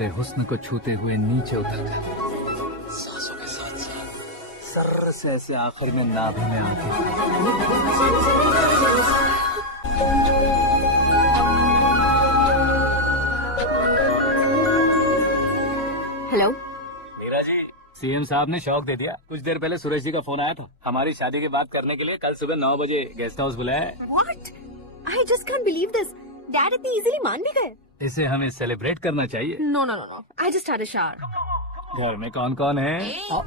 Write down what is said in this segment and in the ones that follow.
तुम्हारे हुस्न को छूते हुए नीचे उतरकर सांसों के साथ साथ सर्र से ऐसे आखिर में नाभि में आके हेलो मीरा जी, सीएम साहब ने शौक दे दिया। कुछ देर पहले सुरेश जी का फोन आया था, हमारी शादी की बात करने के लिए कल सुबह 9 बजे गेस्ट हाउस बुलाया है। What? I just can't believe this. Dad इतनी इजीली मान भी गए। इसे हमें सेलिब्रेट करना चाहिए। No no no no, I just had a shower. घर में कौन कौन है?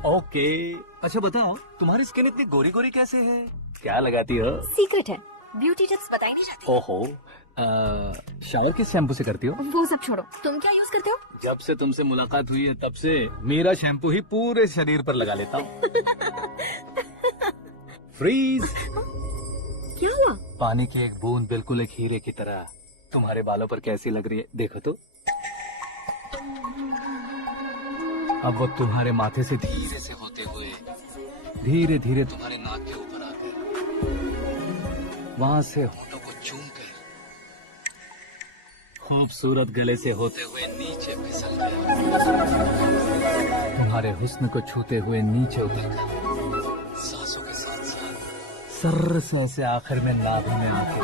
ओके। अच्छा बताओ, तुम्हारी स्किन इतनी गोरी गोरी कैसे है? क्या लगाती हो? सीक्रेट है, ब्यूटी टिप्स बताई नहीं जाती। ओहो, शावर किस शैम्पू से करती हो? वो सब छोड़ो, तुम क्या यूज करते हो? जब से तुमसे मुलाकात हुई है तब से मेरा शैम्पू ही पूरे शरीर पर लगा लेता हूँ। फ्रीज। क्या हुआ? पानी की एक बूंद बिल्कुल एक हीरे की तरह तुम्हारे बालों पर कैसी लग रही है, देखो तो। अब वो तुम्हारे माथे से धीरे से होते हुए धीरे धीरे तुम्हारे नाक के ऊपर आकर वहां से होठों को चूम कर खूबसूरत गले से होते हुए नीचे फिसल गया, तुम्हारे हुस्न को छूते हुए नीचे उतरकर सांसों के साथ साथ सर्र से ऐसे आखिर में नाभि में आके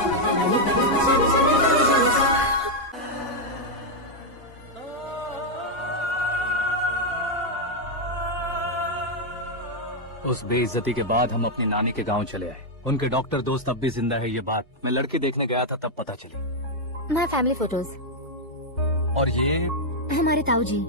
उस बेइज्जती के बाद हम अपनी नानी के गांव चले आए। उनके डॉक्टर दोस्त अब भी जिंदा है, ये बात मैं लड़की देखने गया था तब पता चली। My family photos. और ये हमारे ताऊ जी।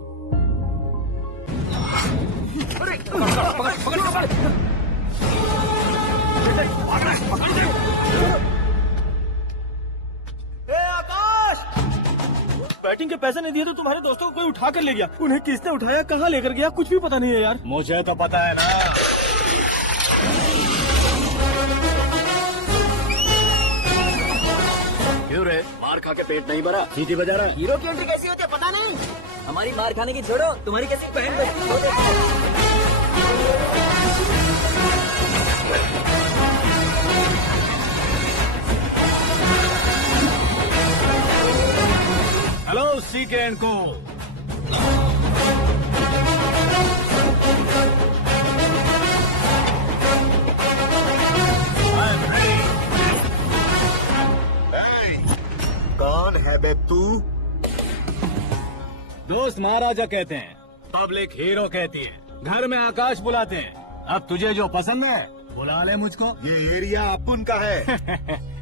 बैटिंग के पैसे नहीं दिए तो तुम्हारे दोस्तों को कोई उठा कर ले गया। उन्हें किसने उठाया, कहाँ लेकर गया, कुछ भी पता नहीं है यार। मुझे तो पता है ना। क्यों रे, मार खा के पेट नहीं भरा, सीटी बजा रहा? हीरो की एंट्री कैसी होती है पता नहीं। हमारी मार खाने की छोड़ो, तुम्हारी कैसी बहन बची हो। हेलो सीके एंड को। कौन है बे तू? दोस्त महाराजा कहते हैं, पब्लिक हीरो कहती है, घर में आकाश बुलाते हैं। अब तुझे जो पसंद है बुला ले मुझको। ये एरिया अपुन का है।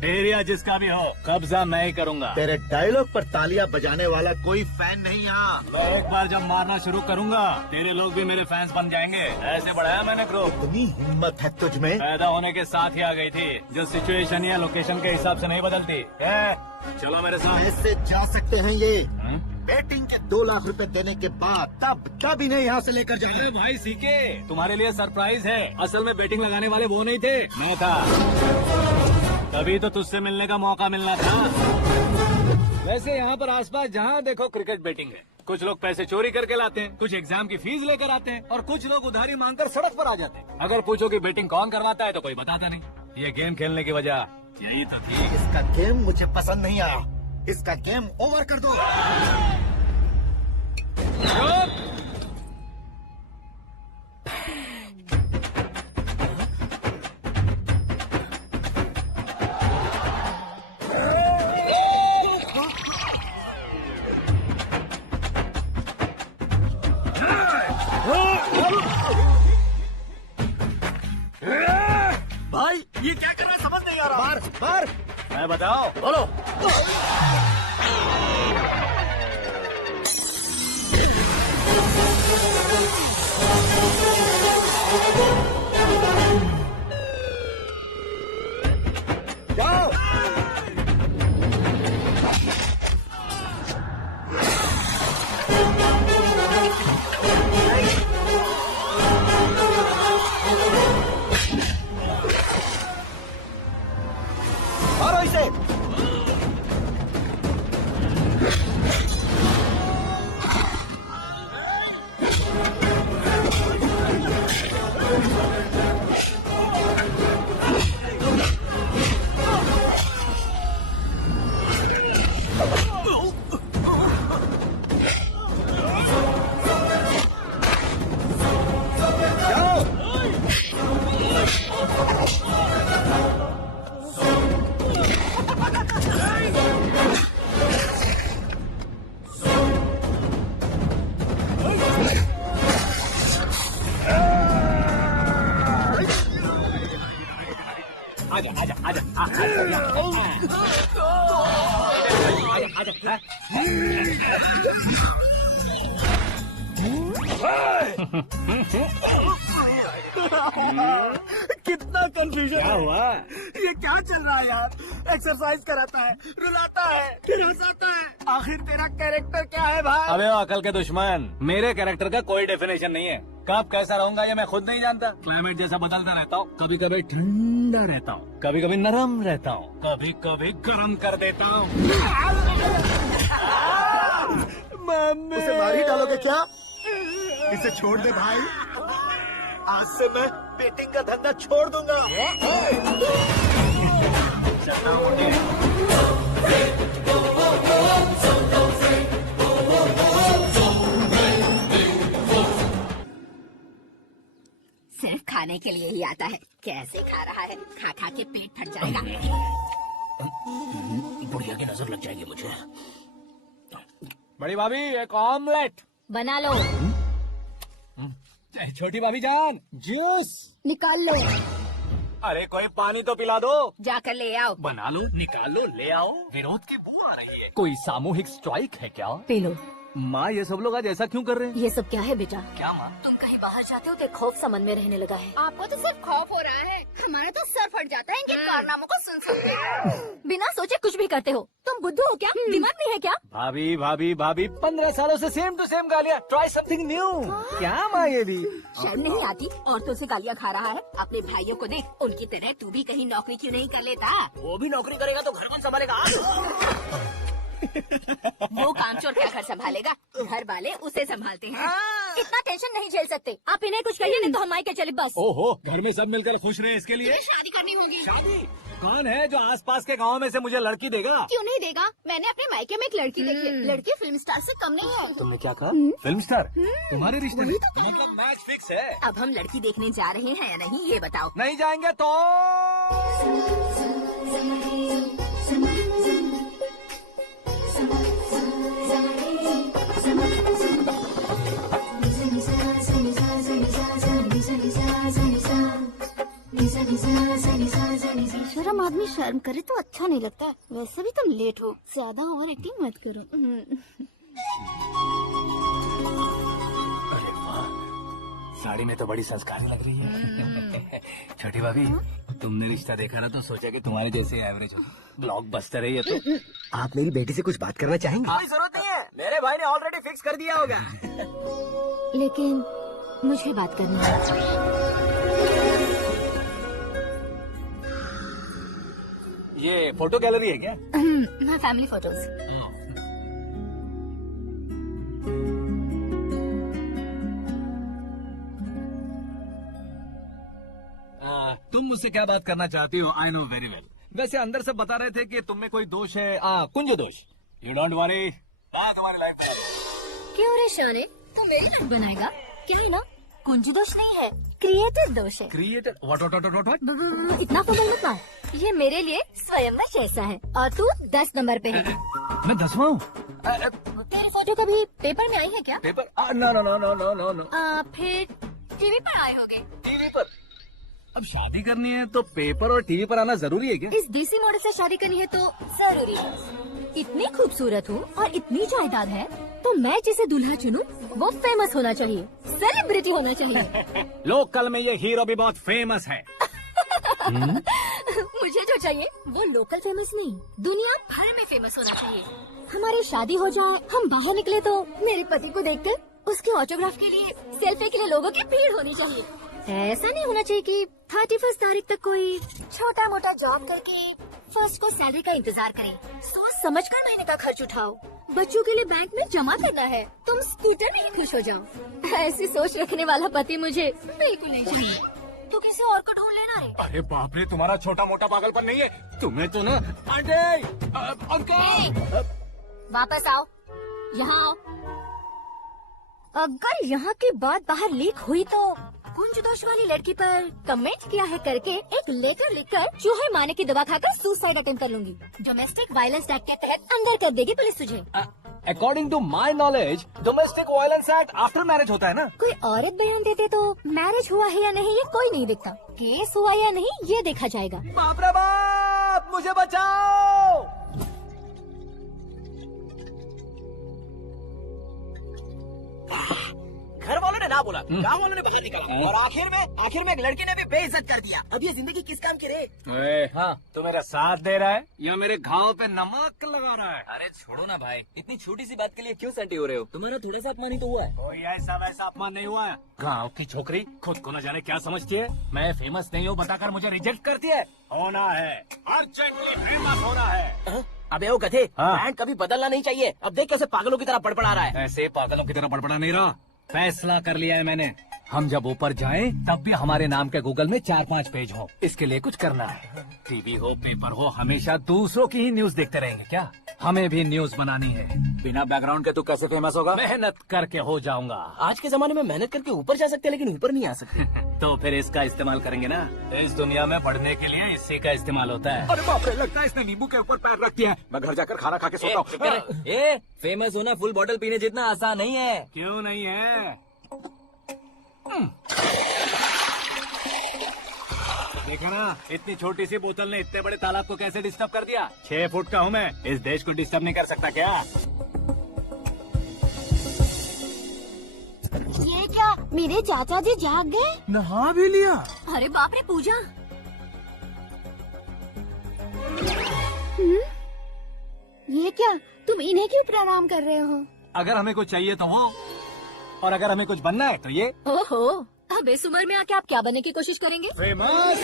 एरिया जिसका भी हो, कब्जा मैं ही करूंगा। तेरे डायलॉग पर तालियां बजाने वाला कोई फैन नहीं यहाँ। मैं एक बार जब मारना शुरू करूंगा तेरे लोग भी मेरे फैंस बन जाएंगे। ऐसे बढ़ाया मैंने ग्रुप। इतनी हिम्मत है तुझ में? पैदा होने के साथ ही आ गई थी, जो सिचुएशन या लोकेशन के हिसाब से नहीं बदलती। चलो मेरे साथ। कैसे जा सकते हैं ये? हाँ? बैटिंग के 2 लाख रुपए देने के बाद तब इन्हें यहाँ से लेकर जा। अरे भाई सीके, तुम्हारे लिए सरप्राइज है। असल में बैटिंग लगाने वाले वो नहीं थे, मैं था। तभी तो तुझसे मिलने का मौका मिलना था। वैसे यहाँ पर आसपास जहाँ देखो क्रिकेट बैटिंग है। कुछ लोग पैसे चोरी करके लाते हैं, कुछ एग्जाम की फीस लेकर आते हैं, और कुछ लोग उधारी मांगकर सड़क पर आ जाते हैं। अगर पूछो कि बैटिंग कौन करवाता है तो कोई बताता नहीं। ये गेम खेलने की वजह यही तो थी। इसका गेम मुझे पसंद नहीं आया। इसका गेम ओवर कर दो। भाई ये क्या कर रहे हैं समझ नहीं आ रहा। मार मार। मैं बताओ, बोलो। जाओ। मारो इसे। कितना कंफ्यूजन क्या हुआ? ये क्या चल रहा है यार? एक्सरसाइज कराता है, रुलाता है, फिर हंसाता है। आखिर तेरा कैरेक्टर क्या है भाई? अबे ओ अकल के दुश्मन, मेरे कैरेक्टर का कोई डेफिनेशन नहीं है। कब कैसा रहूंगा ये मैं खुद नहीं जानता। क्लाइमेट जैसा बदलता रहता हूँ, कभी कभी ठंडा रहता हूँ, कभी कभी नरम रहता हूँ, कभी कभी गर्म कर देता हूँ। उसे मार ही डालोगे क्या? इसे छोड़ दे भाई। आज से मैं बेटिंग का धंधा छोड़ दूंगा। सिर्फ खाने के लिए ही आता है। कैसे खा रहा है? खा खा के पेट फट जाएगा। बुढ़िया की नजर लग जाएगी मुझे। बड़ी भाभी एक ऑमलेट। बना लो, छोटी भाभी जान जूस। निकाल लो, अरे कोई पानी तो पिला दो। जाकर ले आओ। बना लो, निकाल लो, ले आओ। विरोध की बू आ रही है। कोई सामूहिक स्ट्राइक है क्या? P low. माँ ये सब लोग आज ऐसा क्यों कर रहे हैं? ये सब क्या है बेटा? क्या माँ? तुम कहीं बाहर जाते हो तो खौफ सा मन में रहने लगा है। आपको तो सिर्फ खौफ हो रहा है, हमारा तो सर फट जाता है इनके कारनामों को सुन के। बिना सोचे कुछ भी करते हो। तुम बुद्धू हो क्या? दिमाग नहीं है क्या? भाभी भाभी भाभी 15 सालों से सेम टू सेम गालियाँ। Try something new. क्या माँ ये भी? शर्म नहीं आती? औरतों से गालियाँ खा रहा है। अपने भाइयों को देख, उनकी तरह तू भी कहीं नौकरी क्यों नहीं कर लेता? वो भी नौकरी करेगा तो घर कौन संभालेगा? वो कामचोर क्या घर संभालेगा? घर वाले उसे संभालते हैं। इतना टेंशन नहीं झेल सकते। आप इन्हें कुछ कहिए नहीं तो हम के चले बस। ओहो, घर में सब मिलकर खुश रहे इसके लिए। शादी करनी होगी। शादी? कौन है जो आसपास के गांव में से मुझे लड़की देगा? क्यों नहीं देगा? मैंने अपने मायके में एक लड़की देखी। लड़की फिल्म स्टार से कम नहीं है। तुमने क्या कहा? Film star? तुम्हारे रिश्ते में? मतलब मैच फिक्स है? अब हम लड़की देखने जा रहे हैं या नहीं ये बताओ। नहीं जाएंगे तो? शर्म आदमी शर्म करे तो अच्छा नहीं लगता। वैसे भी तुम लेट हो, ज्यादा ओवर एक्टिंग मत करो। अरे वाह, साड़ी में तो बड़ी संस्कारी लग रही है। छोटी भाभी, तुमने रिश्ता देखा ना तो सोचा कि तुम्हारे जैसे एवरेज हो। ब्लॉकबस्टर है ये तो। आप मेरी बेटी से कुछ बात करना चाहेंगे? कोई जरूरत नहीं है, मेरे भाई ने ऑलरेडी फिक्स कर दिया होगा। लेकिन मुझे बात करनी है। ये फोटो गैलरी है क्या? मैं फैमिली फोटोज। तुम मुझसे क्या बात करना चाहती हो? I know very well. वैसे अंदर से बता रहे थे कि तुम में कोई दोष है। कुंज दोष। यू डोंट वरी, तुम्हारी लाइफ में। क्यों रे शाने, तो मेरी लाइफ बनाएगा क्या? है ना, कुंज दोष नहीं है, क्रिएटिव दोष है। क्रिएटर? व्हाट? इतना फुल मत मार। ये मेरे लिए स्वयंवर जैसा है और तू 10 नंबर पे है। मैं 10वां हूँ? तेरी फोटो कभी पेपर में आई है क्या? Paper? No no no no no no no. फिर टीवी पर आए होगे। टीवी पर? अब शादी करनी है तो पेपर और टीवी पर आना जरूरी है क्या? इस देसी मॉडल से शादी करनी है तो जरूरी है। इतनी खूबसूरत हूँ और इतनी जायदाद है तो मैं जिसे दूल्हा चुनूं वो फेमस होना चाहिए, सेलिब्रिटी होना चाहिए। लोकल में ये हीरो भी बहुत फेमस है। मुझे जो चाहिए वो लोकल फेमस नहीं, दुनिया भर में फेमस होना चाहिए। हमारी शादी हो जाए, हम बाहर निकले तो मेरे पति को देखकर उसके ऑटोग्राफ के लिए, सेल्फी के लिए लोगों की भीड़ होनी चाहिए। ऐसा नहीं होना चाहिए कि 31 तारीख तक कोई छोटा मोटा जॉब करके फर्स्ट को सैलरी का इंतजार करे। सोच समझ कर महीने का खर्च उठाओ। बच्चों के लिए बैंक में जमा करना है, तुम स्कूटर में ही खुश हो जाओ। ऐसी सोच रखने वाला पति मुझे बिल्कुल नहीं चाहिए। तू किसी और को ढूंढ लेना रे। अरे बाप रे, तुम्हारा छोटा मोटा पागलपन नहीं है। तुम्हें तो ना अंकल। वापस आओ, यहाँ आओ। अगर यहाँ की बात बाहर लीक हुई तो कुंज दोष वाली लड़की पर कमेंट किया है करके एक लेटर लिखकर चूहे मारने की दवा खाकर सुसाइड अटेम्प्ट कर लूंगी। डोमेस्टिक वायलेंस एक्ट के तहत अंदर कर देगी पुलिस तुझे। According to my knowledge domestic violence act after marriage होता है ना? कोई औरत बयान देते तो मैरिज हुआ है या नहीं ये कोई नहीं देखता, केस हुआ या नहीं ये देखा जाएगा। बाप रे बाप, मुझे बचाओ। घर वालों ने ना बोला, गाँव वालों ने बाहर निकाला, और आखिर में एक लड़के ने भी बेइज्जत कर दिया। अब ये जिंदगी किस काम की रे? हाँ, तू मेरा साथ दे रहा है या मेरे घाव पे नमक लगा रहा है? अरे छोड़ो ना भाई, इतनी छोटी सी बात के लिए क्यों सैंटी हो रहे हो? तुम्हारा थोड़ा सा अपमान ही तो हुआ है। कोई ऐसा वैसा अपमान नहीं हुआ है। गाँव की छोकरी खुद को न जाने क्या समझती है। मैं फेमस नहीं हूँ बताकर मुझे रिजेक्ट करती है। होना है, अर्जेंटली फेमस होना है। अबे वो गधे, हाँ। बैंड कभी बदलना नहीं चाहिए। अब देख कैसे पागलों की तरह बड़बड़ा रहा है। ऐसे पागलों की तरह बड़बड़ा नहीं रहा। फैसला कर लिया है मैंने। हम जब ऊपर जाएं तब भी हमारे नाम के गूगल में 4-5 पेज हो। इसके लिए कुछ करना है। टीवी हो, पेपर हो, हमेशा दूसरों की ही न्यूज देखते रहेंगे क्या? हमें भी न्यूज बनानी है। बिना बैकग्राउंड के तू कैसे फेमस होगा? मेहनत करके हो जाऊंगा। आज के जमाने में मेहनत करके ऊपर जा सकते हैं, लेकिन ऊपर नहीं आ सकते। तो फिर इसका इस्तेमाल करेंगे ना। इस दुनिया में बढ़ने के लिए इसी का इस्तेमाल होता है। अरे बाप रे, लगता है इसने नींबू के ऊपर पैर रख दिया है। मैं घर जाकर खाना खा के सोता हूँ। ए, फेमस होना फुल बॉटल पीने जितना आसान नहीं है। क्यों नहीं है? देखा ना, इतनी छोटी सी बोतल ने इतने बड़े तालाब को कैसे डिस्टर्ब कर दिया। 6 फुट का हूँ मैं, इस देश को डिस्टर्ब नहीं कर सकता क्या? ये क्या, मेरे चाचा जी जाग गए? नहा भी लिया। अरे बाप रे पूजा। ये क्या, तुम इन्हें क्यों प्रणाम कर रहे हो? अगर हमें कुछ चाहिए तो वो, और अगर हमें कुछ बनना है तो ये। ओहो, अब इस उम्र में आके आप क्या बनने की कोशिश करेंगे? फेमस।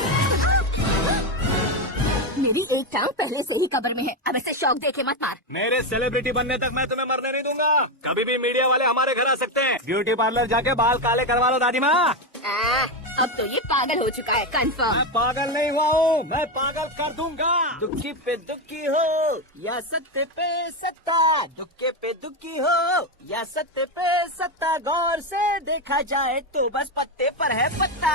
मेरी एक टांग पहले से ही कब्र में है, अब ऐसे शौक देके मत मार। मेरे सेलिब्रिटी बनने तक मैं तुम्हें मरने नहीं दूंगा। कभी भी मीडिया वाले हमारे घर आ सकते हैं। ब्यूटी पार्लर जाके बाल काले करवा लो दादी माँ। अब तो ये पागल हो चुका है, कंफर्म। मैं पागल नहीं हुआ हूँ, मैं पागल कर दूंगा। दुखी पे दुखी हो या सत्य पे सत्ता, दुखे पे दुखी हो या सत्य पे सत्ता, गौर से देखा जाए तो बस पत्ते पर है पत्ता।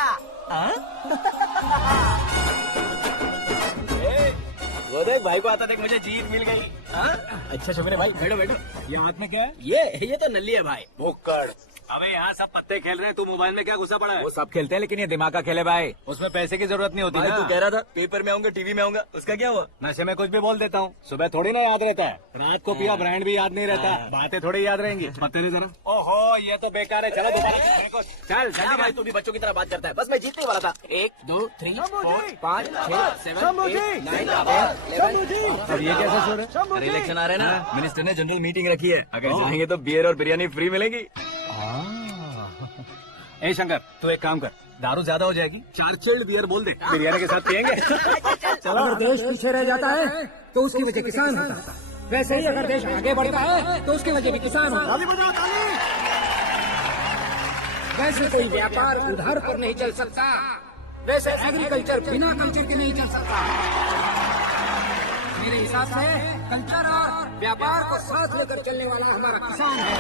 वो देख भाई को आता देख, मुझे जीत मिल गई। अच्छा शुक्र है भाई, बैठो बैठो। ये हाथ में क्या है? ये तो नल्ली है भाई। भुक्कड़। अबे यहाँ सब पत्ते खेल रहे हैं, तू मोबाइल में क्या घुसा पड़ा है? वो सब खेलते हैं लेकिन ये दिमाग का खेल है भाई। उसमें पैसे की जरूरत नहीं होती भाई ना। तू कह रहा था पेपर में आऊंगा, टीवी में आऊंगा, उसका क्या हुआ? नशे में कुछ भी बोल देता हूँ, सुबह थोड़ी ना याद रहता है। रात को पिया ब्रांड भी याद नहीं रहता, बातें थोड़ी याद रहेंगी। पत्ते दे जरा। ओहो, ये तो बेकार है। चलो दोबारा चल क्या भाई तू भी बच्चों की तरह बात करता है? बस मैं जीतने वाला था। 1 2 3 4 5 6 7 8 9 अब ये कैसे सो रहे? अरे इलेक्शन आ रहे हैं ना, मिनिस्टर ने जनरल मीटिंग रखी है। अगर जाएंगे तो बियर और बिरयानी फ्री मिलेगी। ए शंकर, तू एक काम कर, दारू ज्यादा हो जाएगी, 4 चिल्ड बियर बोल दे, बिरयानी के साथ पियेंगे। अगर देश पीछे रह जाता है तो उसकी वजह किसान होता है, वैसे ही अगर देश आगे बढ़ता है तो उसकी वजह भी किसान होता है। वैसे कोई व्यापार उधार पर नहीं चल सकता, वैसे एग्रीकल्चर बिना कल्चर के नहीं चल सकता। मेरे हिसाब से कल्चर और व्यापार को साथ लेकर चलने वाला हमारा किसान है।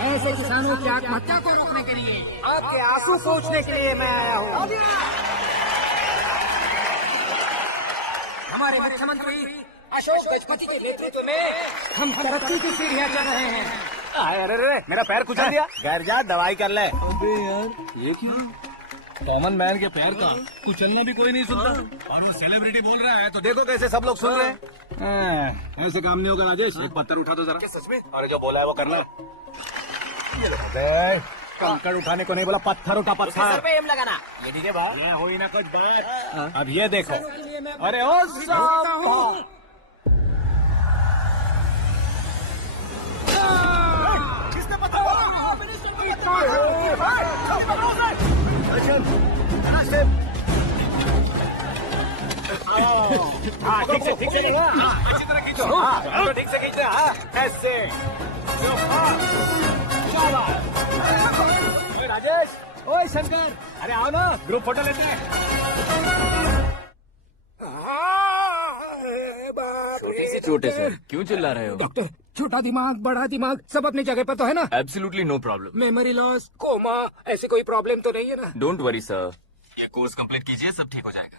ऐसे किसानों की आत्महत्या को रोकने के लिए, आपके आंसू सोचने के लिए मैं आया हूँ। हमारे मुख्यमंत्री अशोक गजपति के नेतृत्व में हम तरक्की की सीढ़ियाँ चढ़ रहे हैं। अरे मेरा पैर कुचल दिया। घर जा दवाई कर ले। अबे यार, ये क्या? कॉमन मैन के पैर का कुचलना भी कोई नहीं सुनता, और वो सेलिब्रिटी बोल रहा है तो देखो कैसे सब लोग सुन रहे हैं। ऐसे काम नहीं होगा राजेश, एक पत्थर उठा दो जरा। सच में? अरे जो बोला है वो करना। कंकड़ उठाने को नहीं बोला, पत्थर उठा, सर पत्थर। पे एम लगाना। ये ठीक है बात। ये हुई ना कुछ बात। अब ये देखो, अरे ओ साहब, किसने पता? हाँ ठीक से अच्छी तरह खींचो। हाँ तो ठीक से खींच रहे। हाँ ऐसे। ओए राजेश, ओए शंकर, अरे आओ ना, ग्रुप फोटो लेते हैं। छोटी सी चोट है सर, क्यों चिल्ला रहे हो? डॉक्टर, छोटा दिमाग बड़ा दिमाग सब अपनी जगह पर तो है ना? Absolutely no problem. Memory loss, coma, ऐसी कोई प्रॉब्लम तो नहीं है ना? डोंट वरी सर, ये कोर्स कंप्लीट कीजिए, सब ठीक हो जाएगा।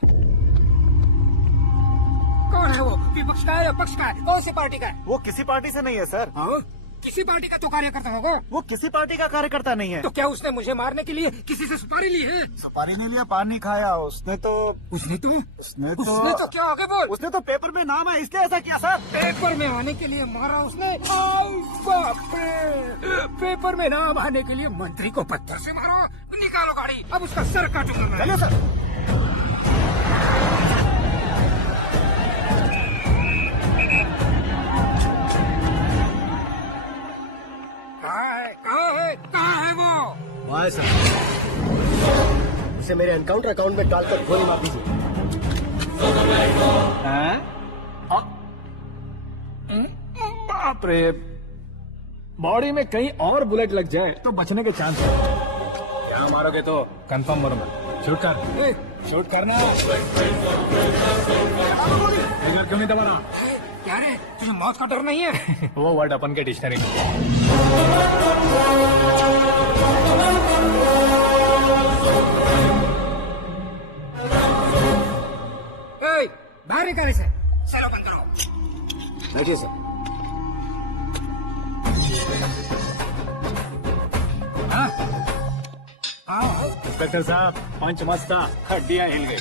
कौन है वो? विपक्ष का है या पक्ष का है? कौन सी पार्टी का है? वो किसी पार्टी से नहीं है सर। हाँ? किसी पार्टी का तो कार्यकर्ता होगा। वो किसी पार्टी का कार्यकर्ता नहीं है। तो क्या उसने मुझे मारने के लिए किसी से सुपारी ली है? सुपारी नहीं लिया, पान नहीं खाया। उसने तो उसने तो क्या आगे बोल। उसने तो पेपर में नाम है इसलिए ऐसा किया सर। पेपर में आने के लिए मारा उसने। बाप रे, पेपर में नाम आने के लिए मंत्री को पत्थर से मारो। निकालो गाड़ी, अब उसका सर काटूंगा मैं। चलिए सर। कहाँ है वो? आए सर, इसे मेरे एनकाउंटर अकाउंट में डालकर गोली मार दीजिए। बाप रे, बॉडी में कहीं और बुलेट लग जाए तो बचने के चांस है। क्या मारोगे तो कंफर्म मरूंगा। शूट कर, शूट करना। इधर क्यों नहीं दबा रहा? क्या रे, तुझे मौत का डर नहीं है? वो वर्ड अपन के डिक्शनरी में। बाहर निकाल इसे। चलो बंद करो। देखिए सर। इंस्पेक्टर साहब, पंच मस्ता, हड्डियां हिल गई।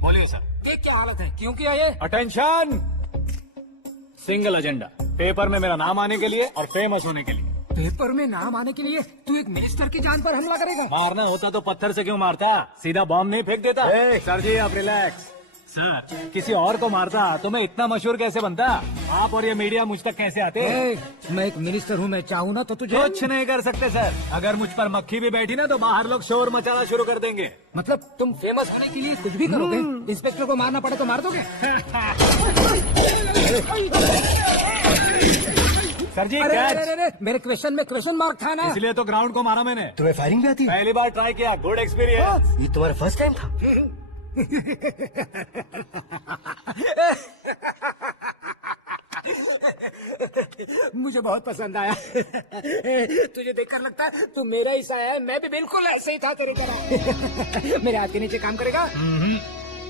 बोलिए सर। ये क्या हालत है, क्यों किया ये? अटेंशन, सिंगल एजेंडा, पेपर में मेरा नाम आने के लिए और फेमस होने के लिए। पेपर में नाम आने के लिए तू एक मिनिस्टर की जान पर हमला करेगा? मारना होता तो पत्थर से क्यों मारता, सीधा बॉम्ब नहीं फेंक देता। सर जी आप रिलैक्स। सर, किसी और को मारता तो मैं इतना मशहूर कैसे बनता? आप और ये मीडिया मुझ तक कैसे आते? मैं एक मिनिस्टर हूँ, मैं चाहूँ ना तो तुझे कुछ नहीं कर सकते सर। अगर मुझ पर मक्खी भी बैठी ना तो बाहर लोग शोर मचाना शुरू कर देंगे। मतलब तुम फेमस होने के लिए कुछ भी करोगे? इंस्पेक्टर को मारना पड़े तो मार दोगे? सर जी अरे, कैच। अरे, अरे, मेरे क्वेश्चन में क्वेश्चन मार्क था ना। इसलिए तो ग्राउंड को मारा मैंने। तुम्हें फायरिंग भी आती है? पहली बार ट्राई किया, गुड एक्सपीरियंस। ये तुम्हारा फर्स्ट टाइम था? मुझे बहुत पसंद आया। तुझे देखकर लगता है तू मेरा ही साया है। मैं भी बिल्कुल ऐसे ही था तेरी तरह। मेरे हाथ के नीचे काम करेगा?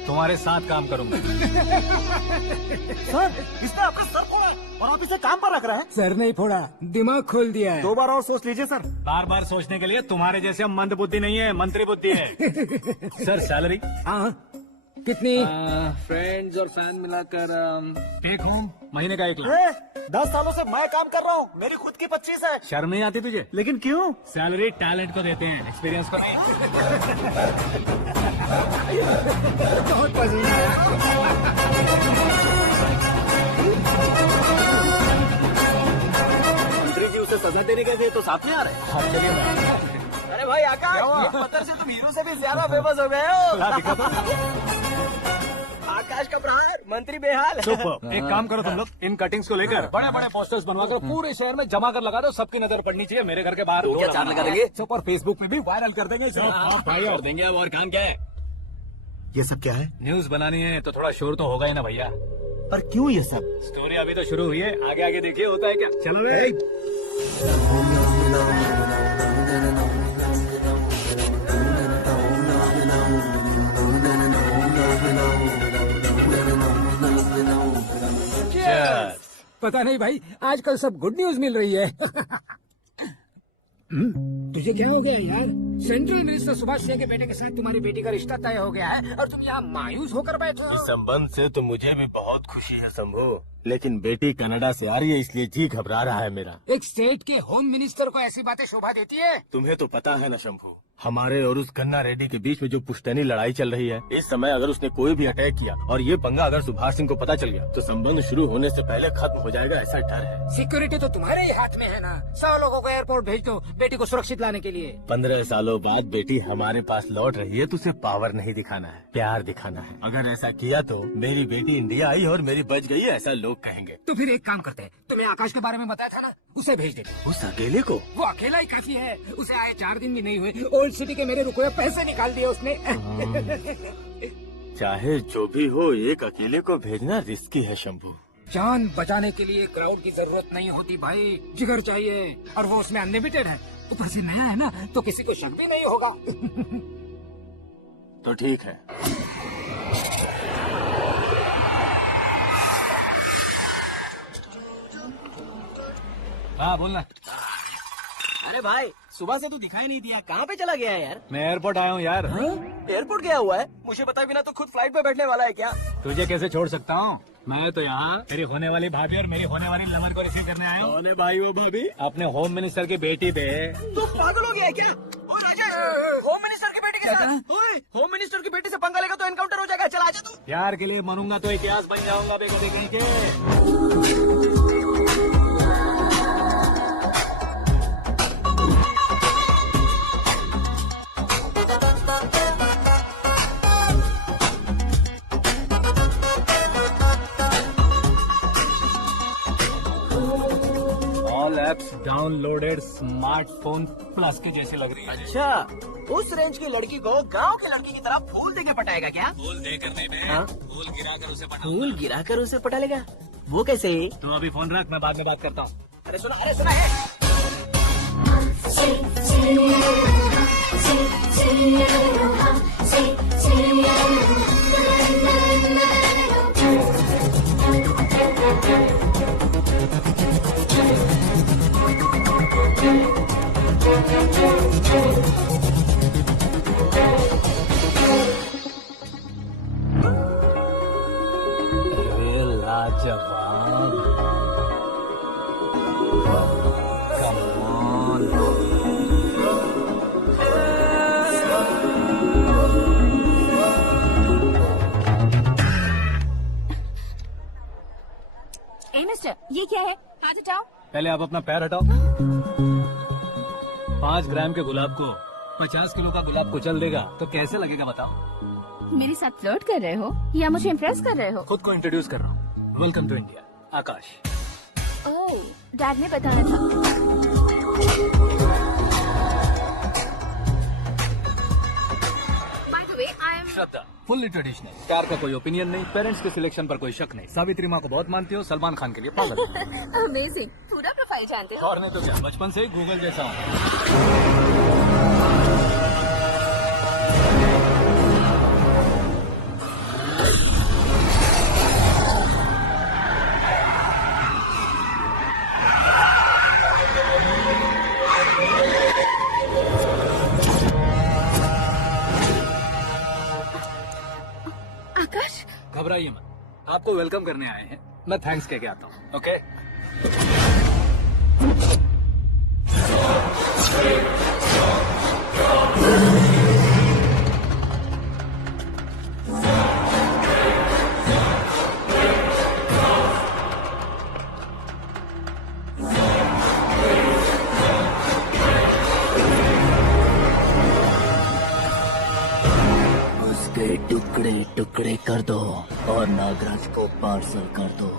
तुम्हारे साथ काम करूंगा। सर, इसने आपका सर फोड़ा और आप इसे काम पर रख रहे हैं। सर नहीं फोड़ा, दिमाग खोल दिया है। 2 बार और सोच लीजिए सर। बार बार सोचने के लिए तुम्हारे जैसे मंद बुद्धि नहीं है, मंत्री बुद्धि है। सर सैलरी हाँ, कितनी? फ्रेंड्स और फैन मिलाकर टेक होम महीने का 1 लाख। 10 सालों से मैं काम कर रहा हूँ, मेरी खुद की 25 है। शर्म नहीं आती तुझे? लेकिन क्यों? सैलरी टैलेंट को देते हैं, एक्सपीरियंस को नहीं। बहुत पसंद आया। मंत्री जी उसे सजा देने के लिए तो साथ में आ रहे हैं। हाँ चलिए मैं। अरे भाई आकाश, ये पत्थर से तुम हीरो से भी ज्यादा फेमस हो गए हो। ला दिखा तो। आकाश का प्रहार, मंत्री बेहाल। सुपर। एक काम करो तुम लोग, इन कटिंग्स को लेकर बड़े बड़े पोस्टर्स बनवाकर पूरे शहर में जमा कर लगा दो। सबकी नजर पड़नी चाहिए मेरे घर के बाहर। क्या चार्ज लगा देंगे? सब और फेसबुक पे भी वायरल कर देंगे। कर देंगे अब, और काम क्या है? ये सब क्या है? न्यूज बनानी है तो थोड़ा शोर तो होगा ही ना भैया। पर क्यों ये सब? स्टोरी अभी तो शुरू हुई है, आगे आगे देखिए होता है क्या। चलो रे। पता नहीं भाई, आजकल सब गुड न्यूज मिल रही है। तुझे क्या हो गया यार? सेंट्रल मिनिस्टर सुभाष सिंह के बेटे के साथ तुम्हारी बेटी का रिश्ता तय हो गया है और तुम यहाँ मायूस होकर बैठे हो। संबंध से तो मुझे भी बहुत खुशी है शंभू, लेकिन बेटी कनाडा से आ रही है इसलिए जी घबरा रहा है मेरा। एक स्टेट के होम मिनिस्टर को ऐसी बातें शोभा देती है? तुम्हें तो पता है ना शंभू, हमारे और उस गन्ना रेड्डी के बीच में जो पुश्तैनी लड़ाई चल रही है, इस समय अगर उसने कोई भी अटैक किया और ये पंगा अगर सुभाष सिंह को पता चल गया तो संबंध शुरू होने से पहले खत्म हो जाएगा, ऐसा डर है। सिक्योरिटी तो तुम्हारे ही हाथ में है ना। 100 लोगों को एयरपोर्ट भेज दो बेटी को सुरक्षित लाने के लिए। 15 सालों बाद बेटी हमारे पास लौट रही है तो उसे पावर नहीं दिखाना है, प्यार दिखाना है। अगर ऐसा किया तो मेरी बेटी इंडिया आई और मेरी बच गई है, ऐसा लोग कहेंगे। तो फिर एक काम करते हैं, तुम्हें आकाश के बारे में बताया था ना, उसे भेज देते। उस अकेले को? वो अकेला ही काफी है। उसे आए 4 दिन भी नहीं हुए, ओल्ड सिटी के मेरे रुपए पैसे निकाल दिए उसने। चाहे जो भी हो, एक अकेले को भेजना रिस्की है शंभू। जान बचाने के लिए क्राउड की जरूरत नहीं होती भाई, जिगर चाहिए, और वो उसमें अनलिमिटेड है। ऊपर से नया है ना, तो किसी को शक भी नहीं होगा। तो ठीक है। हाँ बोलना। अरे भाई सुबह से तू दिखाई नहीं दिया, कहाँ पे चला गया है यार? मैं एयरपोर्ट आया हूँ यार। एयरपोर्ट गया हुआ है? मुझे बताए बिना तो खुद फ्लाइट पे बैठने वाला है क्या? तुझे कैसे छोड़ सकता हूँ? मैं तो यहाँ मेरी होने वाली भाभी और मेरी होने वाली लवर को रिसीव करने आया हूँ। कौन है भाई वो भाभी? अपने होम मिनिस्टर की बेटी पे। तू पागल हो गया है क्या? होम मिनिस्टर की बेटी के साथ? होम मिनिस्टर की बेटी से पंगा लेगा तो एनकाउंटर हो जाएगा। चल आजा तू। प्यार के लिए मरूंगा तो इतिहास बन जाऊंगा बे कभी कहीं के। All apps downloaded smartphone plus के जैसी लग रही है। अच्छा, उस रेंज की लड़की को गांव की लड़की की तरह फूल देके पटाएगा क्या? फूल दे करने में हाँ? फूल गिरा कर उसे पटा। फूल गिरा कर उसे पटा लेगा? वो कैसे? तो अभी फोन रख, मैं बाद में बात करता हूँ। अरे सुना है। लाजवाब। Come on. ए मिस्टर, ये क्या है? हाथ हटाओ। पहले आप अपना पैर हटाओ। 5 ग्राम के गुलाब को 50 किलो का गुलाब कुचल देगा तो कैसे लगेगा बताओ? मेरे साथ फ्लर्ट कर रहे हो या मुझे इम्प्रेस कर रहे हो? खुद को इंट्रोड्यूस कर रहा हूँ। Welcome to India, Akash. Oh, dad ने बताया था। By the way, I am Shraddha, fully traditional. प्यार का कोई ओपिनियन नहीं, पेरेंट्स के सिलेक्शन पर कोई शक नहीं। सावित्री माँ को बहुत मानती हो, सलमान खान के लिए पागल। अमेजिंग। पूरा प्रोफाइल जानते हो? और नहीं तो क्या, बचपन से ही गूगल जैसा हूँ। आकाश, घबराइए मत, आपको वेलकम करने आए हैं। मैं थैंक्स कह के आता हूँ। ओके? उसके टुकड़े टुकड़े कर दो और नागराज को पार्सल कर दो।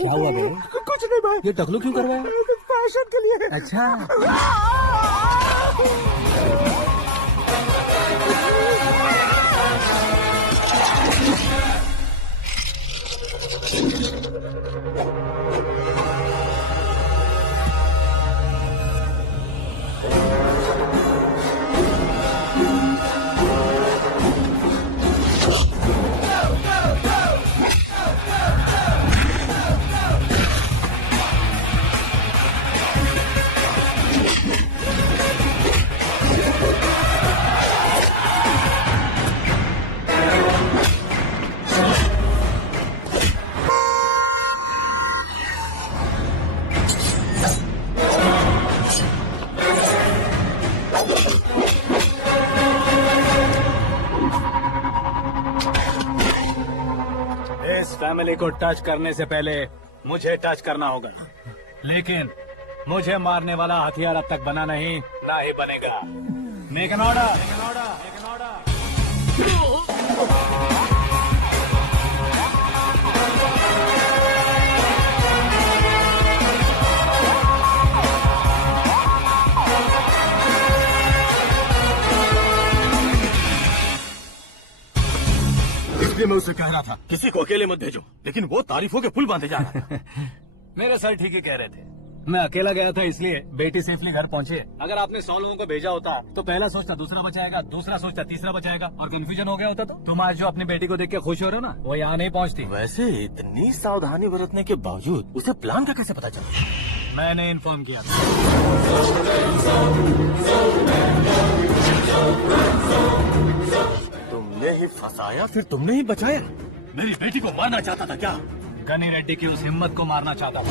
क्या हुआ भाई? कुछ नहीं भाई। ये टकलू क्यों करवाया? फैशन के लिए। अच्छा, फैमिली को टच करने से पहले मुझे टच करना होगा, लेकिन मुझे मारने वाला हथियार अब तक बना नहीं, ना ही बनेगा। Make an order, make an order, make an order. इसलिए मैं उसे कह रहा था किसी को अकेले मत भेजो, लेकिन वो तारीफों के पुल बांधे जा रहा है। मेरे सर ठीक ही कह रहे थे। मैं अकेला गया था इसलिए बेटी सेफली घर पहुंचे। अगर आपने 100 लोगों को भेजा होता तो पहला सोचता दूसरा बचाएगा, दूसरा सोचता तीसरा बचाएगा, और कंफ्यूजन हो गया होता। तो तुम आज जो अपनी बेटी को देख के खुश हो रहे हो ना, वो यहाँ नहीं पहुँचती। वैसे इतनी सावधानी बरतने के बावजूद उसे प्लान का कैसे पता चला? मैंने इन्फॉर्म किया था। तुमने ही फंसाया, फिर तुमने ही बचाया। मेरी बेटी को मारना चाहता था क्या? गनी रेड्डी की उस हिम्मत को मारना चाहता था।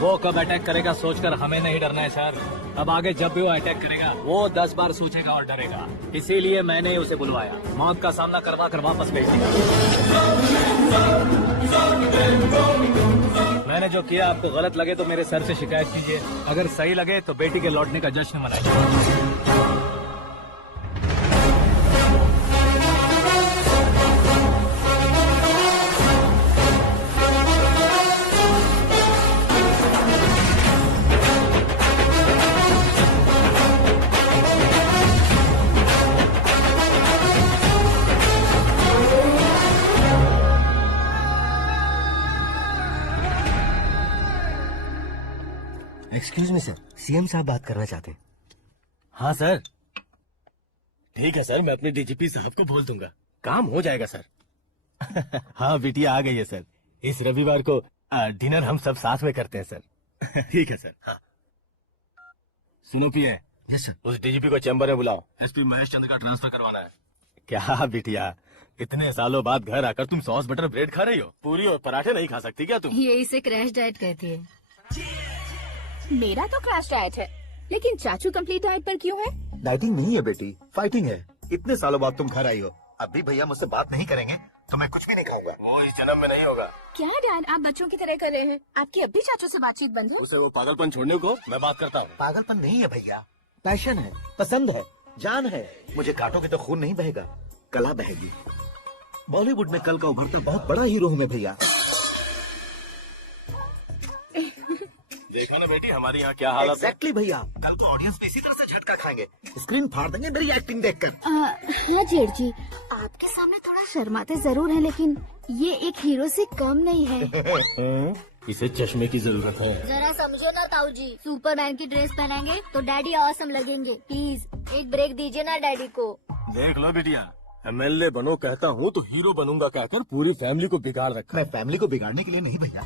वो कब अटैक करेगा सोचकर हमें नहीं डरना है सर। अब आगे जब भी वो अटैक करेगा वो 10 बार सोचेगा और डरेगा। इसीलिए मैंने उसे बुलवाया, मौत का सामना करवा कर वापस भेज दिया। मैंने जो किया आपको गलत लगे तो मेरे सर से शिकायत कीजिए, अगर सही लगे तो बेटी के लौटने का जश्न मनाइए। एक्सक्यूज मी सर, सीएम साहब बात करना चाहते हैं। हाँ सर। ठीक है सर, मैं अपने डीजीपी साहब को बोल दूंगा, काम हो जाएगा सर। हाँ बिटिया आ गई है सर। इस रविवार को डिनर हम सब साथ में करते हैं सर। ठीक है सर। हाँ। सुनो पिए। Yes sir. उस डीजीपी को चैम्बर में बुलाओ, एसपी महेश चंद्र का ट्रांसफर करवाना है। क्या बिटिया, इतने सालों बाद घर आकर तुम सॉस बटर ब्रेड खा रही हो? पूरी और पराठे नहीं खा सकती क्या तुम? ये इसे क्रैश डाइट कहती है। मेरा तो क्रैश डाइट है, लेकिन चाचू कंप्लीट डाइट पर क्यों है? डाइटिंग नहीं है बेटी, फाइटिंग है। इतने सालों बाद तुम घर आई हो, अब भी भैया मुझसे बात नहीं करेंगे तो मैं कुछ भी नहीं खाऊंगा। वो इस जन्म में नहीं होगा। क्या डैड, आप बच्चों की तरह कर रहे हैं? आपकी अब भी चाचू से बातचीत बंद हो? उसे वो पागलपन छोड़ने को मैं बात करता हूँ। पागलपन नहीं है भैया, पैशन है, पसंद है, जान है। मुझे काटोगे तो खून नहीं बहेगा, कला बहेगी। बॉलीवुड में कल का उभरता बहुत बड़ा हीरो हूँ मैं भैया। देखो ना बेटी हमारी यहाँ क्या हालत है। एग्जैक्टली भैया, कल को ऑडियंस में इसी तरह से झटका खाएंगे, स्क्रीन फाड़ देंगे मेरी एक्टिंग देखकर। हाँ जेठ जी, आपके सामने थोड़ा शर्माते जरूर हैं, लेकिन ये एक हीरो से कम नहीं है। इसे चश्मे की जरूरत है। जरा समझो ना ताऊ जी, सुपरमैन की ड्रेस पहनेंगे तो डैडी ऑसम लगेंगे। प्लीज एक ब्रेक दीजिए ना डैडी को। देख लो बिटिया, एमएलए बनो कहता हूँ तो हीरो बनूंगा कहकर पूरी फैमिली को बिगाड़ रखा। मैं फैमिली को बिगाड़ने के लिए नहीं भैया,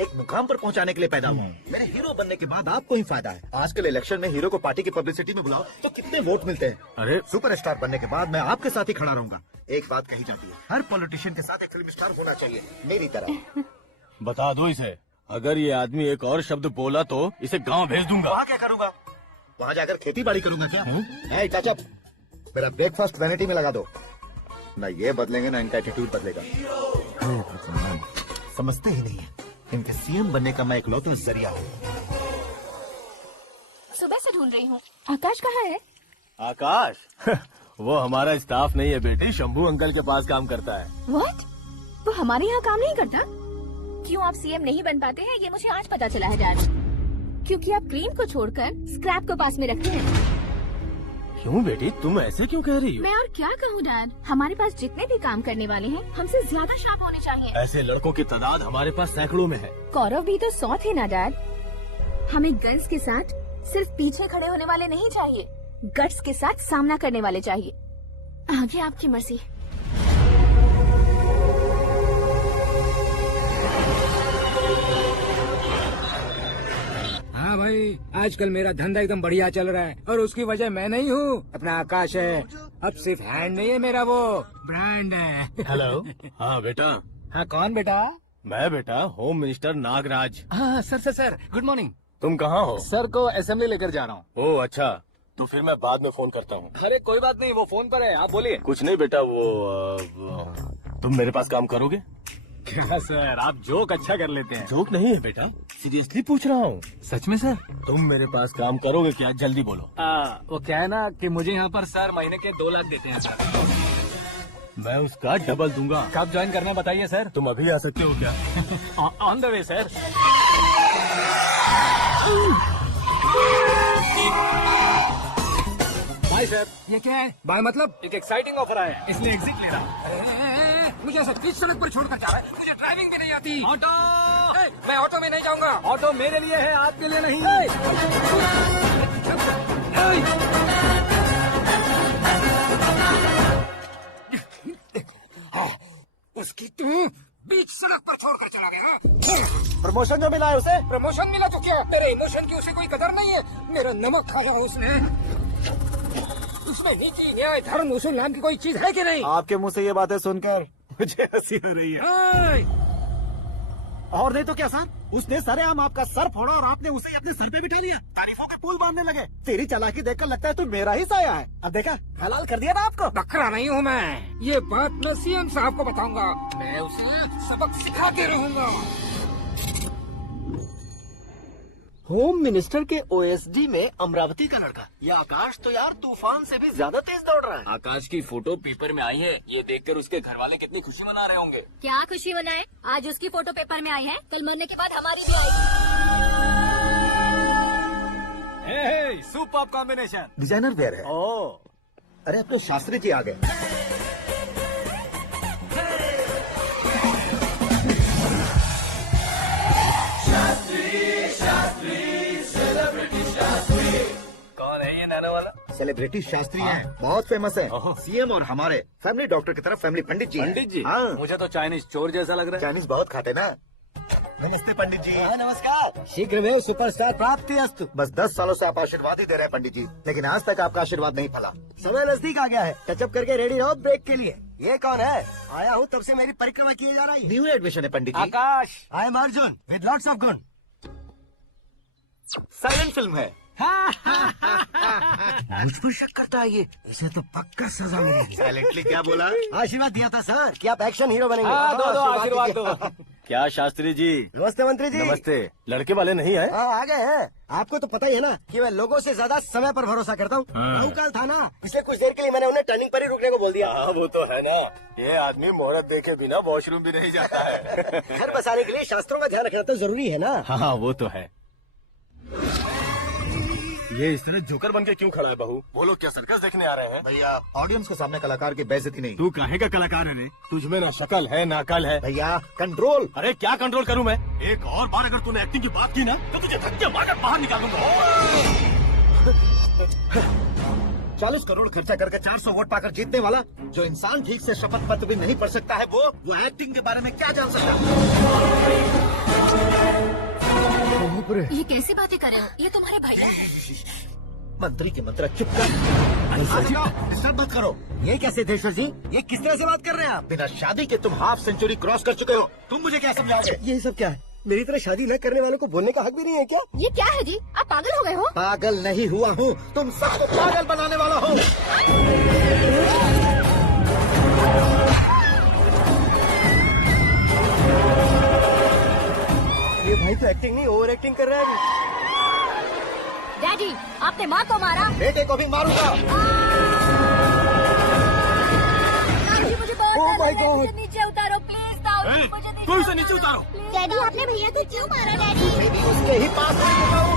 एक मुकाम पर पहुंचाने के लिए पैदा हुआ हूँ। मेरे हीरो बनने के बाद आपको ही फायदा है। आजकल इलेक्शन में हीरो को पार्टी की पब्लिसिटी में बुलाओ तो कितने वोट मिलते हैं। अरे सुपरस्टार बनने के बाद मैं आपके साथ ही खड़ा रहूंगा। एक बात कही जाती है, हर पॉलिटिशियन के साथ एक फिल्म स्टार होना चाहिए, मेरी तरह। बता दो इसे, अगर ये आदमी एक और शब्द बोला तो इसे गांव भेज दूंगा। वहाँ क्या करूंगा? वहाँ जाकर खेती बाड़ी करूंगा क्या? है चाचा, मेरा ब्रेकफास्ट वैनिटी में लगा दो। ना ये बदलेंगे ना इनका एटीट्यूड बदलेगा। समझते ही नहीं है, इनके सीएम बनने का मैं इकलौता जरिया हूँ। सुबह से ढूंढ रही हूँ। आकाश कहाँ है? आकाश वो हमारा स्टाफ नहीं है बेटी, शंभू अंकल के पास काम करता है। व्हाट? वो हमारे यहाँ काम नहीं करता? क्यों आप सीएम नहीं बन पाते हैं ये मुझे आज पता चला है डैड। क्योंकि आप क्रीम को छोड़कर स्क्रैप को पास में रखते हैं। क्यों बेटी, तुम ऐसे क्यों कह रही हो? मैं और क्या कहूँ डैड, हमारे पास जितने भी काम करने वाले हैं हमसे ज्यादा शार्प होने चाहिए। ऐसे लड़कों की तादाद हमारे पास सैकड़ों में है। कौरव भी तो 100 थे ना डैड। हमें गन्स के साथ सिर्फ पीछे खड़े होने वाले नहीं चाहिए, गट्स के साथ सामना करने वाले चाहिए। आगे आपकी मर्जी। हाँ भाई, आजकल मेरा धंधा एकदम बढ़िया चल रहा है और उसकी वजह मैं नहीं हूँ, अपना आकाश है। अब सिर्फ हैंड नहीं है मेरा, वो ब्रांड है। हेलो। हाँ बेटा। हाँ कौन बेटा? मैं बेटा होम मिनिस्टर नागराज। हाँ सर गुड मॉर्निंग। तुम कहाँ हो? सर को असेंबली लेकर जा रहा हूँ। ओह अच्छा, तो फिर मैं बाद में फोन करता हूँ। अरे कोई बात नहीं, वो फोन पर है, आप बोलिए। कुछ नहीं बेटा, वो तुम मेरे पास काम करोगे? क्या सर, आप जोक अच्छा कर लेते हैं। जोक नहीं है बेटा, सीरियसली पूछ रहा हूँ। सच में सर? तुम मेरे पास काम करोगे क्या? जल्दी बोलो। वो क्या है ना कि मुझे यहाँ पर सर महीने के 2 लाख देते हैं सर। मैं उसका डबल दूंगा। कब ज्वाइन करना है बताइए सर। तुम अभी आ सकते हो क्या? On the way sir. Bye sir. ये क्या है? बाय मतलब? एक एक्साइटिंग ऑफर आया है, इसलिए एग्जिट ले रहा हूँ। मुझे ऐसा किस सड़क पर छोड़कर जा रहा है? मुझे ड्राइविंग भी नहीं आती। ऑटो। मैं ऑटो में नहीं जाऊंगा। ऑटो मेरे लिए है, आपके लिए नहीं। उसकी तू बीच सड़क पर छोड़कर चला गया। प्रमोशन जो मिला है उसे? प्रमोशन मिला तो क्या? तेरे इमोशन की उसे कोई कदर नहीं है। मेरा नमक खाया उसने। उसमें नीति, न्याय, धर्म, उसूल नाम की कोई चीज है कि नहीं? आपके मुंह से ये बातें सुनकर मुझे हंसी हो रही है। और नहीं तो क्या सर, उसने सरेआम आपका सर फोड़ा और आपने उसे अपने सर पे बिठा लिया। तारीफों के पुल बांधने लगे। तेरी चालाकी देखकर लगता है तू मेरा ही साया है। अब देखा, हलाल कर दिया ना आपको। बकरा नहीं हूँ मैं। ये बात मैं सीएम साहब को बताऊंगा। मैं उसे सबक सिखाते रहूंगा। होम मिनिस्टर के ओएसडी में अमरावती का लड़का। ये आकाश तो यार तूफान से भी ज्यादा तेज दौड़ रहा है। आकाश की फोटो पेपर में आई है, ये देखकर उसके घर वाले कितनी खुशी मना रहे होंगे। क्या खुशी मनाए? आज उसकी फोटो पेपर में आई है, कल मरने के बाद हमारी भी आएगी। Super combination. डिजाइनर वेयर है। ओह, अरे अपने शास्त्री जी आ गए। कौन है ये नैनो वाला? सेलिब्रिटी शास्त्री हैं, बहुत फेमस है। सीएम और हमारे फैमिली डॉक्टर की तरफ फैमिली पंडित जी हैं। पंडित जी? हाँ। मुझे तो चाइनीज चोर जैसा लग रहा है। चाइनीज बहुत खाते ना। नमस्ते पंडित जी। नमस्कार। शीघ्रमेव सुपरस्टार प्राप्तिरस्तु। बस 10 सालों से आप आशीर्वाद ही दे रहे हैं पंडित जी, लेकिन आज तक आपका आशीर्वाद नहीं फला। समय नजदीक आ गया है, टचअप करके रेडी रहो ब्रेक के लिए। ये कौन है? आया हूँ तब से मेरी परिक्रमा किए जा रही है। न्यू एडमिशन है Pandit ji. Akash. I am Arjun with lots of गुण। साइलेंट फिल्म है। मुझ पर शक करता है ये। इसे तो पक्का सजा मिलेगी। साइलेंटली क्या बोला? आशीर्वाद दिया था सर कि आप एक्शन हीरो बनेंगे। हाँ, दो आशीर्वाद दीजिए। दो। क्या शास्त्री जी? नमस्ते मंत्री जी। नमस्ते। लड़के वाले नहीं आए? हाँ आ गए हैं। आपको तो पता ही है ना कि मैं लोगों से ज्यादा समय पर भरोसा करता हूँ। राहु काल था ना, पिछले कुछ देर के लिए मैंने उन्हें टर्निंग पर ही रुकने को बोल दिया। हाँ वो तो है ना। ये आदमी मुहूर्त देखे बिना वॉशरूम भी नहीं जाता है। घर बसाने के लिए शास्त्रों का ध्यान रखना तो जरूरी है ना। हाँ वो तो है। ये इस तरह जोकर बन के क्यों खड़ा है बहू? वो लोग क्या सर्कस देखने आ रहे हैं? भैया ऑडियंस के सामने कलाकार की बेइज्जती नहीं। तू काहे का कलाकार है रे? तुझमें ना शक्ल है ना अकल है। भैया कंट्रोल। अरे क्या कंट्रोल करूं मैं? एक और बार अगर तूने एक्टिंग की बात की ना तो तुझे धक्के मारकर बाहर निकालूंगा। 40 करोड़ खर्चा करके 400 वोट पाकर जीतने वाला जो इंसान ठीक से शपथ पत्र भी नहीं पढ़ सकता है, वो एक्टिंग के बारे में क्या जान सकता है? ये कैसी बातें कर रहे हो? ये तुम्हारे भैया। मंत्री की मंत्र चुप कर। डिस्टर्ब मत करो। ये क्या सिद्धेश्वर जी, ये किस तरह से बात कर रहे हैं आप? बिना शादी के तुम हाफ सेंचुरी क्रॉस कर चुके हो। तुम मुझे क्या समझाओगे? ये सब क्या है? मेरी तरह शादी न करने वालों को बोलने का हक भी नहीं है क्या? ये क्या है जी? आप पागल हो गए हो? पागल नहीं हुआ हूँ, तुम सबको पागल बनाने वाला हूँ। ये भाई तो एक्टिंग नहीं ओवर एक्टिंग कर रहा है। डैडी, आपने माँ को मारा। बेटे को भी मारूंगा। दादी, मुझे बहुत Oh डर my लग रहा है। God. मुझे नीचे उतारो प्लीज। दादी, मुझे तू इसे नीचे उतारो। डैडी, आपने भैया को क्यों मारा? डैडी, उसके ही पास नहीं होगा।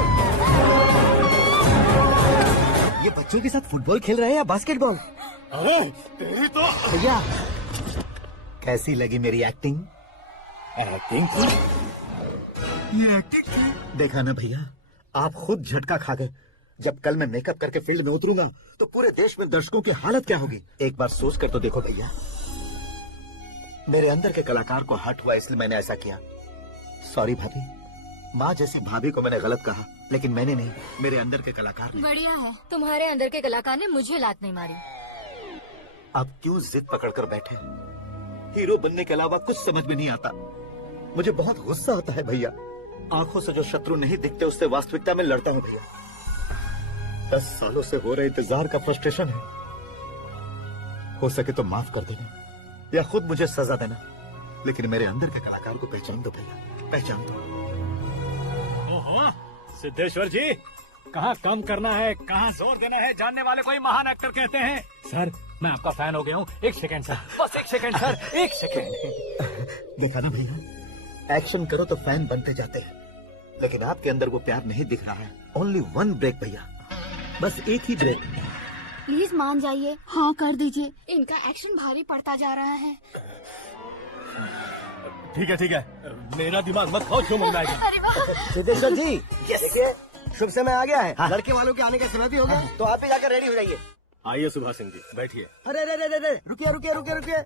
ये बच्चों के साथ फुटबॉल खेल रहे हैं या बास्केटबॉल? अरे तेरी तो भैया कैसी लगी मेरी एक्टिंग? एक्टिंग ये एक्टिंग थी। देखा ना भैया, आप खुद झटका खा गए। जब कल मैं मेकअप करके फील्ड में उतरूंगा तो पूरे देश में दर्शकों की हालत क्या होगी? एक बार सोच कर तो देखो भैया। मेरे अंदर के कलाकार को हर्ट हुआ इसलिए मैंने ऐसा किया। सॉरी भाभी। माँ जैसी भाभी को मैंने गलत कहा, लेकिन मैंने नहीं, मेरे अंदर के कलाकार ने। बढ़िया है, तुम्हारे अंदर के कलाकार ने मुझे लात नहीं मारी। आप क्यों जिद पकड़कर बैठे? हीरो बनने के अलावा कुछ समझ में नहीं आता। मुझे बहुत गुस्सा आता है भैया। आंखों से जो शत्रु नहीं दिखते उससे वास्तविकता में लड़ता हूँ भैया। 10 सालों से हो रहे इंतजार का फ्रस्ट्रेशन है। हो सके तो माफ कर देना। या खुद मुझे सजा देना, लेकिन मेरे अंदर के कलाकार को पहचान दो भैया, पहचान दो। ओहो, सिद्धेश्वर जी, कहाँ कम करना है, कहाँ जोर देना है, जानने वाले कोई महान एक्टर कहते हैं। सर, मैं आपका फैन हो गया हूँ। एक सेकंड सर, बस एक सेकंड सर, एक सेकंड। देखा ना भैया, एक्शन करो तो फैन बनते जाते हैं, लेकिन आपके अंदर वो प्यार नहीं दिख रहा है। ओनली वन ब्रेक भैया, बस एक ही ब्रेक। प्लीज मान जाइए, हाँ कर दीजिए। इनका एक्शन भारी पड़ता जा रहा है। ठीक है, मेरा दिमाग मत खाओ, क्यों मंगाई। अरे वाह! सिद्धेश्वर जी, देखिए शुभ समय आ गया है। लड़के वालों के आने का समय भी हो गया, तो आप ही जाकर रेडी हो जाइए। आइए सुभाष सिंह जी, बैठिए। अरे रुकिए।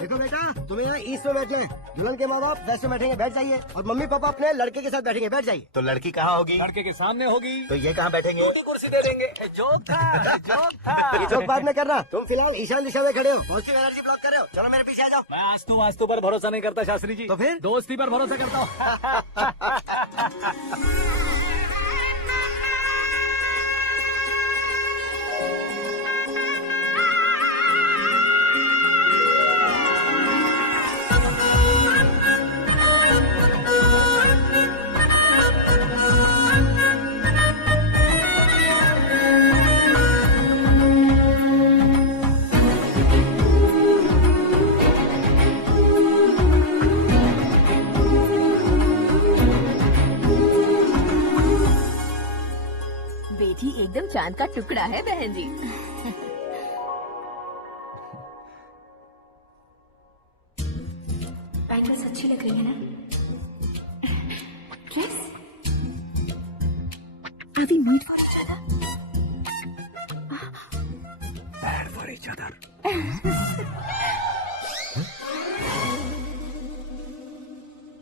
देखो बेटा, तुम्हें यहाँ ईस्ट में बैठना है। दुल्हन के माँ बाप वेस्ट में बैठेंगे, बैठ जाइए। और मम्मी पापा अपने लड़के के साथ बैठेंगे, बैठ जाइए। तो लड़की कहाँ होगी? लड़के के सामने होगी। तो ये कहाँ बैठेंगे? कुर्सी दे देंगे। जोक था। ये जोक बाद में करना। तुम फिलहाल ईशान दिशा में खड़े हो, पॉजिटिव एनर्जी ब्लॉक कर रहे हो। चलो मेरे पीछे आ जाओ। मैं वास्तु पर भरोसा नहीं करता शास्त्री जी। तो फिर? दोस्ती पर भरोसा करता हूँ। बेटी एकदम चांद का टुकड़ा है बहन जी। बैंगल्स अच्छी लग रही है ना? ड्रेस आदि meet for each other, bad for each other.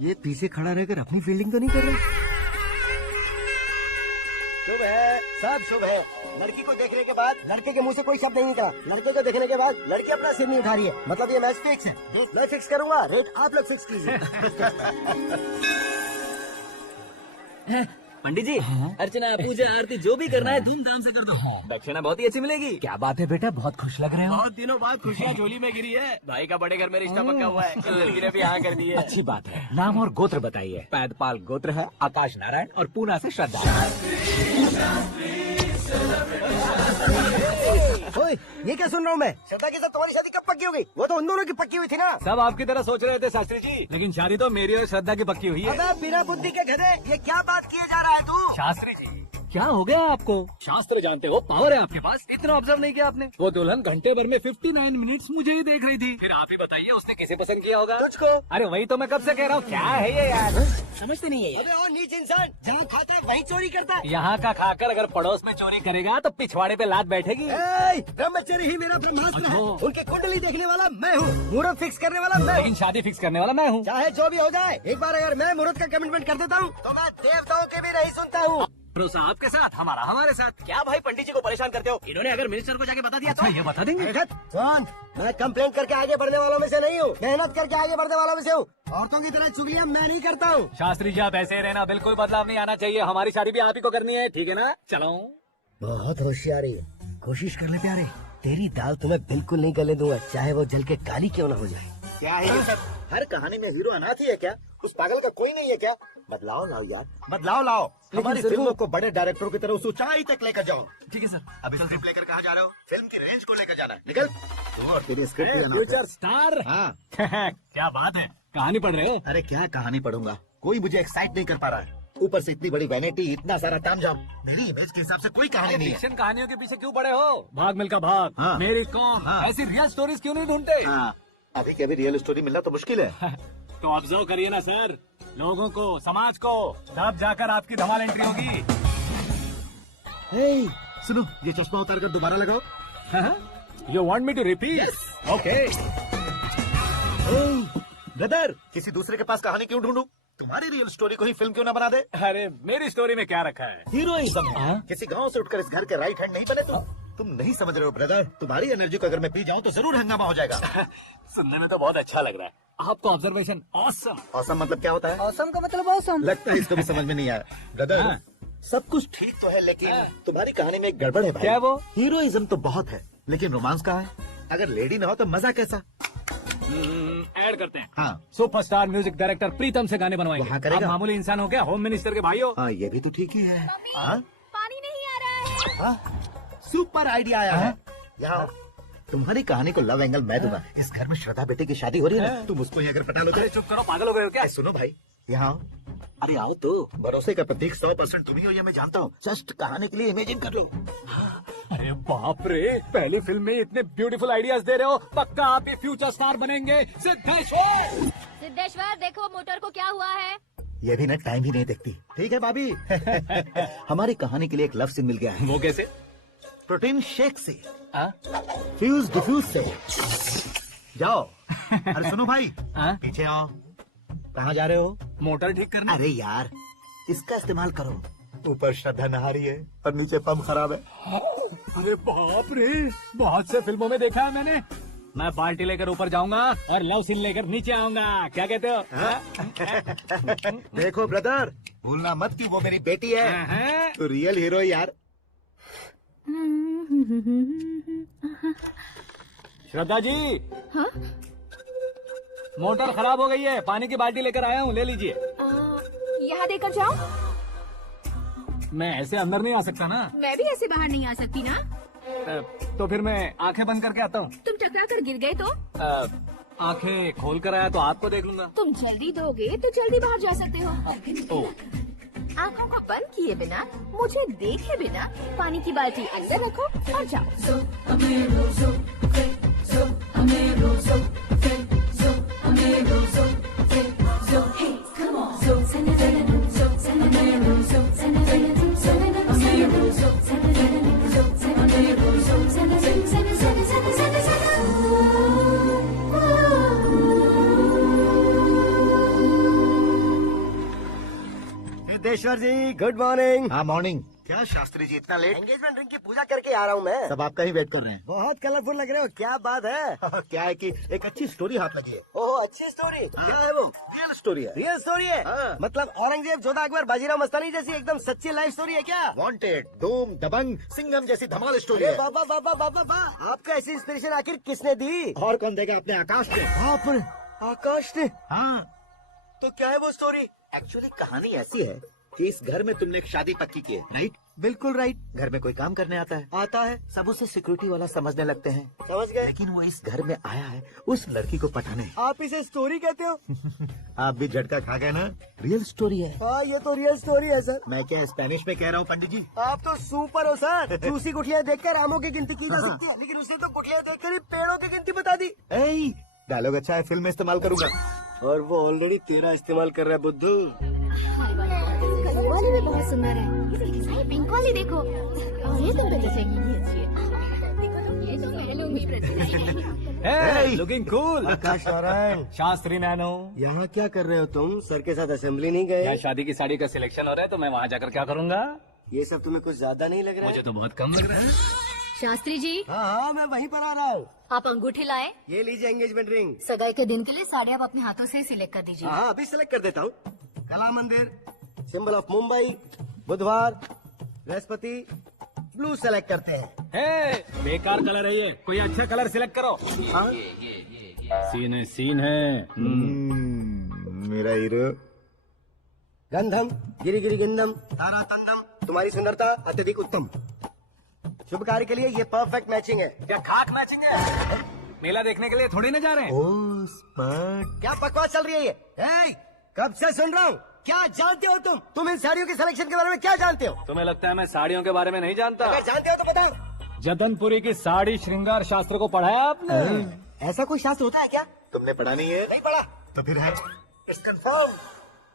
ये पीछे खड़ा रहकर अपनी फील्डिंग तो नहीं कर रहा? शुभ है, सब शुभ है। लड़की को देखने के बाद लड़के के मुंह से कोई शब्द नहीं निकला। लड़के को देखने के बाद लड़की अपना सिर नहीं उठा रही है, मतलब ये मैच फिक्स है। डेट मैं फिक्स करूंगा, रेट आप लोग फिक्स कीजिए। पंडित जी, अर्चना पूजा आरती जो भी करना है धूमधाम से कर दो। दक्षिणा बहुत ही अच्छी मिलेगी। क्या बात है बेटा, बहुत खुश लग रहे हो। बहुत दिनों बाद खुशियाँ झोली में गिरी है। भाई का बड़े घर में रिश्ता पक्का हुआ है, लड़की ने भी हाँ कर दी है। अच्छी बात है। नाम और गोत्र बताइए। पैदपाल गोत्र है, आकाश नारायण, और पूना से श्रद्धा। ओए, ये क्या सुन रहा हूँ मैं? श्रद्धा के साथ तुम्हारी शादी कब पक्की हो गई? वो तो उन दोनों की पक्की हुई थी ना। सब आपकी तरह सोच रहे थे शास्त्री जी, लेकिन शादी तो मेरी और श्रद्धा की पक्की हुई है। अबे बिना बुद्धि के गधे, ये क्या बात किए जा रहा है तू? शास्त्री जी, क्या हो गया आपको? शास्त्र जानते हो, पावर है आपके पास। इतना ऑब्जर्व नहीं किया आपने? वो दुल्हन घंटे भर में 59 मिनट्स मुझे ही देख रही थी। फिर आप ही बताइए उसने किसे पसंद किया होगा? तुझको। अरे वही तो मैं कब से कह रहा हूँ, क्या है ये यार? समझते नहीं है। अबे और नीच इंसान, जहाँ खाता है वही चोरी करता है। यहाँ का खाकर अगर पड़ोस में चोरी करेगा तो पिछवाड़े पे लात बैठेगी। ब्रह्मचर्य ही मेरा ब्रह्मास्त्र है। उनके कुंडली देखने वाला मैं हूँ, मुहूर्त फिक्स करने वाला मैं हूँ। लेकिन शादी फिक्स करने वाला मैं हूँ। चाहे जो भी हो जाए, एक बार अगर मैं मुहूर्त का कमिटमेंट कर देता हूँ तो मैं देवताओं के भी नहीं सुनता हूँ। भरोसा आपके साथ, हमारा हमारे साथ। क्या भाई पंडित जी को परेशान करते हो? इन्होंने अगर मिनिस्टर को जाके बता दिया तो? ये बता देंगे। मैं कंप्लेंट करके आगे बढ़ने वालों में से नहीं हूँ, मेहनत करके आगे बढ़ने वालों में से हूँ। औरतों की तरह चुगलियाँ मैं नहीं करता हूँ। शास्त्री जी आप ऐसे ही रहना, बिल्कुल बदलाव नहीं आना चाहिए। हमारी शादी भी आप ही को करनी है, ठीक है ना? चलो। बहुत होशियारी है, कोशिश कर ले प्यारे। तेरी दाल तुम्हें बिल्कुल नहीं गले दूंगा, चाहे वो जल के काली क्यों न हो जाए। क्या है ये सब? हर कहानी में हीरो अनाथ ही है क्या? उस पागल का कोई नहीं है क्या? बदलाव लाओ यार, बदलाव लाओ। हमारी फिल्मों को बड़े डायरेक्टरों की तरह उस ऊंचाई तक लेकर जाओ। ठीक है सर। अभी स्क्रिप्ट लेकर कहाँ जा रहे हो? फिल्म की रेंज को लेकर जाना है। निकल। तुम और तेरी स्क्रिप्ट भी अनाथ है। Future star. हाँ। क्या बात है, कहानी पढ़ रहे हो? अरे क्या कहानी पढ़ूंगा, कोई मुझे एक्साइट नहीं कर पा रहा है। ऊपर से इतनी बड़ी वैनिटी, इतना सारा तामझाम। मेरी इमेज के हिसाब से कोई कहानी नहीं है। फिक्शन कहानियों के पीछे क्यों पड़े हो? भाग मिल्खा भाग, हाँ। मेरी कौन, हाँ। ऐसी रियल स्टोरीज क्यों नहीं ढूंढते? हाँ, अभी के अभी रियल स्टोरी मिलना तो मुश्किल है। तो ऑब्जर्व करिए ना सर, लोगों को, समाज को, तब जाकर आपकी धमाल एंट्री होगी। सुनो, ये चश्मा उतार कर दोबारा लगाओ। You want me to repeat? Okay. Brother, किसी दूसरे के पास कहानी क्यों ढूंढूं? तुम्हारी रियल स्टोरी को ही फिल्म क्यों ना बना दे? अरे मेरी स्टोरी में क्या रखा है? हीरोइज्म। किसी गांव से उठकर इस घर के राइट हैंड नहीं बने तुम नहीं समझ रहे हो ब्रदर। तुम्हारी एनर्जी को अगर मैं पी जाऊं तो जरूर हंगामा हो जाएगा। सुनने में तो बहुत अच्छा लग रहा है। आपको ऑब्जर्वेशन ऑसम। औसम मतलब क्या होता है? औसम का मतलब औसम। लगता है इसको भी समझ में नहीं आया। ब्रदर, सब कुछ ठीक तो है, लेकिन तुम्हारी कहानी में एक गड़बड़ है भाई। क्या वो? हीरोइज्म तो बहुत है, लेकिन रोमांस कहाँ है? अगर लेडी ना हो तो मजा कैसा? ऐड करते हैं। हाँ। सुपरस्टार म्यूजिक डायरेक्टर प्रीतम से गाने बनवाएंगे। वहाँ करेगा? आप मामूली इंसान हो क्या, होम मिनिस्टर के भाई हो। हाँ, ये भी तो ठीक ही है। हाँ? पानी नहीं आ रहा है। हाँ? सुपर आइडिया आया है। यहाँ तुम्हारी कहानी को लव एंगल मैं दूंगा। इस घर में श्रद्धा बेटे की शादी हो रही है ना, तुम उसको ही अगर पटा लो तो। अरे चुप करो, पागल हो गए हो क्या? सुनो भाई, यहाँ अरे आओ तो। भरोसे का प्रतीक 100% तुम ही हो, ये मैं जानता हूँ। जस्ट कहानी के लिए इमेजिन कर लो। अरे बाप रे, पहली फिल्म में इतने ब्यूटीफुल आइडियाज दे रहे हो, पक्का आप भी फ्यूचर स्टार बनेंगे। सिद्धेश्वर, सिद्धेश्वर देखो मोटर को क्या हुआ है। ये भी ना टाइम ही नहीं देखती। ठीक है भाभी। हमारी कहानी के लिए एक लव सीन मिल गया है। वो कैसे? प्रोटीन शेक से, हाँ? फ्यूज डिफ्यूज से। जाओ। अरे सुनो भाई, हाँ? पीछे आओ। कहाँ जा रहे हो? मोटर ठीक करना। अरे यार, इसका इस्तेमाल करो। ऊपर श्रद्धा नहा रही है और नीचे पंप खराब है। अरे बाप रे, बहुत से फिल्मों में देखा है मैंने। मैं बाल्टी लेकर ऊपर जाऊंगा और लव सीन लेकर नीचे आऊंगा। क्या कहते हो? देखो ब्रदर, भूलना मत कि वो मेरी बेटी है। हाँ? तो रियल हीरो यार। श्रद्धा जी, हाँ? मोटर खराब हो गई है, पानी की बाल्टी लेकर आया हूँ, ले लीजिए। यहाँ देकर जाओ। मैं ऐसे अंदर नहीं आ सकता ना। मैं भी ऐसे बाहर नहीं आ सकती ना। तो फिर मैं आंखें बंद करके आता हूँ। तुम टकरा कर गिर गए तो? आंखें खोल कर आया तो आपको देख लूंगा। तुम जल्दी दोगे तो जल्दी बाहर जा सकते हो। ओह, आँखों को बंद किए बिना, मुझे देखे बिना पानी की बाल्टी अंदर रखो और जाओ। सिद्धेश्वर जी, गुड मॉर्निंग। हाँ मॉर्निंग। क्या शास्त्री जी इतना लेट? एंगेजमेंट रिंग की पूजा करके आ रहा हूँ मैं। सब आपका ही वेट कर रहे हैं। बहुत कलरफुल लग रहे हो, क्या बात है? क्या है कि एक अच्छी स्टोरी हाथ लगी है। ओह, अच्छी स्टोरी। क्या है वो? रियल स्टोरी है। रियल स्टोरी है? हाँ। मतलब औरंगजेब, जोधा अकबर, बाजीराव मस्तानी जैसी एकदम सच्ची लाइफ स्टोरी है क्या? वांटेड, धूम, दबंग, सिंघम जैसी धमाल स्टोरी है। बाबा बाबा बाबा बा, आपको ऐसी इंस्पिरेशन आखिर किसने दी? और कौन देगा अपने आकाश ने? बाप रे, आकाश ने। हाँ, तो क्या है वो स्टोरी? एक्चुअली कहानी ऐसी है कि इस घर में तुमने एक शादी पक्की की है, राइट? बिल्कुल राइट। घर में कोई काम करने आता है, आता है, सब उसे सिक्योरिटी वाला समझने लगते हैं, समझ गए। लेकिन वो इस घर में आया है उस लड़की को पटाने। आप इसे स्टोरी कहते हो? आप भी झटका खा गए ना? रियल स्टोरी है। हाँ, ये तो रियल स्टोरी है सर। मैं क्या स्पेनिश में कह रहा हूँ पंडित जी? आप तो सुपर हो सर। चूसी गुठलियाँ देखकर आमों की गिनती की जा सकती है, लेकिन उसने तो गुठलियाँ देखकर ही पेड़ों की गिनती बता दी। डायलॉग अच्छा है, फिल्म में इस्तेमाल करूंगा। और वो ऑलरेडी तेरा इस्तेमाल कर रहा है बुद्धू। कलर वाली भी बहुत सुंदर है। पिंक वाली देखो। और ये तुम पे जैसे ये अच्छी है। देखो तो ये तो मैं लूंगी। Looking cool. आकाश नारायण, शास्त्री नैनो, यहाँ क्या कर रहे हो तुम? सर के साथ असेंबली नहीं गए? क्या शादी की साड़ी का सिलेक्शन हो रहा है तो मैं वहाँ जाकर क्या करूँगा? ये सब तुम्हें कुछ ज्यादा नहीं लग रहा है? मुझे तो बहुत कम लग रहा है। शास्त्री जी, हाँ, मैं वहीं पर आ रहा हूँ। आप अंगूठी लाए। ये लीजिए एंगेजमेंट रिंग। सगाई के दिन के लिए साड़ी आप अपने हाथों से सिलेक्ट कर दीजिए। हाँ, अभी सिलेक्ट कर देता हूँ। कला मंदिर, सिंबल ऑफ मुंबई, बुधवार, बृहस्पति, ब्लू सेलेक्ट करते हैं। बेकार कलर है ये, कोई अच्छा कलर सिलेक्ट करो। हाँ? सीन है। मेरा हीरो। गंधम, गिरी गिरी गंधम, तारा तंदम, तुम्हारी सुंदरता अत्यधिक उत्तम। शुभ कार्य के लिए ये परफेक्ट मैचिंग है। क्या खाक मैचिंग है? मेला देखने के लिए थोड़ी ना जा रहे हैं। Oh smart. क्या बकवास चल रही है ये? कब से सुन रहा हूँ। क्या जानते हो तुम? तुम इन साड़ियों के सिलेक्शन के बारे में क्या जानते हो? तुम्हें लगता है मैं साड़ियों के बारे में नहीं जानता? अगर जानते हो तो बताओ। जतनपुरी की साड़ी श्रृंगार शास्त्र को पढ़ाया आपने? ऐसा कोई शास्त्र होता है क्या? तुमने पढ़ा नहीं है? नहीं पढ़ा। तो फिर है। It's confirm.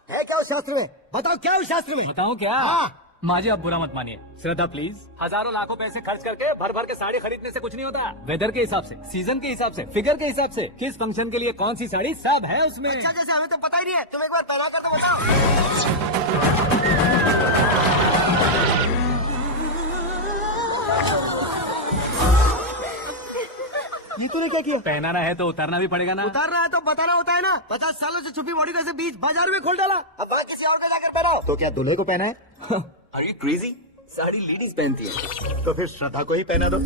है क्या उस शास्त्र में? बताओ क्या उस शास्त्र में? बताऊं क्या? हाँ। माजी, आप बुरा मत मानिए। श्रद्धा प्लीज, हजारों लाखों पैसे खर्च करके भर भर के साड़ी खरीदने से कुछ नहीं होता। वेदर के हिसाब से, सीजन के हिसाब से, फिगर के हिसाब से, किस फंक्शन के लिए कौन सी साड़ी, सब है उसमें। अच्छा, जैसे हमें तो पता ही नहीं है। तुम एक बार पहना कर तो बताओ। ये तूने क्या किया? पहनाना है तो उतारना भी पड़ेगा ना। उतारना है तो बताना होता है ना। 50 सालों से छुपी बॉडी को ऐसे बीच बाजार में खोल डाला। अब बात किसी और को जाकर पहनाओ। तो क्या दूल्हे को पहना है? Are you crazy? Sari ladies पहनती है। तो फिर श्रद्धा को ही पहना दो।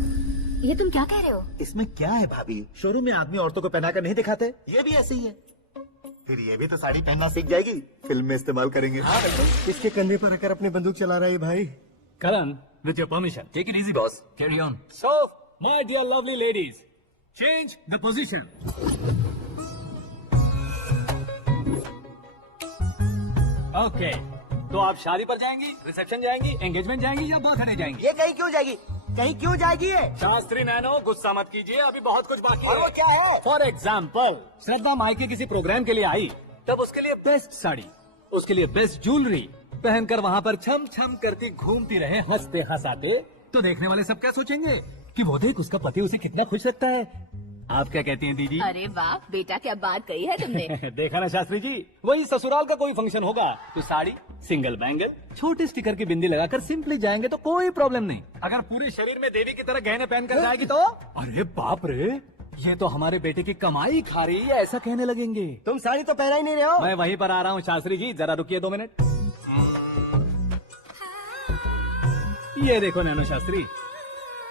ये तुम क्या कह रहे हो? इसमें क्या है भाभी, शोरूम में आदमी औरतों को पहनाकर नहीं दिखाते, ये भी ऐसे ही है। फिर ये भी तो साड़ी पहनना सीख जाएगी, फिल्म में इस्तेमाल करेंगे। इसके कंधे पर रखकर अपनी बंदूक चला रहा है भाई। Karan, with your permission. Take it easy, boss. Carry on. So, my dear lovely ladies, change the position. Okay. तो आप शादी पर जाएंगी, रिसेप्शन जाएंगी, एंगेजमेंट जाएंगी या बर्थडे जाएंगी? ये कहीं क्यों जाएगी? कहीं क्यों जाएगी ये? शास्त्री नैनो, गुस्सा मत कीजिए, अभी बहुत कुछ बाकी और वो क्या है? फॉर एग्जाम्पल, श्रद्धा मायके किसी प्रोग्राम के लिए आई, तब उसके लिए बेस्ट साड़ी, उसके लिए बेस्ट ज्वेलरी पहनकर वहाँ पर छम छम करती घूमती रहे हंसते हंसाते, तो देखने वाले सब क्या सोचेंगे कि वो देख उसका पति उसे कितना खुश रखता है। आप क्या कहती हैं दीदी? अरे वाह बेटा, क्या बात कही है तुमने। देखा ना शास्त्री जी, वही ससुराल का कोई फंक्शन होगा तो साड़ी, सिंगल बैंगल, छोटे स्टिकर की बिंदी लगाकर सिंपली जाएंगे तो कोई प्रॉब्लम नहीं। अगर पूरे शरीर में देवी की तरह गहने पहनकर जाएगी तो अरे बाप रे, ये तो हमारे बेटे की कमाई खा रही है, ऐसा कहने लगेंगे। तुम साड़ी तो पहना ही नहीं रहे हो। मैं वहीं पर आ रहा हूँ शास्त्री जी, जरा रुकिए 2 मिनट। ये देखो नैनो शास्त्री,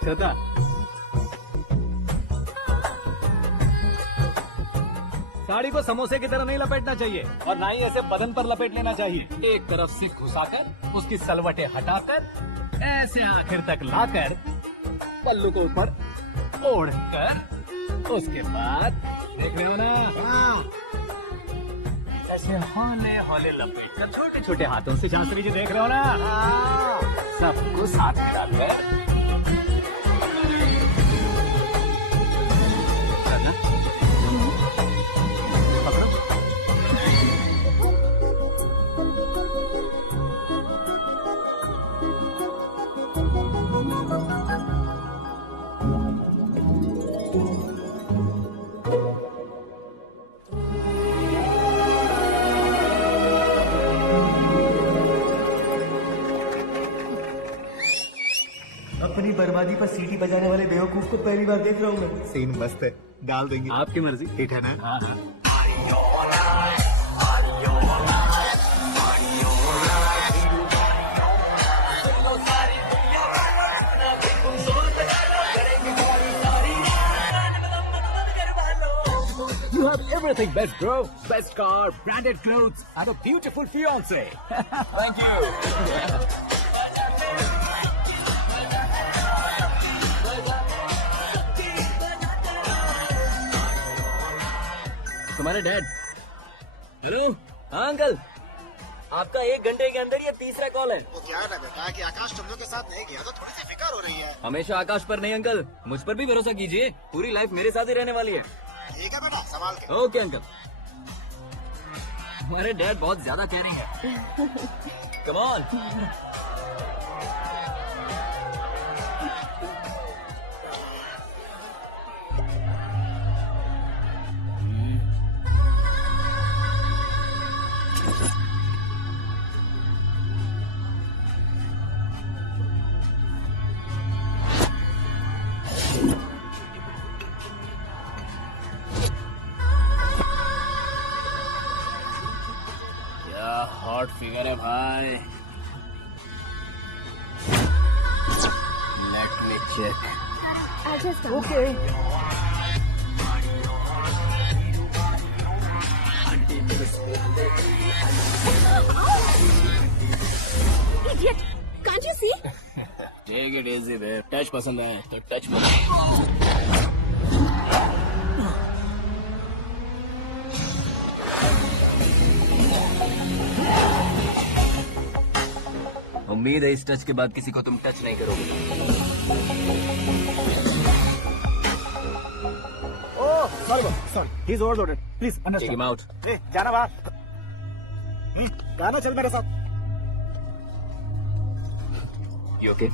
श्रद्धा, साड़ी को समोसे की तरह नहीं लपेटना चाहिए और ना ही ऐसे बदन पर लपेट लेना चाहिए। एक तरफ से घुसाकर, उसकी सलवटें हटाकर, ऐसे आखिर तक लाकर, पल्लू को ऊपर ओढ़कर, उसके बाद देख रहे हो ना, ऐसे हौले हौले लपेट कर छोटे छोटे हाथों से, शास्त्री जी देख रहे हो ना, सबको साथ में डालकर, अपनी बर्बादी पर सीटी बजाने वाले बेवकूफ को पहली बार देख रहा हूँ मैं। सीन मस्त है, डाल देंगे। आपकी मर्जी। हिट है ना? हाँ हाँ। You have everything best, bro. Best car, branded clothes, and a beautiful fiance. Thank you. तुम्हारे डैड। हेलो, हाँ अंकल, आपका 1 घंटे के अंदर ये तीसरा कॉल है। वो क्या ना बेटा कि आकाश तुम लोग के साथ नहीं गया तो थोड़ी सी फिक्र हो रही है। हमेशा आकाश पर नहीं अंकल, मुझ पर भी भरोसा कीजिए, पूरी लाइफ मेरे साथ ही रहने वाली है। ठीक है बेटा, संभाल के। Okay uncle. हमारे डैड बहुत ज्यादा केयरिंग है। Come on. हॉट फिगर है भाई। Let me check. Okay. Idiot! Can't you see? Take it easy babe. Touch पसंद है तो टच पसंद। उम्मीद है इस टच के बाद किसी को तुम टच नहीं करोगे। Oh sorry, he is overloaded, please take understand. Him out. जाना बाहर। गाना चल मेरे साथ। You okay?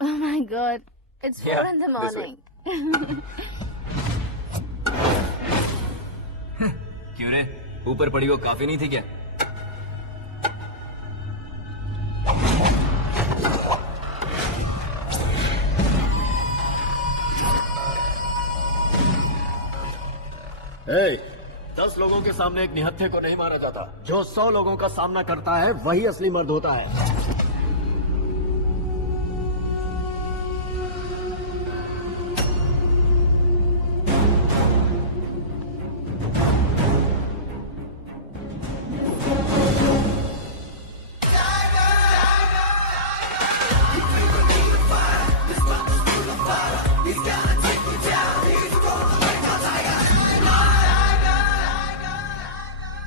Oh my God! It's 4 in the this way. morning. क्यों रे, ऊपर पड़ी वो काफी नहीं थी क्या? 10 लोगों के सामने एक निहत्थे को नहीं मारा जाता। जो 100 लोगों का सामना करता है वही असली मर्द होता है।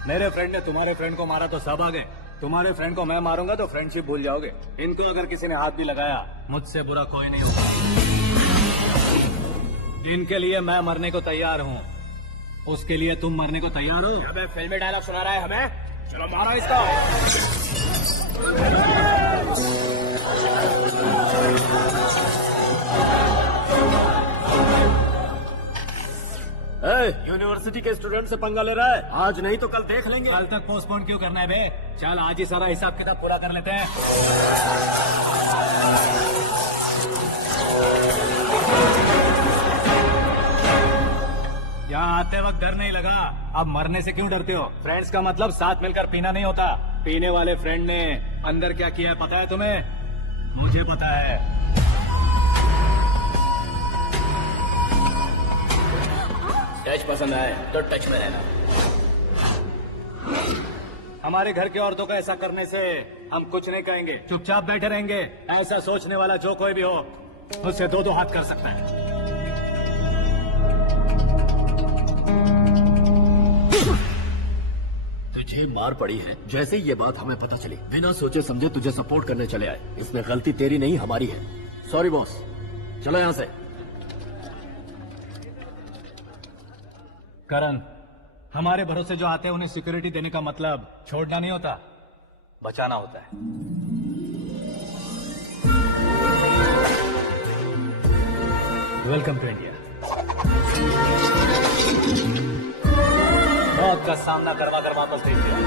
मेरे फ्रेंड ने तुम्हारे फ्रेंड को मारा तो सब आ गए। तुम्हारे फ्रेंड को मैं मारूंगा तो फ्रेंडशिप भूल जाओगे। इनको अगर किसी ने हाथ भी लगाया मुझसे बुरा कोई नहीं होगा। इनके लिए मैं मरने को तैयार हूँ, उसके लिए तुम मरने को तैयार हो? अबे फिल्मी डायलॉग सुना रहा है हमें। चलो मारा इसका। यूनिवर्सिटी के स्टूडेंट से पंगा ले रहा है। आज नहीं तो कल देख लेंगे। कल तक पोस्टपोन क्यों करना है बे? चल आज ही सारा हिसाब किताब पूरा कर लेते हैं। यहाँ आते वक्त डर नहीं लगा, अब मरने से क्यों डरते हो? फ्रेंड्स का मतलब साथ मिलकर पीना नहीं होता। पीने वाले फ्रेंड ने अंदर क्या किया है पता है तुम्हें? मुझे पता है। टच पसंद आए तो टच में रहना। हमारे घर की औरतों का ऐसा करने से हम कुछ नहीं कहेंगे, चुपचाप बैठे रहेंगे। ऐसा सोचने वाला जो कोई भी हो उससे दो हाथ कर सकता है। तुझे मार पड़ी है। जैसे ही ये बात हमें पता चली, बिना सोचे समझे तुझे सपोर्ट करने चले आए। इसमें गलती तेरी नहीं हमारी है। सॉरी बॉस, चलो यहाँ से। करण, हमारे भरोसे जो आते हैं उन्हें सिक्योरिटी देने का मतलब छोड़ना नहीं होता, बचाना होता है। Welcome to India. मौत का सामना करवा कर वापस भेज दिया।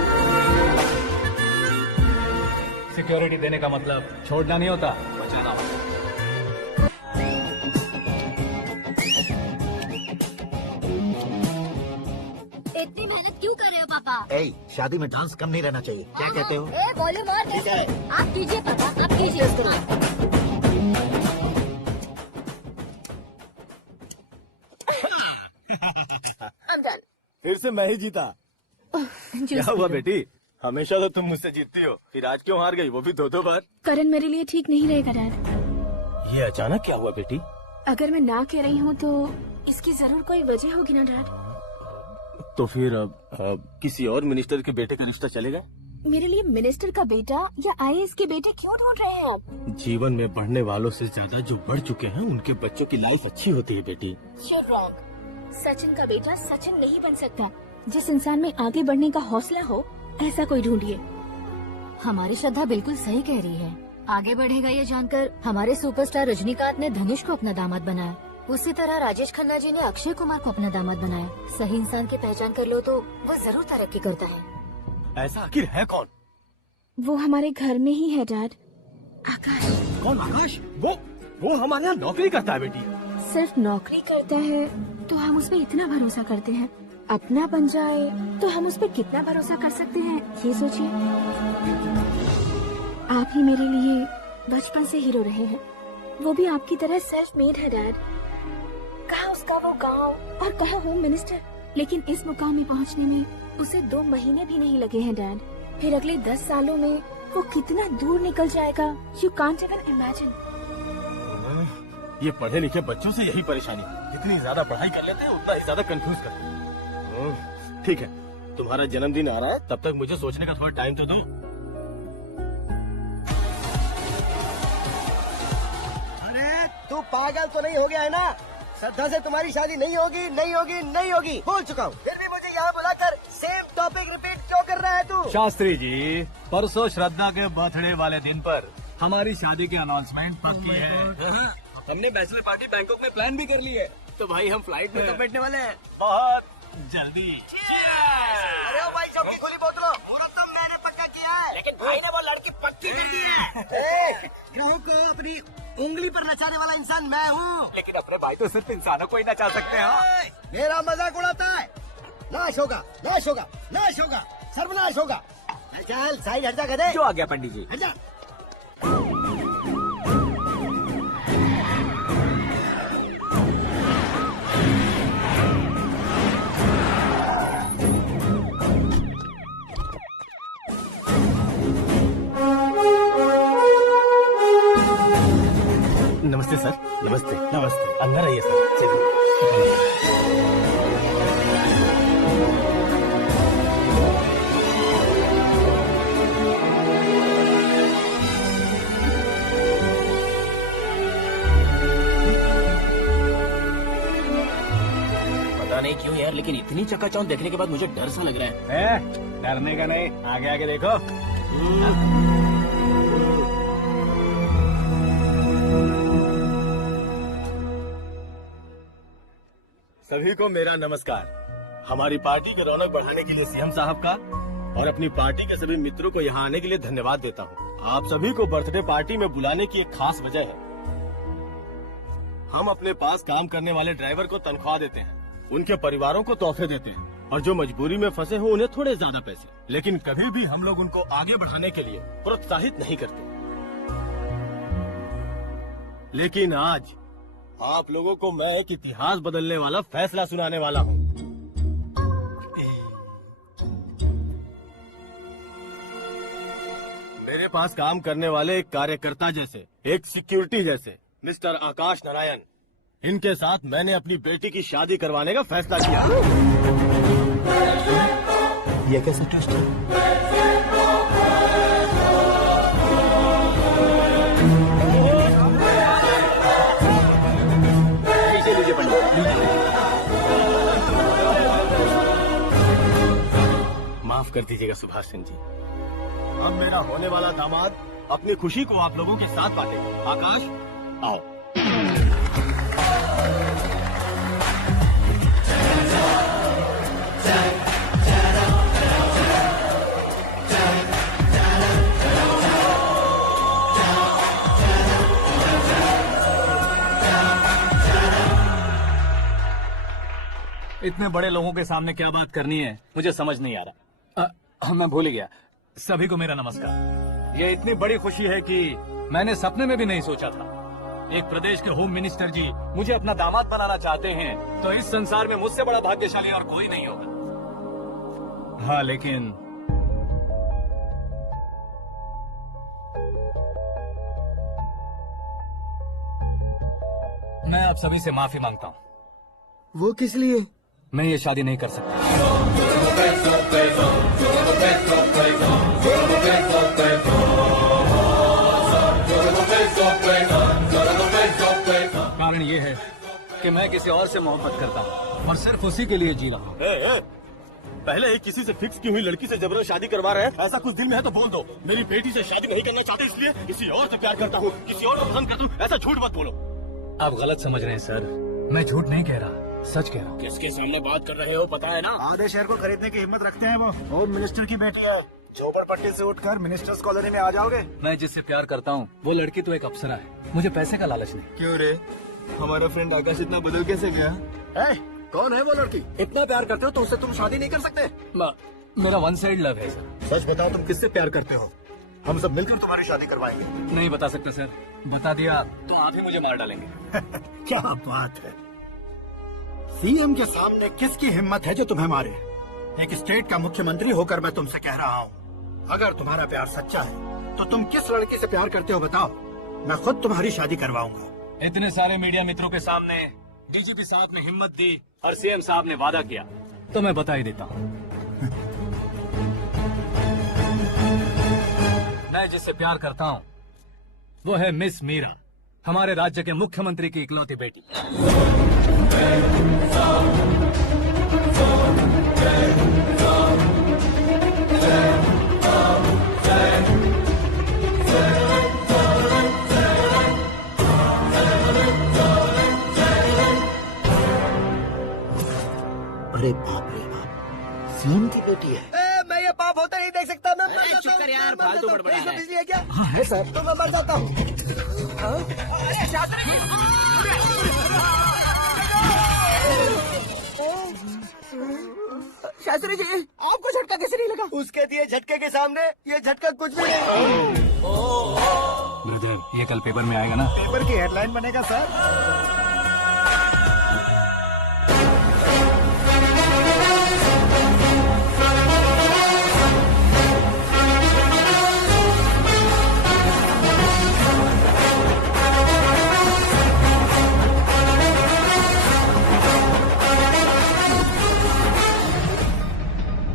सिक्योरिटी देने का मतलब छोड़ना नहीं होता, बचाना होता है। इतनी मेहनत क्यों कर रहे हो पापा? ए, शादी में डांस कम नहीं रहना चाहिए। क्या कहते हो? वॉल्यूम और ठीक है। आप कीजिए पापा, आप कीजिए इसको। I'm done. फिर से मैं ही जीता। क्या हुआ बेटी? हमेशा तो तुम मुझसे जीतती हो, फिर आज क्यों हार गई, वो भी 2-2 बार? करण मेरे लिए ठीक नहीं रहेगा डैड। ये अचानक क्या हुआ बेटी? अगर मैं ना कह रही हूँ तो इसकी जरूर कोई वजह होगी ना डैड। तो फिर अब किसी और मिनिस्टर के बेटे का रिश्ता चलेगा? मेरे लिए मिनिस्टर का बेटा या आईएएस के बेटे क्यों ढूंढ रहे हैं आप? जीवन में बढ़ने वालों से ज्यादा जो बढ़ चुके हैं उनके बच्चों की लाइफ अच्छी होती है बेटी। You're wrong. सचिन का बेटा सचिन नहीं बन सकता। जिस इंसान में आगे बढ़ने का हौसला हो ऐसा कोई ढूंढिए। हमारी श्रद्धा बिल्कुल सही कह रही है। आगे बढ़ेगा ये जानकर हमारे सुपरस्टार रजनीकांत ने धनुष को अपना दामाद बनाया। उसी तरह राजेश खन्ना जी ने अक्षय कुमार को अपना दामाद बनाया। सही इंसान की पहचान कर लो तो वो जरूर तरक्की करता है। ऐसा आखिर है कौन? वो हमारे घर में ही है डैड। आकाश। कौन आकाश? वो हमारे यहाँ नौकरी करता है बेटी। सिर्फ नौकरी करता है तो हम उस पर इतना भरोसा करते हैं। अपना बन जाए तो हम उस पर कितना भरोसा कर सकते हैं ये सोचिए। आप ही मेरे लिए बचपन से हीरो रहे हैं। वो भी आपकी तरह सेल्फ मेड है डैड। कहाँ उसका वो गांव और कहाँ होम मिनिस्टर। लेकिन इस मुकाम में पहुँचने में उसे 2 महीने भी नहीं लगे हैं डैड। फिर अगले 10 सालों में वो कितना दूर निकल जाएगा, यू कांट इवन इमेजिन। ये पढ़े लिखे बच्चों से यही परेशानी, जितनी ज्यादा पढ़ाई कर लेते हैं उतना ही ज्यादा कंफ्यूज करते हैं। ठीक है, तुम्हारा जन्मदिन आ रहा है, तब तक मुझे सोचने का थोड़ा टाइम तो दो। अरे तू पागल तो नहीं हो गया है ना? श्रद्धा से तुम्हारी शादी नहीं होगी, नहीं होगी, नहीं होगी, बोल चुका हूँ। फिर भी मुझे यहाँ बुलाकर सेम टॉपिक रिपीट क्यों कर रहा है तू? शास्त्री जी, परसों श्रद्धा के बर्थडे वाले दिन पर हमारी शादी की अनाउंसमेंट पक्की है। हमने बैचलर पार्टी बैंकॉक में प्लान भी कर ली है। तो भाई हम फ्लाइट में कब बैठने वाले हैं? बहुत जल्दी। अरे भाई चौकी खुली बोतलो, मुहूर्त तो मैंने पक्का किया है। लेकिन भाई ने वो लड़की पक्की कर दी है। ग्राहक को अपनी उंगली पर नचाने वाला इंसान मैं हूँ। लेकिन अपने भाई तो सिर्फ इंसानों को ही नचा सकते हैं। मेरा मजाक उड़ाता है। नाश होगा, नाश होगा, नाश होगा, सर्वनाश होगा। चल साइड हट जा गधे। जो आ गया पंडित जी। हट जा। नमस्ते सर। नमस्ते नमस्ते। अंदर आइए सर। चलिए। पता नहीं क्यों यार, लेकिन इतनी चकाचौंध देखने के बाद मुझे डर सा लग रहा है। डरने का नहीं, आगे आगे देखो। सभी को मेरा नमस्कार। हमारी पार्टी की रौनक बढ़ाने के लिए सीएम साहब का और अपनी पार्टी के सभी मित्रों को यहाँ आने के लिए धन्यवाद देता हूँ। आप सभी को बर्थडे पार्टी में बुलाने की एक खास वजह है। हम अपने पास काम करने वाले ड्राइवर को तनख्वाह देते हैं, उनके परिवारों को तोहफे देते हैं और जो मजबूरी में फंसे हो उन्हें थोड़े ज्यादा पैसे। लेकिन कभी भी हम लोग उनको आगे बढ़ाने के लिए प्रोत्साहित नहीं करते। लेकिन आज आप लोगों को मैं एक इतिहास बदलने वाला फैसला सुनाने वाला हूँ। मेरे पास काम करने वाले एक कार्यकर्ता जैसे, एक सिक्योरिटी जैसे मिस्टर आकाश नारायण, इनके साथ मैंने अपनी बेटी की शादी करवाने का फैसला किया। ये कैसा ट्रस्ट है? माफ कर दीजिएगा सुभाष सिंह जी। अब मेरा होने वाला दामाद अपनी खुशी को आप लोगों के साथ बांटेगा। आकाश, आओ। इतने बड़े लोगों के सामने क्या बात करनी है मुझे समझ नहीं आ रहा। मैं भूल ही गया। सभी को मेरा नमस्कार। ये इतनी बड़ी खुशी है कि मैंने सपने में भी नहीं सोचा था। एक प्रदेश के होम मिनिस्टर जी मुझे अपना दामाद बनाना चाहते हैं तो इस संसार में मुझसे बड़ा भाग्यशाली और कोई नहीं होगा। हाँ, लेकिन मैं आप सभी से माफी मांगता हूँ। वो किस लिए? मैं ये शादी नहीं कर सकता। कारण ये है कि मैं किसी और से मोहब्बत करता हूँ और सिर्फ उसी के लिए जी रहा हूँ। पहले ही किसी से फिक्स की हुई लड़की से जबरन शादी करवा रहे हैं। ऐसा कुछ दिल में है तो बोल दो। मेरी बेटी से शादी नहीं करना चाहते इसलिए किसी और से प्यार करता हूँ, किसी और को पसंद करता हूँ, ऐसा झूठ मत बोलो। आप गलत समझ रहे हैं सर। मैं झूठ नहीं कह रहा, सच कह रहा हूँ। किसके सामने बात कर रहे हो पता है ना? आधे शहर को खरीदने की हिम्मत रखते हैं वो। होम मिनिस्टर की बेटी है। झोपड़पट्टी से उठकर मिनिस्टर्स कॉलोनी में आ जाओगे। मैं जिससे प्यार करता हूँ वो लड़की तो एक अप्सरा है। मुझे पैसे का लालच नहीं। क्यों रे, हमारा फ्रेंड आकाश इतना बदल कैसे गया? कौन है वो लड़की? इतना प्यार करते हो तो उससे तुम शादी नहीं कर सकते? मेरा वन साइड लव है सर। सच बताओ, तुम किससे प्यार करते हो? हम सब मिलकर तुम्हारी शादी करवाएंगे। नहीं बता सकता सर। बता दिया तो आप ही मुझे मार डालेंगे। क्या बात है। सीएम के सामने किसकी हिम्मत है जो तुम्हें मारे? एक स्टेट का मुख्यमंत्री होकर मैं तुमसे कह रहा हूँ, अगर तुम्हारा प्यार सच्चा है तो तुम किस लड़की से प्यार करते हो बताओ, मैं खुद तुम्हारी शादी करवाऊंगा। इतने सारे मीडिया मित्रों के सामने डीजीपी साहब ने हिम्मत दी और सीएम साहब ने वादा किया तो मैं बता ही देता हूँ। मैं जिससे प्यार करता हूँ वो है मिस मीरा, हमारे राज्य के मुख्यमंत्री की इकलौती बेटी। अरे बाप रे बाप, सीएम की बेटी है। मैं ये पाप होता नहीं देख सकता। मैं मर अरे जाता चुप हूँ, कर यार, मैं मर फालतू जाता हूँ। बड़बड़ा रहा है। बिजली है क्या? हाँ है सर। तो मैं मर जाता हूँ। अरे शास्त्री जी! शास्त्री जी, आपको झटका कैसे नहीं लगा? उसके दिए झटके के सामने ये झटका कुछ भी नहीं। ब्रदर, ये कल पेपर में आएगा ना? पेपर की हेडलाइन बनेगा सर।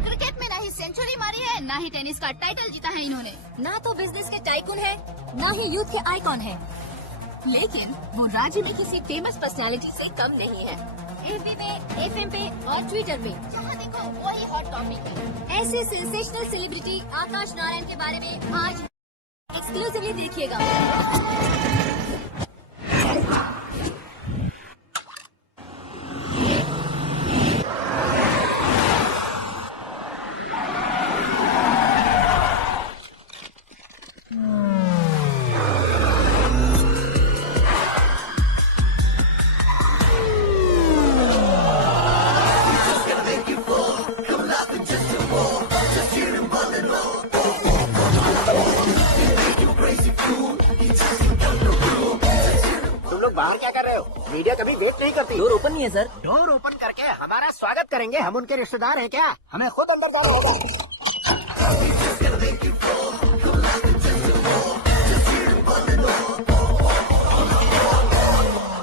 क्रिकेट में ना ही सेंचुरी मारी है, ना ही टेनिस का टाइटल जीता है इन्होंने। ना तो बिजनेस के टाइकून है, ना ही यूथ के आइकॉन है। लेकिन वो राज्य में किसी फेमस पर्सनालिटी से कम नहीं है। एफबी पे, एफएम पे और ट्विटर पे जहाँ देखो वही हॉट टॉपिक है। ऐसे सेंसेशनल सेलिब्रिटी आकाश नारायण के बारे में आज एक्सक्लूसिवली देखिएगा। बाहर क्या कर रहे हो? मीडिया कभी वेट नहीं करती। डोर ओपन नहीं है सर। डोर ओपन करके हमारा स्वागत करेंगे? हम उनके रिश्तेदार हैं क्या? हमें खुद अंदर जाना होगा।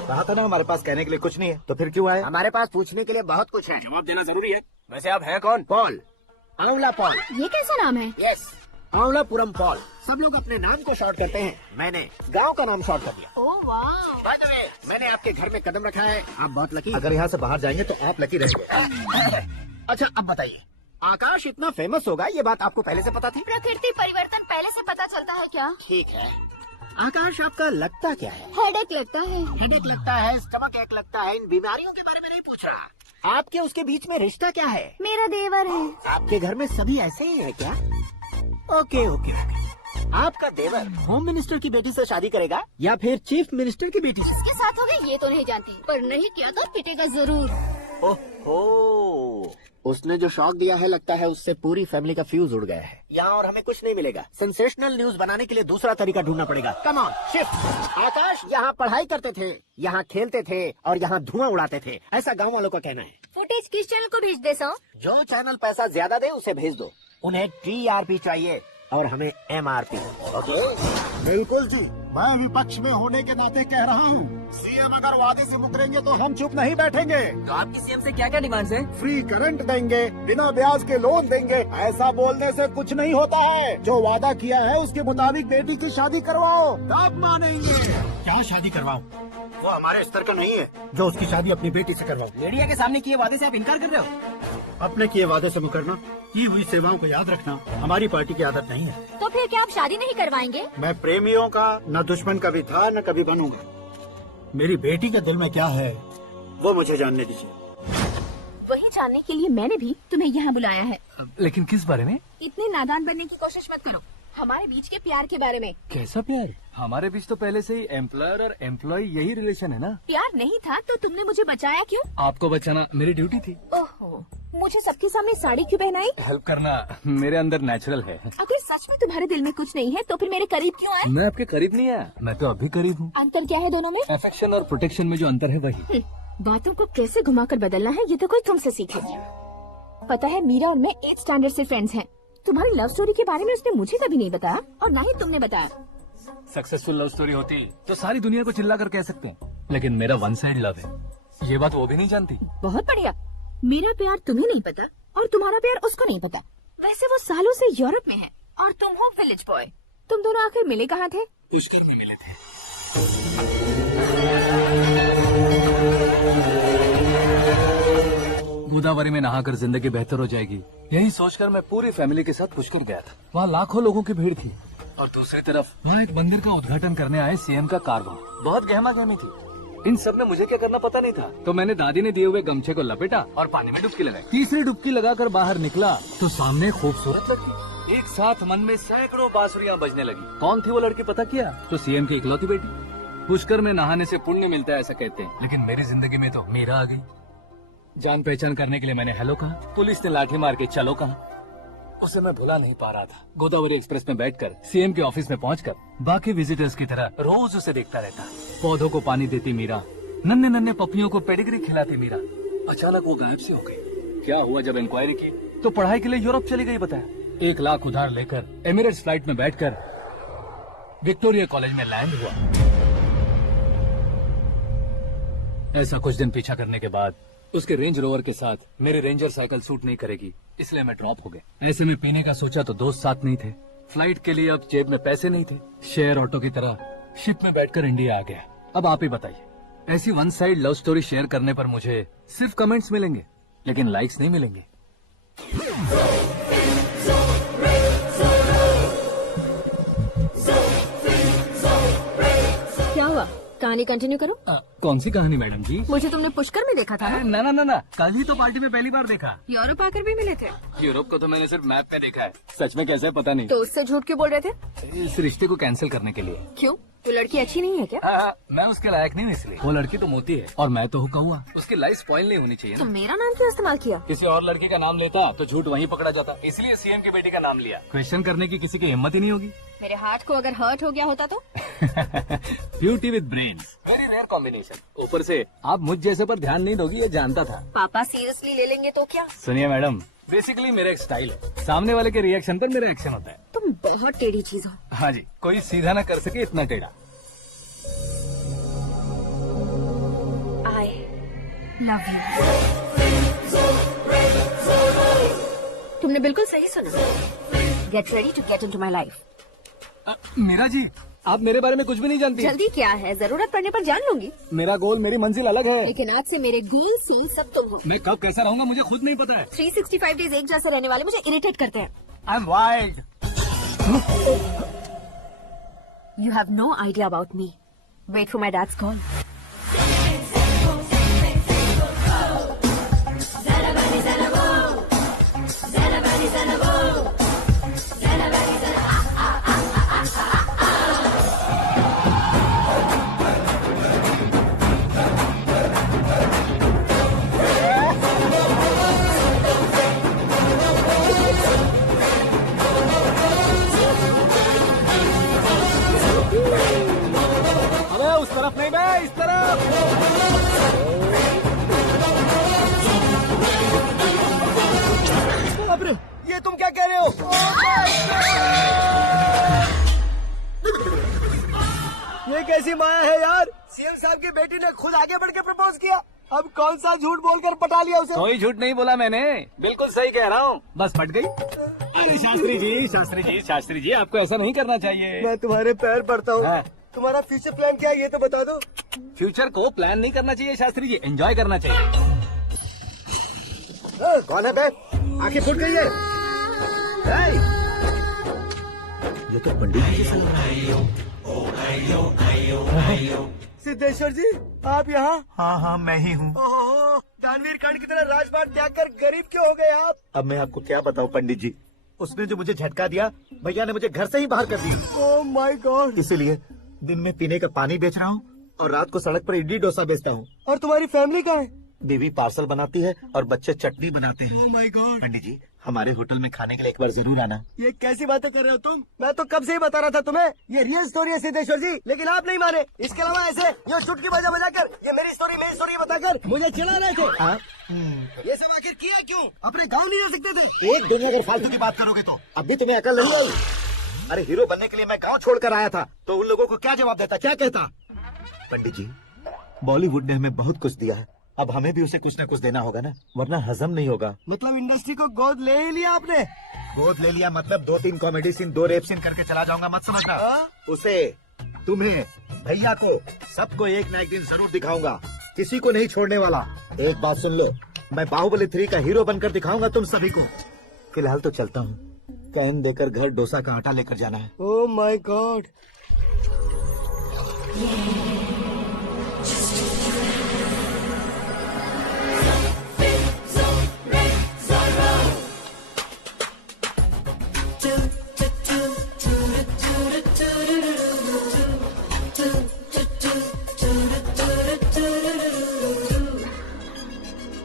कहा था ना हमारे पास कहने के लिए कुछ नहीं है, तो फिर क्यों आए? हमारे पास पूछने के लिए बहुत कुछ है। जवाब देना जरूरी है। वैसे आप हैं कौन? पॉल, आंवला पॉल। ये कैसा नाम है? Yes, Aanwalapuram Paul. सब लोग अपने नाम को शॉर्ट करते हैं, मैंने गांव का नाम शॉर्ट कर दिया। ओह वाह। बाय द वे, मैंने आपके घर में कदम रखा है, आप बहुत लकी। अगर यहाँ से बाहर जाएंगे तो आप लकी रहेंगे। अच्छा अब बताइए, आकाश इतना फेमस होगा ये बात आपको पहले से पता थी? प्रकृति परिवर्तन पहले से पता चलता है क्या? ठीक है, आकाश आपका लगता क्या है? हेडेक लगता है। हेडेक लगता है, स्टमक एक लगता है, इन बीमारियों के बारे में नहीं पूछ रहा। आपके उसके बीच में रिश्ता क्या है? मेरा देवर है। आपके घर में सभी ऐसे ही है क्या? Okay okay okay. आपका देवर होम मिनिस्टर की बेटी से शादी करेगा या फिर चीफ मिनिस्टर की बेटी से? किसके साथ होगा ये तो नहीं जानती, पर नहीं किया तो पिटेगा जरूर। ओह, उसने जो शॉक दिया है लगता है उससे पूरी फैमिली का फ्यूज उड़ गया है। यहाँ और हमें कुछ नहीं मिलेगा। सेंसेशनल न्यूज बनाने के लिए दूसरा तरीका ढूंढना पड़ेगा। Come on shift. आकाश यहाँ पढ़ाई करते थे, यहाँ खेलते थे और यहाँ धुआं उड़ाते थे, ऐसा गाँव वालों का कहना है। फुटेज किस चैनल को भेज दे सो? जो चैनल पैसा ज्यादा दे उसे भेज दो। उन्हें TRP चाहिए और हमें MRP। ओके बिल्कुल जी, मैं विपक्ष में होने के नाते कह रहा हूँ, सीएम अगर वादे से मुकरेंगे तो हम चुप नहीं बैठेंगे। तो आपकी सीएम से क्या क्या डिमांड्स है? फ्री करंट देंगे, बिना ब्याज के लोन देंगे। ऐसा बोलने से कुछ नहीं होता है। जो वादा किया है उसके मुताबिक बेटी की शादी करवाओ, तब मानेंगे। क्या शादी करवाओ? वो हमारे स्तर का नहीं है जो उसकी शादी अपनी बेटी से करवाओ। मीडिया के सामने किए वादे से आप इनकार कर रहे हो? अपने किए वादे से मुकरना, की हुई सेवाओं को याद रखना हमारी पार्टी की आदत नहीं है। तो फिर क्या आप शादी नहीं करवाएंगे? मैं प्रेमियों का न दुश्मन कभी था न कभी बनूंगा। मेरी बेटी के दिल में क्या है वो मुझे जानने दीजिए। वही जानने के लिए मैंने भी तुम्हें यहाँ बुलाया है। लेकिन किस बारे में? इतने नादान बनने की कोशिश मत करो। हमारे बीच के प्यार के बारे में। कैसा प्यार? हमारे बीच तो पहले से ही एम्प्लॉयर और एम्प्लॉय यही रिलेशन है ना। प्यार नहीं था तो तुमने मुझे बचाया क्यों? आपको बचाना मेरी ड्यूटी थी। ओहो, मुझे सबके सामने साड़ी क्यों पहनाई? हेल्प करना मेरे अंदर नेचुरल है। अगर सच में तुम्हारे दिल में कुछ नहीं है तो फिर मेरे करीब क्यों आए? मैं आपके करीब नहीं आया, मैं तो अभी करीब हूँ। अंतर क्या है दोनों में? अफेक्शन और प्रोटेक्शन में जो अंतर है वही। बातों को कैसे घुमाकर बदलना है ये तो कोई तुमसे सीखे। पता है मीरा और मैं 8th स्टैंडर्ड से फ्रेंड्स हैं। तुम्हारी लव स्टोरी के बारे में उसने मुझे कभी नहीं बताया और ना ही तुमने बताया। सक्सेसफुल लव स्टोरी होती तो सारी दुनिया को चिल्ला कर कह सकते हैं, लेकिन मेरा वन साइड लव है, ये बात वो भी नहीं जानती। बहुत बढ़िया। मेरा प्यार तुम्हें नहीं पता और तुम्हारा प्यार उसको नहीं पता। वैसे वो सालों से यूरोप में है और तुम हो विलेज बॉय। तुम दोनों आखिर मिले कहाँ थे? पुष्कर में मिले थे। गोदावरी में नहाकर जिंदगी बेहतर हो जाएगी, यही सोचकर मैं पूरी फैमिली के साथ पुष्कर गया था। वहाँ लाखों लोगों की भीड़ थी और दूसरी तरफ वहाँ एक मंदिर का उद्घाटन करने आए सीएम का कारवां। बहुत गहमा गहमी थी। इन सब में मुझे क्या करना पता नहीं था, तो मैंने दादी ने दिए हुए गमछे को लपेटा और पानी में डुबकी लगाई। तीसरी डुबकी लगाकर बाहर निकला तो सामने खूबसूरत लड़की। एक साथ मन में सैकड़ों बांसुरियां बजने लगी। कौन थी वो लड़की पता किया? तो सीएम की इकलौती बेटी। पुष्कर में नहाने से पुण्य मिलता है ऐसा कहते हैं, लेकिन मेरी जिंदगी में तो मीरा आ गई। जान पहचान करने के लिए मैंने हेलो कहा, पुलिस ने लाठी मार के चलो कहा। उसे मैं भुला नहीं पा रहा था। गोदावरी एक्सप्रेस में बैठकर सीएम के ऑफिस में पहुंचकर बाकी विजिटर्स की तरह रोज उसे देखता रहता। पौधों को पानी देती मीरा, नन्हे नन्हे पपियों को पेडिग्री खिलाती मीरा। अचानक वो गायब सी हो गई। क्या हुआ? जब इंक्वायरी की तो पढ़ाई के लिए यूरोप चली गई बताया। 1 लाख उधार लेकर एमिरेट्स फ्लाइट में बैठकर विक्टोरिया कॉलेज में लैंड हुआ। ऐसा कुछ दिन पीछा करने के बाद उसके रेंज रोवर के साथ मेरी रेंजर साइकिल सूट नहीं करेगी, इसलिए मैं ड्रॉप हो गया। ऐसे में पीने का सोचा तो दोस्त साथ नहीं थे। फ्लाइट के लिए अब जेब में पैसे नहीं थे। शेयर ऑटो की तरह शिप में बैठकर इंडिया आ गया। अब आप ही बताइए, ऐसी one side love story share करने पर मुझे सिर्फ कमेंट्स मिलेंगे, लेकिन लाइक्स नहीं मिलेंगे। क्या हुआ? कहानी कंटिन्यू करो। कौन सी कहानी मैडम जी? मुझे तुमने पुष्कर में देखा था ना? ना, कल ही तो पार्टी में पहली बार देखा। यूरोप आकर भी मिले थे? यूरोप को तो मैंने सिर्फ मैप पे देखा है, सच में कैसे पता नहीं। तो उससे झूठ क्यों बोल रहे थे? इस रिश्ते को कैंसिल करने के लिए। क्यों? वो लड़की अच्छी नहीं है क्या? मैं उसके लायक नहीं हूँ इसलिए। वो लड़की तो मोती है और मैं तो हुक्का हुआ। उसकी लाइफ स्पॉइल नहीं होनी चाहिए तो ना। मेरा नाम क्यों इस्तेमाल किया? किसी और लड़की का नाम लेता तो झूठ वहीं पकड़ा जाता, इसलिए सीएम की बेटी का नाम लिया। क्वेश्चन करने की किसी की हिम्मत ही नहीं होगी। मेरे हार्ट को अगर हर्ट हो गया होता तो? Beauty with brain, very rare combination. ऊपर से आप मुझ जैसे पर ध्यान नहीं दोगी ये जानता था। पापा सीरियसली ले लेंगे तो क्या? सुनिए मैडम, बेसिकली मेरा एक स्टाइल है, सामने वाले के रिएक्शन पर मेरा एक्शन होता है। तुम बहुत टेढ़ी चीज हो। हाँ जी, कोई सीधा ना कर सके इतना टेढ़ा। I love you. तुमने बिल्कुल सही सुना। Get ready to get into my life. Meera ji, आप मेरे बारे में कुछ भी नहीं जानती। जल्दी क्या है, जरूरत पड़ने पर जान लूंगी। मेरा गोल, मेरी मंजिल अलग है। लेकिन आज से मेरे गोल से सब तुम हो। मैं कब कैसा रहूंगा मुझे खुद नहीं पता है। 365 डेज एक जैसे रहने वाले मुझे इरिटेट करते हैं। I am wild. You have no idea about me. Wait for my dad's call. अबे उस तरफ नहीं बे, इस तरफ। अबे ये तुम क्या कह रहे हो? ये कैसी माया है यार? सीएम साहब की बेटी ने खुद आगे बढ़ के प्रपोज किया, अब कौन सा झूठ बोलकर पटा लिया उसे? कोई झूठ नहीं बोला मैंने, बिल्कुल सही कह रहा हूँ, बस पट गई। अरे शास्त्री जी आपको ऐसा नहीं करना चाहिए। मैं तुम्हारे पैर पड़ता हूँ। हाँ। तुम्हारा फ्यूचर प्लान क्या है ये तो बता दो। फ्यूचर को प्लान नहीं करना चाहिए शास्त्री जी, एंजॉय करना चाहिए। कौन है बे? आंखें फूट गई है। हे! ये तो पंडित जी जैसा लग रहा है। सिद्धेश्वर जी, आप यहाँ? हाँ मैं ही हूँ। ओहो, दानवीर कांड की तरह राजपाट त्याग कर गरीब क्यों हो गए आप? अब मैं आपको क्या बताऊँ पंडित जी, उसने जो मुझे झटका दिया, भैया ने मुझे घर से ही बाहर कर दिया। ओह माय गॉड। इसीलिए दिन में पीने का पानी बेच रहा हूँ और रात को सड़क पर इडली डोसा बेचता हूँ। और तुम्हारी फैमिली कहाँ है? बीवी पार्सल बनाती है और बच्चे चटनी बनाते हैं। ओह माय गॉड। पंडित जी, हमारे होटल में खाने के लिए एक बार जरूर आना। ये कैसी बातें कर रहे हो तुम? मैं तो कब से ही बता रहा था तुम्हें, ये रियल स्टोरी है सिद्धेश्वर जी, लेकिन आप नहीं माने। इसके अलावा ऐसे ये चुटकी बजा कर ये मेरी स्टोरी बताकर मुझे चिढ़ा रहे थे। ये सब आखिर किया क्यों? अपने गाँव नहीं जा सकते थे? एक दिन अगर फालतू की बात करोगे तो अब भी तुम्हें अकल नहीं आई। अरे हीरो बनने के लिए मैं गांव छोड़कर आया था, तो उन लोगों को क्या जवाब देता, क्या कहता? पंडित जी, बॉलीवुड ने हमें बहुत कुछ दिया है, अब हमें भी उसे कुछ न कुछ देना होगा ना, वरना हजम नहीं होगा। मतलब इंडस्ट्री को गोद ले ही लिया आपने? गोद ले लिया मतलब 2-3 कॉमेडी सीन 2 रेप सीन करके चला जाऊंगा मत समझना। उसे, तुम्हें, भैया को, सबको एक न एक दिन जरूर दिखाऊंगा, किसी को नहीं छोड़ने वाला। एक बात सुन लो, मैं बाहुबली 3 का हीरो बनकर दिखाऊंगा तुम सभी को। फिलहाल तो चलता हूँ, कैन देकर घर डोसा का आटा लेकर जाना है। Oh my God.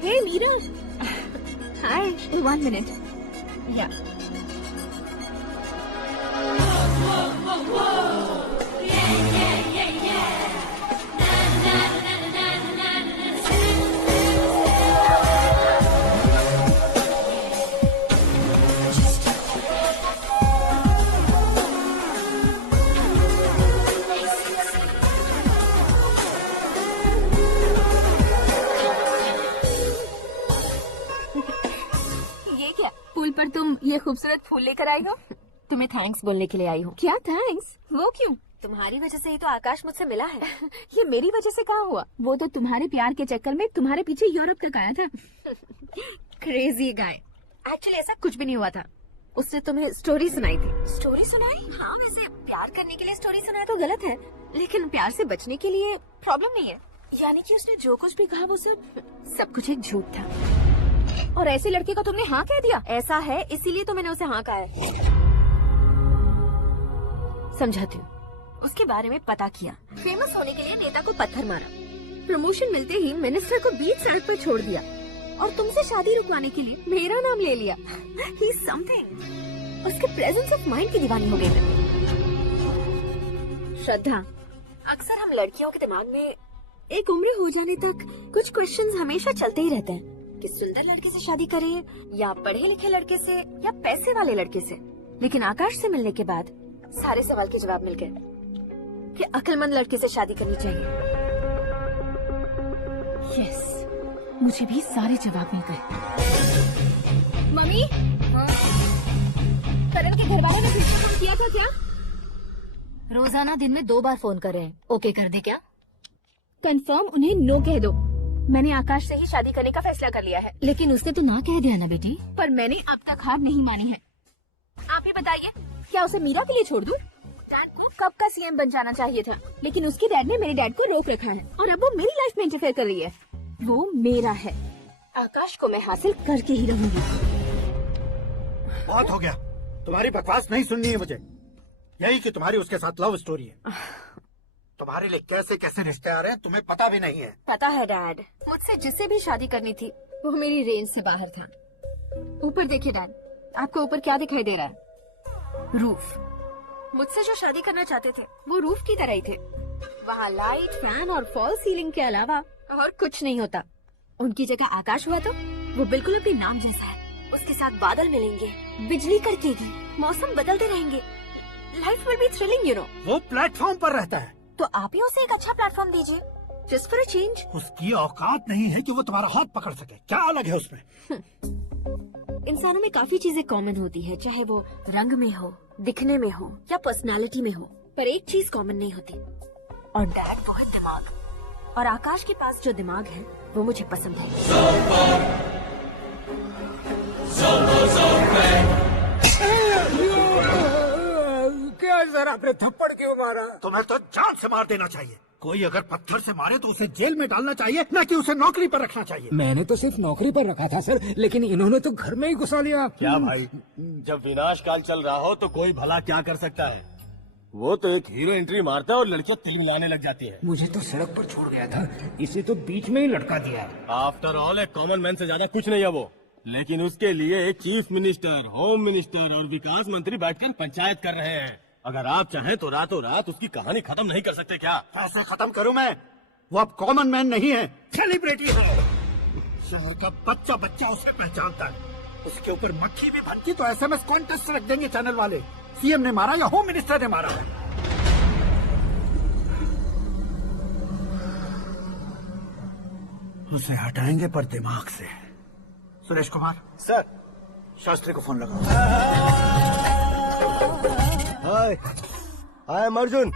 Hey Meera, hi, 1 minute. या ये क्या, पुल पर तुम ये खूबसूरत फूल लेकर आई हो? तुम्हें थैंक्स बोलने के लिए आई हूँ। क्या थैंक्स? वो क्यों? तुम्हारी वजह से ही तो आकाश मुझसे मिला है। ये मेरी वजह से कहाँ हुआ? वो तो तुम्हारे प्यार के चक्कर में तुम्हारे पीछे यूरोप तक आया था। Crazy guy. एक्चुअली ऐसा कुछ भी नहीं हुआ था। उसने तुम्हें स्टोरी सुनाई थी। स्टोरी सुनाई? हाँ, वैसे प्यार करने के लिए स्टोरी सुनाई तो गलत है, लेकिन प्यार से बचने के लिए प्रॉब्लम नहीं है। यानी कि उसने जो कुछ भी कहा वो सब कुछ एक झूठ था। और ऐसे लड़के को तुमने हाँ कह दिया? ऐसा है, इसीलिए तो मैंने उसे हाँ कहा है। समझाती हूँ। उसके बारे में पता किया, फेमस होने के लिए नेता को पत्थर मारा, प्रमोशन मिलते ही मिनिस्टर को बीच सड़क पर छोड़ दिया और तुमसे शादी रुकवाने के लिए मेरा नाम ले लिया। He is something। उसके प्रेजेंस ऑफ माइंड की दीवानी हो गई मैं। श्रद्धा, अक्सर हम लड़कियों के दिमाग में एक उम्र हो जाने तक कुछ क्वेश्चंस हमेशा चलते ही रहते हैं कि सुंदर लड़के से शादी करें या पढ़े लिखे लड़के से या पैसे वाले लड़के से। लेकिन आकाश से मिलने के बाद सारे सवाल के जवाब मिल गए कि अक्लमंद लड़के से शादी करनी चाहिए। यस, मुझे भी सारे जवाब मिल गए। मम्मी, करण के घर वालों ने फिर से फोन किया था क्या? रोजाना दिन में 2 बार फोन कर रहे हैं। ओके कर दे क्या? कंफर्म उन्हें नो कह दो। मैंने आकाश से ही शादी करने का फैसला कर लिया है। लेकिन उसने तो ना कह दिया ना बेटी। पर मैंने अब तक हार नहीं मानी है। आप ही बताइए, क्या उसे मीरा के लिए छोड़ दूं? डैड को कब का सीएम बन जाना चाहिए था, लेकिन उसके डैड ने मेरे डैड को रोक रखा है और अब वो मेरी लाइफ में इंटरफेयर कर रही है। वो मेरा है, आकाश को मैं हासिल करके ही रहूंगी। बहुत हो गया, तुम्हारी बकवास नहीं सुननी है मुझे। यही कि तुम्हारी उसके साथ लव स्टोरी है। तुम्हारे लिए कैसे कैसे रिश्ते आ रहे हैं तुम्हें पता भी नहीं है। पता है डैड, मुझसे जिससे भी शादी करनी थी वो मेरी रेंज से बाहर था। ऊपर देखिए डैड, आपको ऊपर क्या दिखाई दे रहा है? रूफ। मुझसे जो शादी करना चाहते थे वो रूफ की तरह ही थे। वहाँ लाइट, फैन और फॉल सीलिंग के अलावा और कुछ नहीं होता। उनकी जगह आकाश हुआ तो वो बिल्कुल अपने नाम जैसा है। उसके साथ बादल मिलेंगे, बिजली कड़केगी, मौसम बदलते रहेंगे, life will be thrilling, you know. वो प्लेटफॉर्म पर रहता है तो आप ही उसे एक अच्छा प्लेटफॉर्म दीजिए, जस्ट फॉर अ चेंज। उसकी औकात नहीं है कि वो तुम्हारा हाथ पकड़ सके। क्या अलग है उसमें? इंसानों में काफी चीजें कॉमन होती है, चाहे वो रंग में हो, दिखने में हो या पर्सनालिटी में हो, पर एक चीज कॉमन नहीं होती, और डैड वो है दिमाग। और आकाश के पास जो दिमाग है वो मुझे पसंद है। क्या सर, आपने थप्पड़ क्यों मारा? तुम्हें तो जान से मार देना चाहिए। कोई अगर पत्थर से मारे तो उसे जेल में डालना चाहिए, न कि उसे नौकरी पर रखना चाहिए। मैंने तो सिर्फ नौकरी पर रखा था सर, लेकिन इन्होंने तो घर में ही घुसा लिया। क्या भाई, जब विनाश काल चल रहा हो तो कोई भला क्या कर सकता है। वो तो एक हीरो एंट्री मारता है और लड़कियां तिलमिलाने लग जाती है। मुझे तो सड़क पर छोड़ गया था, इसे तो बीच में ही लटका दिया। आफ्टर ऑल एक कॉमन मैन से ज्यादा कुछ नहीं है वो, लेकिन उसके लिए एक चीफ मिनिस्टर, होम मिनिस्टर और विकास मंत्री बैठकर पंचायत कर रहे हैं। अगर आप चाहें तो रातों रात उसकी कहानी खत्म नहीं कर सकते क्या? कैसे खत्म करूं मैं? वो अब कॉमन मैन नहीं है, सेलिब्रिटी है। शहर का बच्चा बच्चा उसे पहचानता है। उसके ऊपर मक्खी भी बनती तो एसएमएस कॉन्टेस्ट रख देंगे चैनल वाले। सीएम ने मारा या होम मिनिस्टर ने मारा। उसे हटाएंगे पर दिमाग से। सुरेश कुमार सर, शास्त्री को फोन लगाओ। Hi, I am Arjun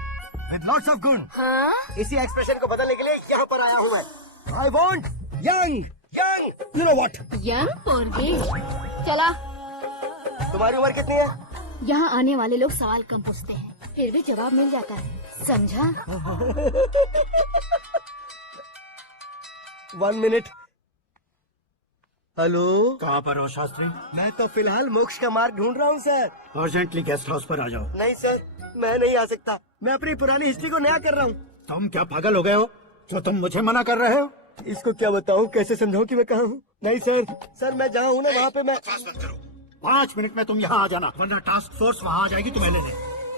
with lots of गुण। हाँ? इसी एक्सप्रेशन को बदलने के लिए यहाँ पर आया हूँ मैं। I want young young, you know what? Young और गे। चला, तुम्हारी उम्र कितनी है? यहाँ आने वाले लोग सवाल कम पूछते हैं, फिर भी जवाब मिल जाता है, समझा? 1 मिनट। हेलो, कहाँ पर हो शास्त्री? मैं तो फिलहाल मोक्ष का मार्ग ढूंढ रहा हूँ सर। अर्जेंटली गेस्ट हाउस पर आ जाओ। नहीं सर, मैं नहीं आ सकता। मैं अपनी पुरानी हिस्ट्री को नया कर रहा हूँ। तुम क्या पागल हो गए हो जो तुम मुझे मना कर रहे हो? इसको क्या बताऊं, कैसे समझाऊं कि मैं कहाँ हूँ? नहीं सर मैं जहाँ हूँ ना वहाँ पे मैं। 5 मिनट में तुम यहाँ आ जाना, वरना टास्क फोर्स वहाँ आ जाएगी तुम्हें लेने।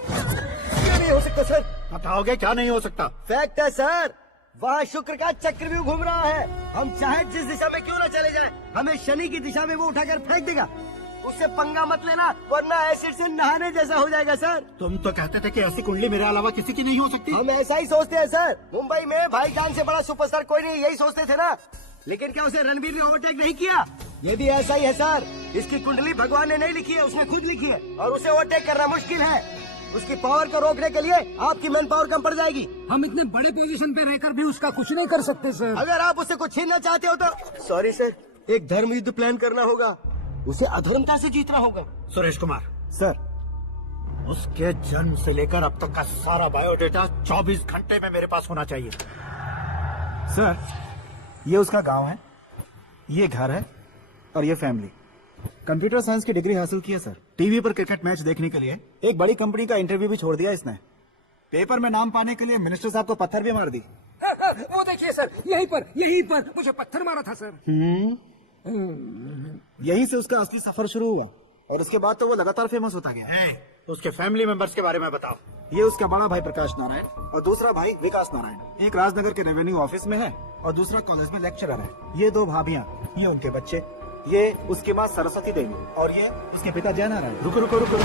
क्या नहीं हो सकता सर? बताओगे क्या नहीं हो सकता? फैक्ट है सर, वहाँ शुक्र का चक्रव्यूह घूम रहा है। हम चाहे जिस दिशा में क्यों न चले जाएं, हमें शनि की दिशा में वो उठाकर फेंक देगा। उससे पंगा मत लेना, वरना एसिड से नहाने जैसा हो जाएगा सर। तुम तो कहते थे कि ऐसी कुंडली मेरे अलावा किसी की नहीं हो सकती। हम ऐसा ही सोचते हैं सर। मुंबई में भाईजान से बड़ा सुपरस्टार कोई नहीं, यही सोचते थे ना। लेकिन क्या उसे रणबीर ने ओवरटेक नहीं किया? ये भी ऐसा ही है सर। इसकी कुंडली भगवान ने नहीं लिखी है, उसने खुद लिखी है, और उसे ओवरटेक करना मुश्किल है। उसकी पावर को रोकने के लिए आपकी मैन पावर कम पड़ जाएगी। हम इतने बड़े पोजीशन पे रहकर भी उसका कुछ नहीं कर सकते सर। अगर आप उससे कुछ छीनना चाहते हो तो सॉरी सर, एक धर्म युद्ध प्लान करना होगा। उसे अधर्मता से जीतना होगा। सुरेश कुमार सर, उसके जन्म से लेकर अब तक का सारा बायोडेटा 24 घंटे में मेरे पास होना चाहिए। सर, ये उसका गांव है, ये घर है और ये फैमिली। कंप्यूटर साइंस की डिग्री हासिल की है सर। टीवी पर क्रिकेट मैच देखने के लिए एक बड़ी कंपनी का इंटरव्यू भी छोड़ दिया इसने। पेपर में नाम पाने के लिए मिनिस्टर साहब को पत्थर भी मार दी। वो देखिए सर, यहीं पर मुझे पत्थर मारा था सर। यहीं से उसका असली सफर शुरू हुआ और उसके बाद तो वो लगातार फेमस होता गया। उसके फैमिली मेंबर्स के बारे में बताओ। ये उसका बड़ा भाई प्रकाश नारायण और दूसरा भाई विकास नारायण। एक राजनगर के रेवेन्यू ऑफिस में है और दूसरा कॉलेज में लेक्चरर है। ये 2 भाभियां, ये उनके बच्चे, ये उसकी माँ सरस्वती देवी और ये उसके पिता जय नारायण। रुको रुको रुको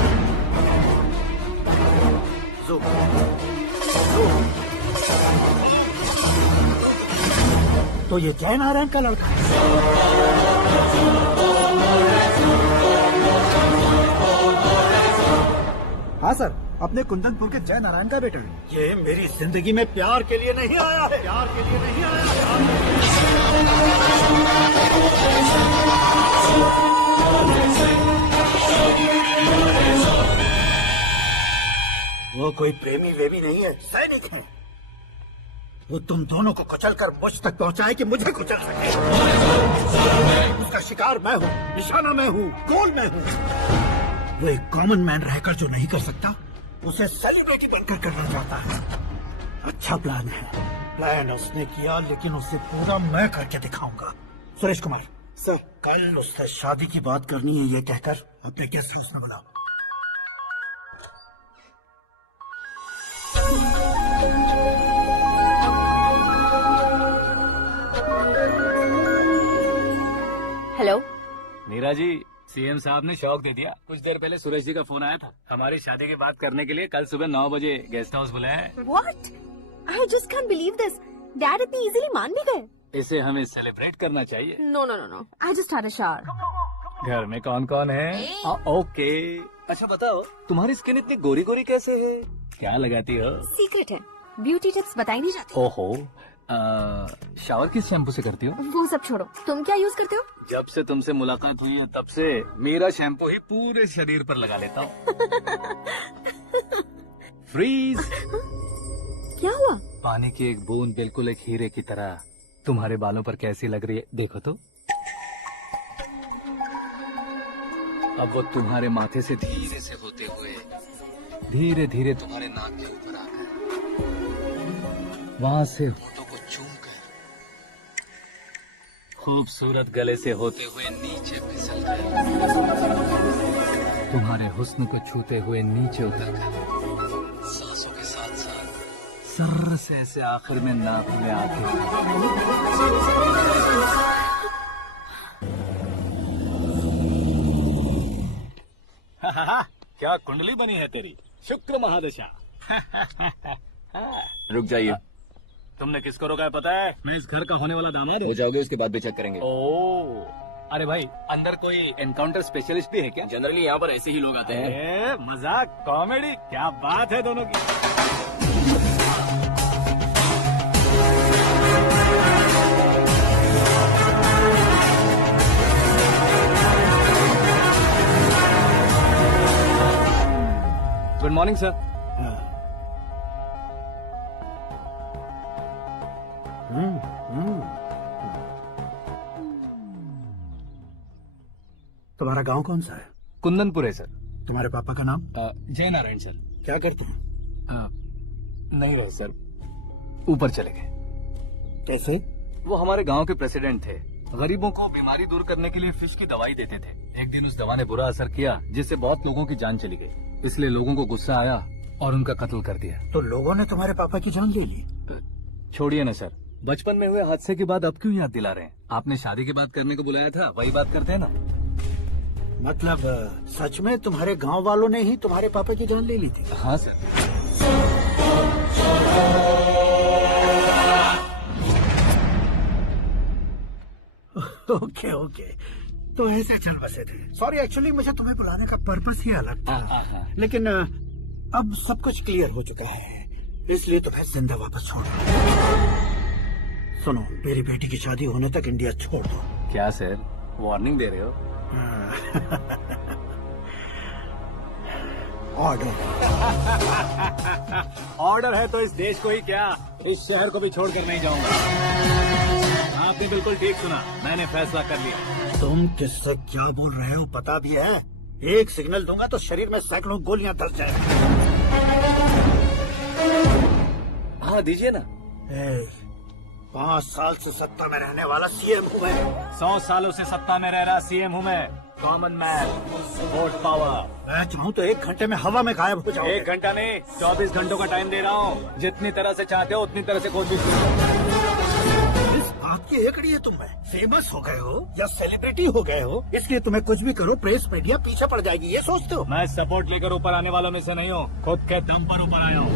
जो तो ये जय नारायण का लड़का है। हाँ सर, अपने कुंदनपुर के जय नारायण का बेटा है। ये मेरी जिंदगी में प्यार के लिए नहीं आया है, प्यार के लिए नहीं आया है। वो कोई प्रेमी वेमी नहीं है, सैनिक है। वो तुम दोनों को कुचलकर मुझ तक पहुंचाए कि मुझे कुचल सके। उसका शिकार मैं हूँ, निशाना मैं हूँ, गोल मैं हूँ। वो एक कॉमन मैन रहकर जो नहीं कर सकता, उसे सेलिब्रिटी बनकर करना चाहता है। अच्छा प्लान है, प्लान उसने किया, लेकिन उसे पूरा मैं करके दिखाऊंगा। सुरेश कुमार सर, कल उससे शादी की बात करनी है, ये कहकर अपने गेस्ट हाउस में बुलाओ। हेलो। मीरा जी, सीएम साहब ने शौक दे दिया। कुछ देर पहले सुरेश जी का फोन आया था, हमारी शादी की बात करने के लिए कल सुबह 9 बजे गेस्ट हाउस बुलाया है। What? I just can't believe this. Dad इतनी इजीली मान भी गए। इसे हमें सेलिब्रेट करना चाहिए। No. I just had a shower. घर में कौन कौन है? ओके। अच्छा बताओ, तुम्हारी स्किन इतनी गोरी गोरी कैसे है? क्या लगाती हो? सीक्रेट है, ब्यूटी टिप्स बताई नहीं जाती। ओहो, शावर किस शैम्पू से करती हो? वो सब छोड़ो, तुम क्या यूज करते हो? जब से तुमसे मुलाकात हुई है तब से मेरा शैम्पू ही पूरे शरीर पर लगा लेता हूँ। फ्रीज। क्या हुआ? पानी की एक बूंद बिल्कुल एक हीरे की तरह तुम्हारे बालों पर कैसी लग रही है, देखो तो। अब वो तुम्हारे माथे से धीरे से होते हुए धीरे धीरे तुम्हारे नाक के ऊपर आकर वहां से होठों को चूम कर खूबसूरत गले से होते हुए नीचे फिसल कर तुम्हारे हुस्न को छूते हुए नीचे उतर कर सांसों के साथ साथ सर से ऐसे आखिर में नाक में आके क्या कुंडली बनी है तेरी, शुक्र महादशा। रुक जाइए, तुमने किसको रोका है पता है? मैं इस घर का होने वाला दामाद हूँ। हो जाओगे उसके बाद भी चेक करेंगे। ओ, अरे भाई, अंदर कोई एनकाउंटर स्पेशलिस्ट भी है क्या? जनरली यहाँ पर ऐसे ही लोग आते हैं। मजाक, कॉमेडी, क्या बात है दोनों की। Good morning sir. तुम्हारा गांव कौन सा है? कुंदनपुर है सर। तुम्हारे पापा का नाम? जय नारायण सर। क्या करते हैं? नहीं रहे सर, ऊपर चले गए। कैसे? वो हमारे गांव के प्रेसिडेंट थे। गरीबों को बीमारी दूर करने के लिए फिश की दवाई देते थे। एक दिन उस दवा ने बुरा असर किया जिससे बहुत लोगों की जान चली गई। इसलिए लोगों को गुस्सा आया और उनका कत्ल कर दिया। तो लोगों ने तुम्हारे पापा की जान ले ली? छोड़िए ना सर, बचपन में हुए हादसे के बाद अब क्यों याद दिला रहे हैं? आपने शादी की बात करने को बुलाया था, वही बात करते हैं ना। मतलब सच में तुम्हारे गांव वालों ने ही तुम्हारे पापा की जान ले ली थी? हाँ सर। ओके ओके, तो ऐसे चल बसे थे। सॉरी, एक्चुअली मुझे तुम्हें बुलाने का पर्पस ही अलग था। लेकिन अब सब कुछ क्लियर हो चुका है, इसलिए तुम्हें जिंदा वापस छोड़ दो। सुनो, मेरी बेटी की शादी होने तक इंडिया छोड़ दो। क्या सर, वार्निंग दे रहे हो? ऑर्डर। ऑर्डर है तो इस देश को ही क्या, इस शहर को भी छोड़कर नहीं जाऊंगा। आपने बिल्कुल ठीक सुना, मैंने फैसला कर लिया। तुम किससे क्या बोल रहे हो पता भी है? एक सिग्नल दूंगा तो शरीर में सैकड़ों गोलियां धस जाएंगी। हाँ दीजिए ना। 5 साल से सत्ता में रहने वाला सीएम हूँ मैं। 100 सालों से सत्ता में रह रहा सीएम हूँ मैं। Common man, vote power. मैं चाहूँ तो 1 घंटे में हवा में गायब हो जाऊँ। 1 घंटा नहीं, 24 घंटों का टाइम दे रहा हूँ। जितनी तरह से चाहते हो उतनी तरह से कोशिश इस बात की एकड़ी है तुम में फेमस हो गए हो या सेलिब्रिटी हो गए हो, इसलिए तुम्हें कुछ भी करो प्रेस मीडिया पीछे पड़ जाएगी, ये सोचते हो? मैं सपोर्ट लेकर ऊपर आने वालों में से नहीं हूँ, खुद के दम पर ऊपर आया हूँ।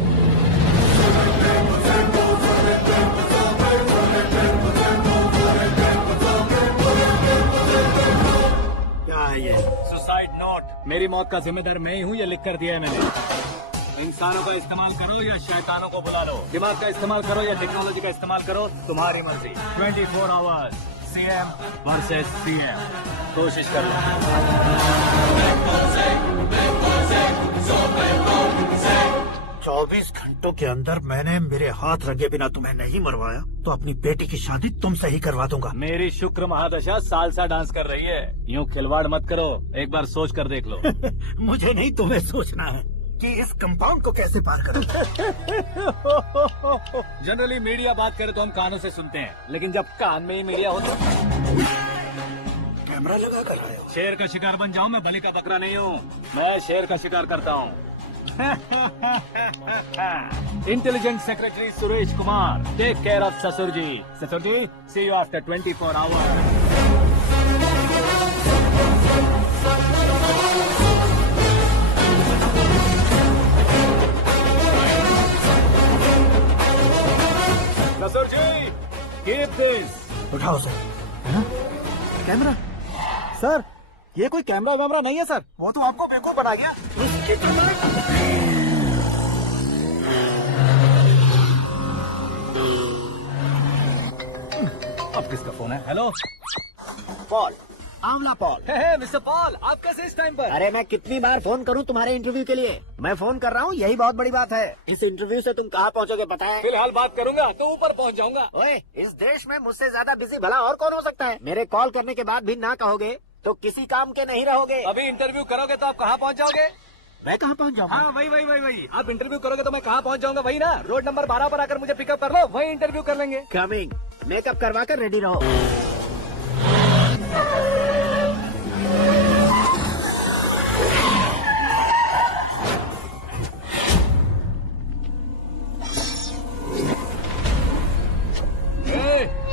क्या है ये? Suicide note. मेरी मौत का जिम्मेदार मैं ही हूँ, ये लिख कर दिया है मैंने। इंसानों का इस्तेमाल करो या शैतानों को बुला लो, दिमाग का इस्तेमाल करो या टेक्नोलॉजी का इस्तेमाल करो, तुम्हारी मर्जी। 24 आवर्स सीएम वर्सेस सीएम, कोशिश कर लो। 24 घंटों के अंदर मैंने मेरे हाथ रंगे बिना तुम्हें नहीं मरवाया तो अपनी बेटी की शादी तुमसे ही करवा दूंगा। मेरी शुक्र महादशा सालसा डांस कर रही है, यूँ खिलवाड़ मत करो, एक बार सोच कर देख लो। मुझे नहीं, तुम्हें सोचना है कि इस कंपाउंड को कैसे पार करूं। जनरली मीडिया बात करे तो हम कानों से सुनते हैं, लेकिन जब कान में ही मीडिया हो तो कैमरा लगा कर आए हो। शेर का शिकार बन जाऊं, मैं बलि का बकरा नहीं हूँ, मैं शेर का शिकार करता हूँ। Intelligent secretary Suresh Kumar, take care of ससुर जी। ससुर जी, सी यू आफ्टर 24 आवर्स। ससुर जी, कीप दिस। उठाओ सर। कैमरा? सर, ये कोई कैमरा वैमरा नहीं है सर, वो तो आपको बेवकूफ बना गया। अब किसका फोन है? हेलो पॉल, आंवला पॉल। मिस्टर पॉल, आप कैसे इस टाइम पर? अरे मैं कितनी बार फोन करूं तुम्हारे इंटरव्यू के लिए? मैं फोन कर रहा हूं, यही बहुत बड़ी बात है। इस इंटरव्यू से तुम कहाँ पहुँचोगे पता है? फिलहाल बात करूंगा तो ऊपर पहुंच जाऊंगा। ओए, इस देश में मुझसे ज्यादा बिजी भला और कौन हो सकता है? मेरे कॉल करने के बाद भी ना कहोगे तो किसी काम के नहीं रहोगे। अभी इंटरव्यू करोगे तो आप कहाँ पहुंच जाओगे? मैं कहाँ पहुँच जाऊँगा? हाँ वही। आप इंटरव्यू करोगे तो मैं कहाँ पहुंच जाऊंगा? वही ना, रोड नंबर 12 पर आकर मुझे पिकअप कर लो, वही इंटरव्यू कर लेंगे। कमिंग। मेकअप करवा कर रेडी रहो।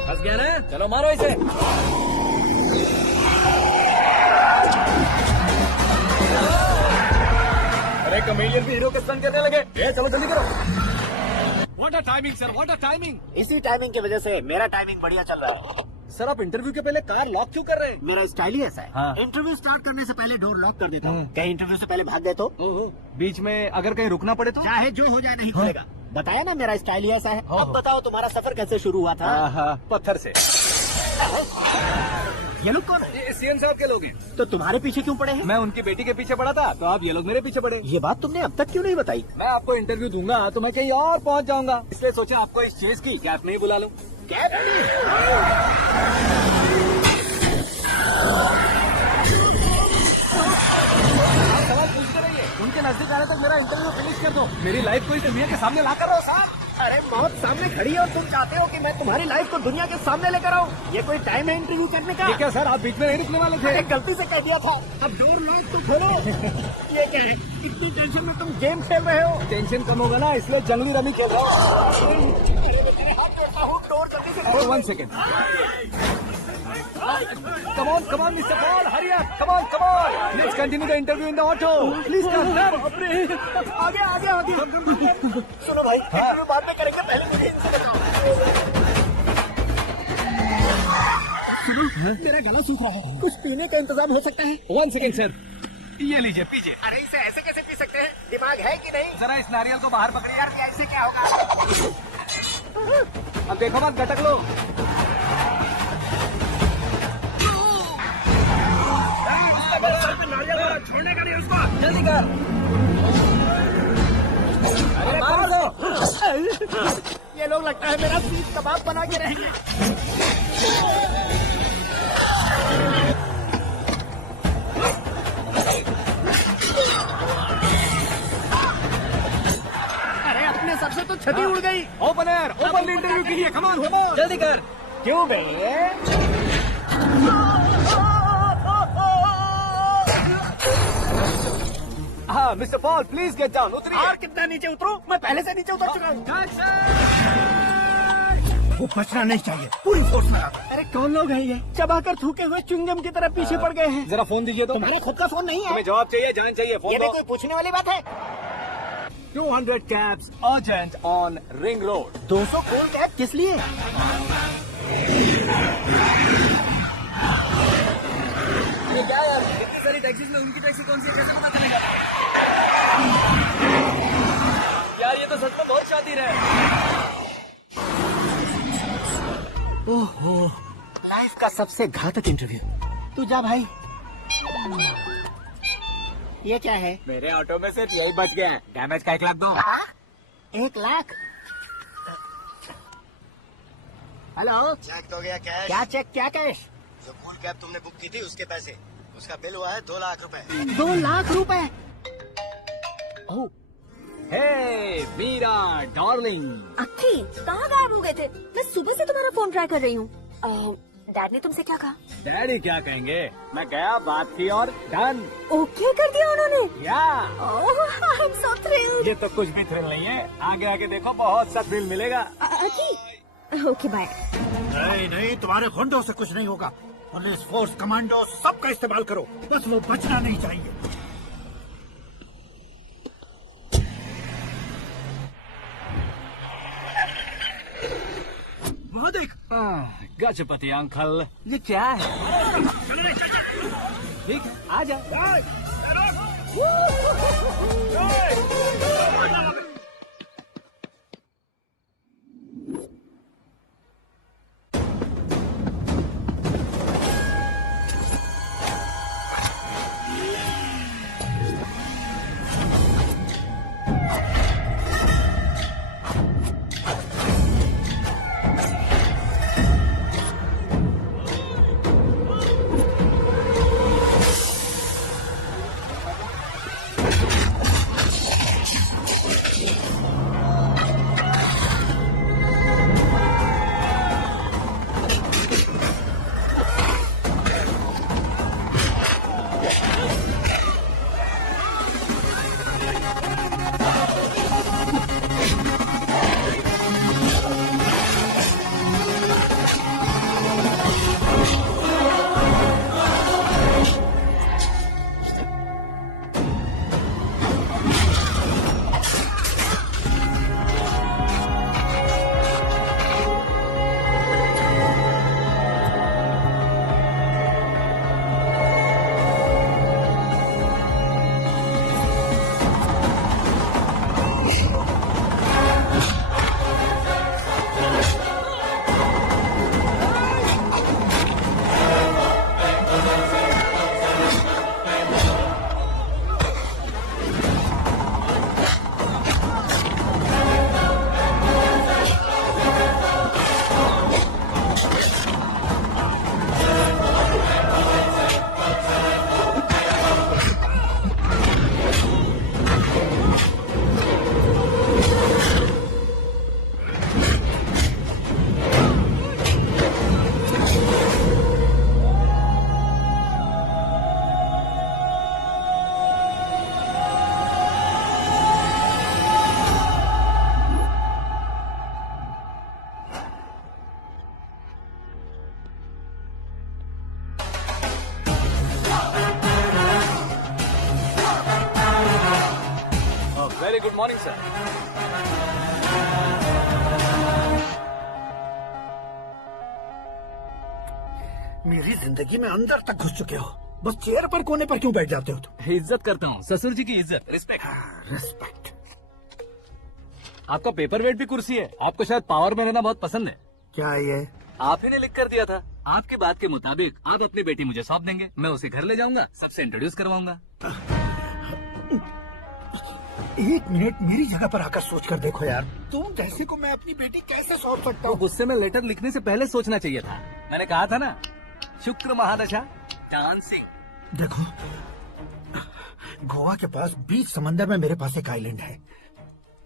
फंस गया ना, चलो मारो इसे। अरे कमेडियन भी हीरो के स्टंट करने लगे। चलो जल्दी करो। What a timing sir, what a timing. इसी टाइमिंग की वजह से मेरा टाइमिंग बढ़िया चल रहा है। सर आप इंटरव्यू के पहले कार लॉक क्यों कर रहे हैं? मेरा स्टाइल ही ऐसा है। हाँ। इंटरव्यू स्टार्ट करने से पहले डोर लॉक कर देता हूँ। कहीं इंटरव्यू से पहले भाग गए तो? बीच में अगर कहीं रुकना पड़े तो? चाहे जो हो जाए नहीं खुलेगा। बताया ना मेरा स्टाइल ही ऐसा है। अब बताओ तुम्हारा सफर कैसे शुरू हुआ था? पत्थर से। ये लोग कौन है? ये सीएम साहब के लोग हैं। तो तुम्हारे पीछे क्यों पड़े हैं? मैं उनकी बेटी के पीछे पड़ा था तो आप ये लोग मेरे पीछे पड़े। ये बात तुमने अब तक क्यों नहीं बताई? मैं आपको इंटरव्यू दूंगा तो मैं कहीं और पहुंच जाऊंगा, इसलिए सोचा आपको इस चीज की कैब में ही बुला लूं। कैब? सवाल पूछते रहिए, उनके नजदीक आने तक मेरा इंटरव्यू फिनिश कर दो। मेरी लाइफ को इस दुनिया के सामने ला कर रहो साहब। अरे मौत सामने खड़ी है और तुम चाहते हो कि मैं तुम्हारी लाइफ को दुनिया के सामने लेकर आऊं? ये कोई टाइम है इंटरव्यू करने का? क्या सर, आप बीच में नहीं रुकने वाले थे? अरे गलती से कह दिया था। अब डोर लॉक तो खोलो। ये क्या है? इतनी टेंशन में तुम गेम खेल रहे हो? टेंशन कम होगा ना, इसलिए जंगली रमी खेल रहा हूँ। अरे मैं तेरे हाथ जोड़ता हूँ, डोर जल्दी से खोलो। 1 second. Come on, Mr. Paul, hurry up. Come on. Let's continue the interview in the auto. Please come. आगे। सुनो भाई, इंटरव्यू बाद में करेंगे, पहले मुझे इनसे बताओ। सुनो, मेरा गला सूख रहा है, कुछ पीने का इंतजाम हो सकता है? 1 सेकेंड सर, ये लीजिए पीजिए। अरे इसे ऐसे कैसे पी सकते हैं? दिमाग है कि नहीं? जरा इस नारियल को बाहर पकड़िए। यार ऐसे क्या होगा? अब देखो मत, गटक लो। छोड़ने का नहीं उसको, जल्दी कर। अरे मार दो। ये लोग लगता है मेरा सीख कबाब बना के रहेंगे। अरे अपने सर से तो छती उड़ गई। ओपनर, ओपन इंटरव्यू कीजिए। कम ऑन, जल्दी कर। क्यों बे? हाँ mister Paul, please get down. उतरिए। और कितना नीचे उतरूं? मैं पहले से नीचे उतर चुका हूँ। वो बचना नहीं चाहिए, पूरी फोर्स लगा। अरे कौन लोग हैं ये? चबाकर थूके हुए च्युइंगम की तरह पीछे पड़ गए हैं। जरा फोन दीजिए तो। तुम्हारा खुद का फोन नहीं है? हमें जवाब चाहिए, जान चाहिए। फोन ये भी दो। कोई पूछने वाली बात है? 200 cabs urgent on Ring Road. 200 cool cab किस लिए? ये क्या यार, इतनी सारी टैक्सीज में उनकी टैक्सी कौन सी है, कैसे पता चलेगा? यार ये तो सच में बहुत शातिर है। ओहो, लाइफ का सबसे घातक इंटरव्यू। तू जा भाई। ये क्या है? मेरे ऑटो में सिर्फ यही बच गया है। डैमेज का 1 लाख दो। 1 लाख? हेलो, चेक हो गया कैश? क्या चेक, क्या कैश? जो कूल कैब तुमने बुक की थी उसके पैसे, उसका बिल हुआ है 2 लाख रुपए। 2 लाख रुपए? ओह, हे मीरा डार्लिंग। अक्की, कहाँ गायब हो गए थे? मैं सुबह से तुम्हारा फोन ट्राई कर रही हूँ। डैड ने तुमसे क्या कहा? डैडी क्या कहेंगे, मैं गया, बात की और डन। ओके कर दिया उन्होंने? या आई एम सो थ्रिल्ड। ये तो कुछ भी थ्रिल नहीं है, आगे आगे देखो बहुत सा थ्रिल मिलेगा। अक्की, ओके बाय। नहीं, तुम्हारे गुंडों से कुछ नहीं होगा। पुलिस फोर्स, कमांडो, सबका इस्तेमाल करो, बस वो बचना नहीं चाहिए। वहाँ देख। गजपति अंकल, ये क्या है? ठीक है, आ जा। Very good morning sir. मेरी जिंदगी में अंदर तक घुस चुके हो, बस चेयर पर कोने पर क्यों बैठ जाते हो तुम? इज्जत करता हूँ, ससुर जी की इज्जत, रिस्पेक्ट। रिस्पेक्ट। आपका पेपर वेट भी कुर्सी है। आपको शायद पावर में रहना बहुत पसंद है। क्या ये? आप ही ने लिख कर दिया था। आपकी बात के मुताबिक आप अपनी बेटी मुझे सौंप देंगे, मैं उसे घर ले जाऊंगा, सबसे इंट्रोड्यूस करवाऊंगा। एक मिनट मेरी जगह पर आकर सोच कर देखो यार, तुम जैसे को मैं अपनी बेटी कैसे सौंप सकता तो हूँ? गुस्से में लेटर लिखने से पहले सोचना चाहिए था। मैंने कहा था ना, शुक्र महादशा डांसिंग। देखो, गोवा के पास बीच समंदर में मेरे पास एक आइलैंड है।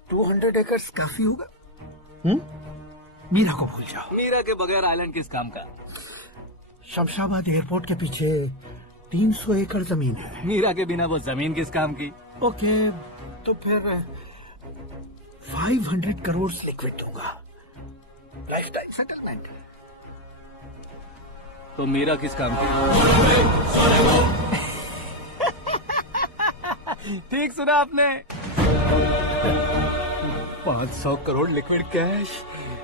200 एकर्स काफी होगा। मीरा को भूल जाओ। मीरा के बगैर आइलैंड किस काम का? शमशाबाद एयरपोर्ट के पीछे 300 एकड़ जमीन है। मीरा के बिना वो जमीन किस काम की? ओके, तो फिर 500 करोड़ लिक्विड दूंगा, लाइफ टाइम सेटलमेंट। तो मीरा किस काम की? ठीक सुना आपने। 500 करोड़ लिक्विड कैश,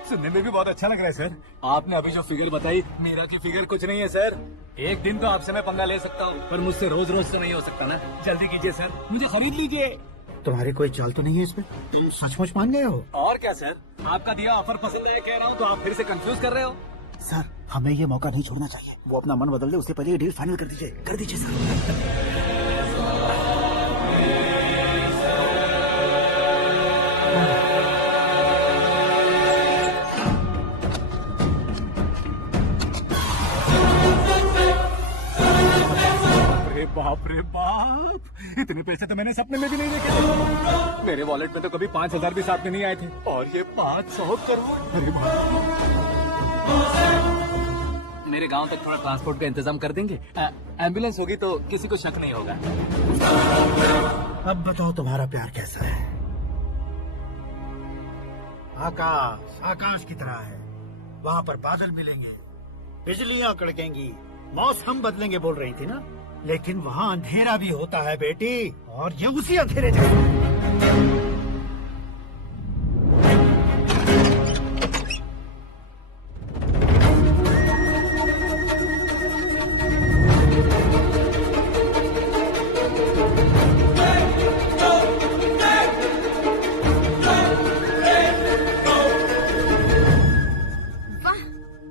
सुनने में भी बहुत अच्छा लग रहा है सर। आपने अभी जो फिगर बताई, मीरा की फिगर कुछ नहीं है सर। एक दिन तो आपसे मैं पंगा ले सकता हूँ, पर मुझसे रोज रोज तो नहीं हो सकता ना। जल्दी कीजिए सर, मुझे खरीद लीजिए। तुम्हारी कोई चाल तो नहीं है इसमें? तुम सचमुच मान गए हो? और क्या सर, आपका दिया ऑफर पसंद आया कह रहा हूँ, तो आप फिर से कंफ्यूज कर रहे हो। सर, हमें ये मौका नहीं छोड़ना चाहिए। वो अपना मन बदल दे, उससे पहले ये डील फाइनल कर दीजिए। कर दीजिए सर। बाप रे बाप, इतने पैसे तो मैंने सपने में भी नहीं देखे। मेरे वॉलेट में तो कभी 5,000 भी साथ में नहीं आए थे, और ये 500 करोड़। अरे बाप। मेरे गांव तक थोड़ा ट्रांसपोर्ट का इंतजाम कर देंगे? एम्बुलेंस होगी तो किसी को शक नहीं होगा। अब बताओ तुम्हारा प्यार कैसा है? आकाश आकाश की तरह है, वहाँ पर बादल मिलेंगे, बिजलियाँ कड़केंगी, मौसम बदलेंगे बोल रही थी ना, लेकिन वहाँ अंधेरा भी होता है बेटी, और ये उसी अंधेरे जैसा।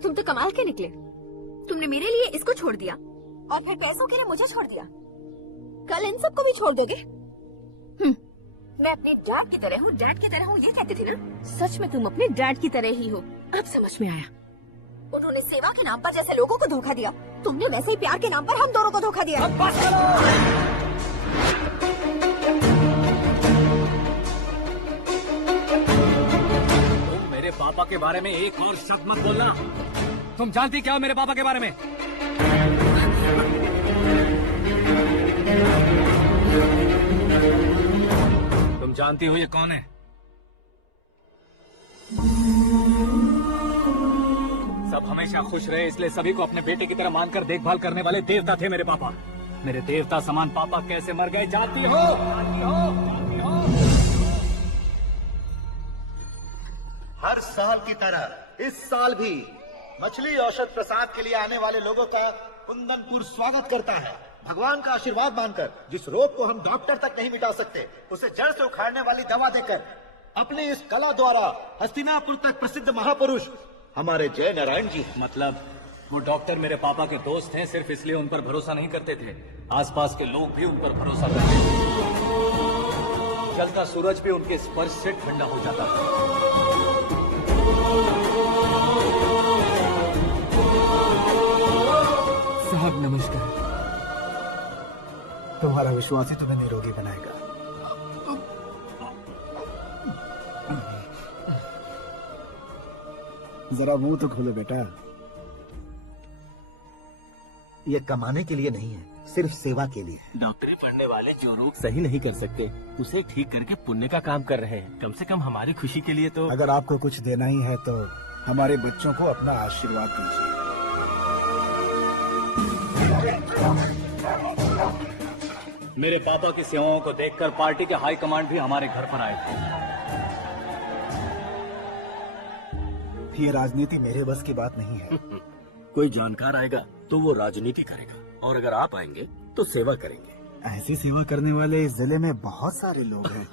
तुम तो कमाल के निकले। तुमने मेरे लिए इसको छोड़ दिया और फिर पैसों के लिए मुझे छोड़ दिया। कल इन सबको भी छोड़ दोगे? मैं अपने डैड की तरह हूँ, डैड की तरह हूँ, ये कहती थी ना। सच में तुम अपने डैड की तरह ही हो। अब समझ में आया। उन्होंने सेवा के नाम पर जैसे लोगों को धोखा दिया, तुमने वैसे ही प्यार के नाम पर हम दोनों को धोखा दिया। अब बस करो। तुम मेरे पापा के बारे में एक और शब्द मत बोलना। तुम जानती क्या हो मेरे पापा के बारे में? तुम जानती हो ये कौन है? सब हमेशा खुश रहे, इसलिए सभी को अपने बेटे की तरह मानकर देखभाल करने वाले देवता थे मेरे पापा। मेरे देवता समान पापा कैसे मर गए जानती हो? हर साल की तरह इस साल भी मछली औषध प्रसाद के लिए आने वाले लोगों का कुंदनपुर स्वागत करता है। भगवान का आशीर्वाद मानकर, जिस रोग को हम डॉक्टर तक नहीं मिटा सकते, उसे जड़ से उखाड़ने वाली दवा देकर, अपनी इस कला द्वारा हस्तिनापुर तक प्रसिद्ध महापुरुष हमारे जय नारायण जी। मतलब वो डॉक्टर मेरे पापा के दोस्त हैं, सिर्फ इसलिए उन पर भरोसा नहीं करते थे, आसपास के लोग भी उन पर भरोसा करते थे। जलता सूरज भी उनके स्पर्श से ठंडा हो जाता था। साहब नमस्कार। तुम्हारा विश्वास ही तुम्हें निरोगी बनाएगा। जरा मुंह तो खोलो बेटा। ये कमाने के लिए नहीं है, सिर्फ सेवा के लिए। डॉक्टरी पढ़ने वाले जो रोग सही नहीं कर सकते, उसे ठीक करके पुण्य का काम कर रहे हैं। कम से कम हमारी खुशी के लिए तो। अगर आपको कुछ देना ही है तो हमारे बच्चों को अपना आशीर्वाद दीजिए। मेरे पापा की सेवाओं को देखकर पार्टी के हाई कमांड भी हमारे घर पर आए थे। ये राजनीति मेरे बस की बात नहीं है। कोई जानकार आएगा तो वो राजनीति करेगा, और अगर आप आएंगे तो सेवा करेंगे। ऐसी सेवा करने वाले इस जिले में बहुत सारे लोग हैं।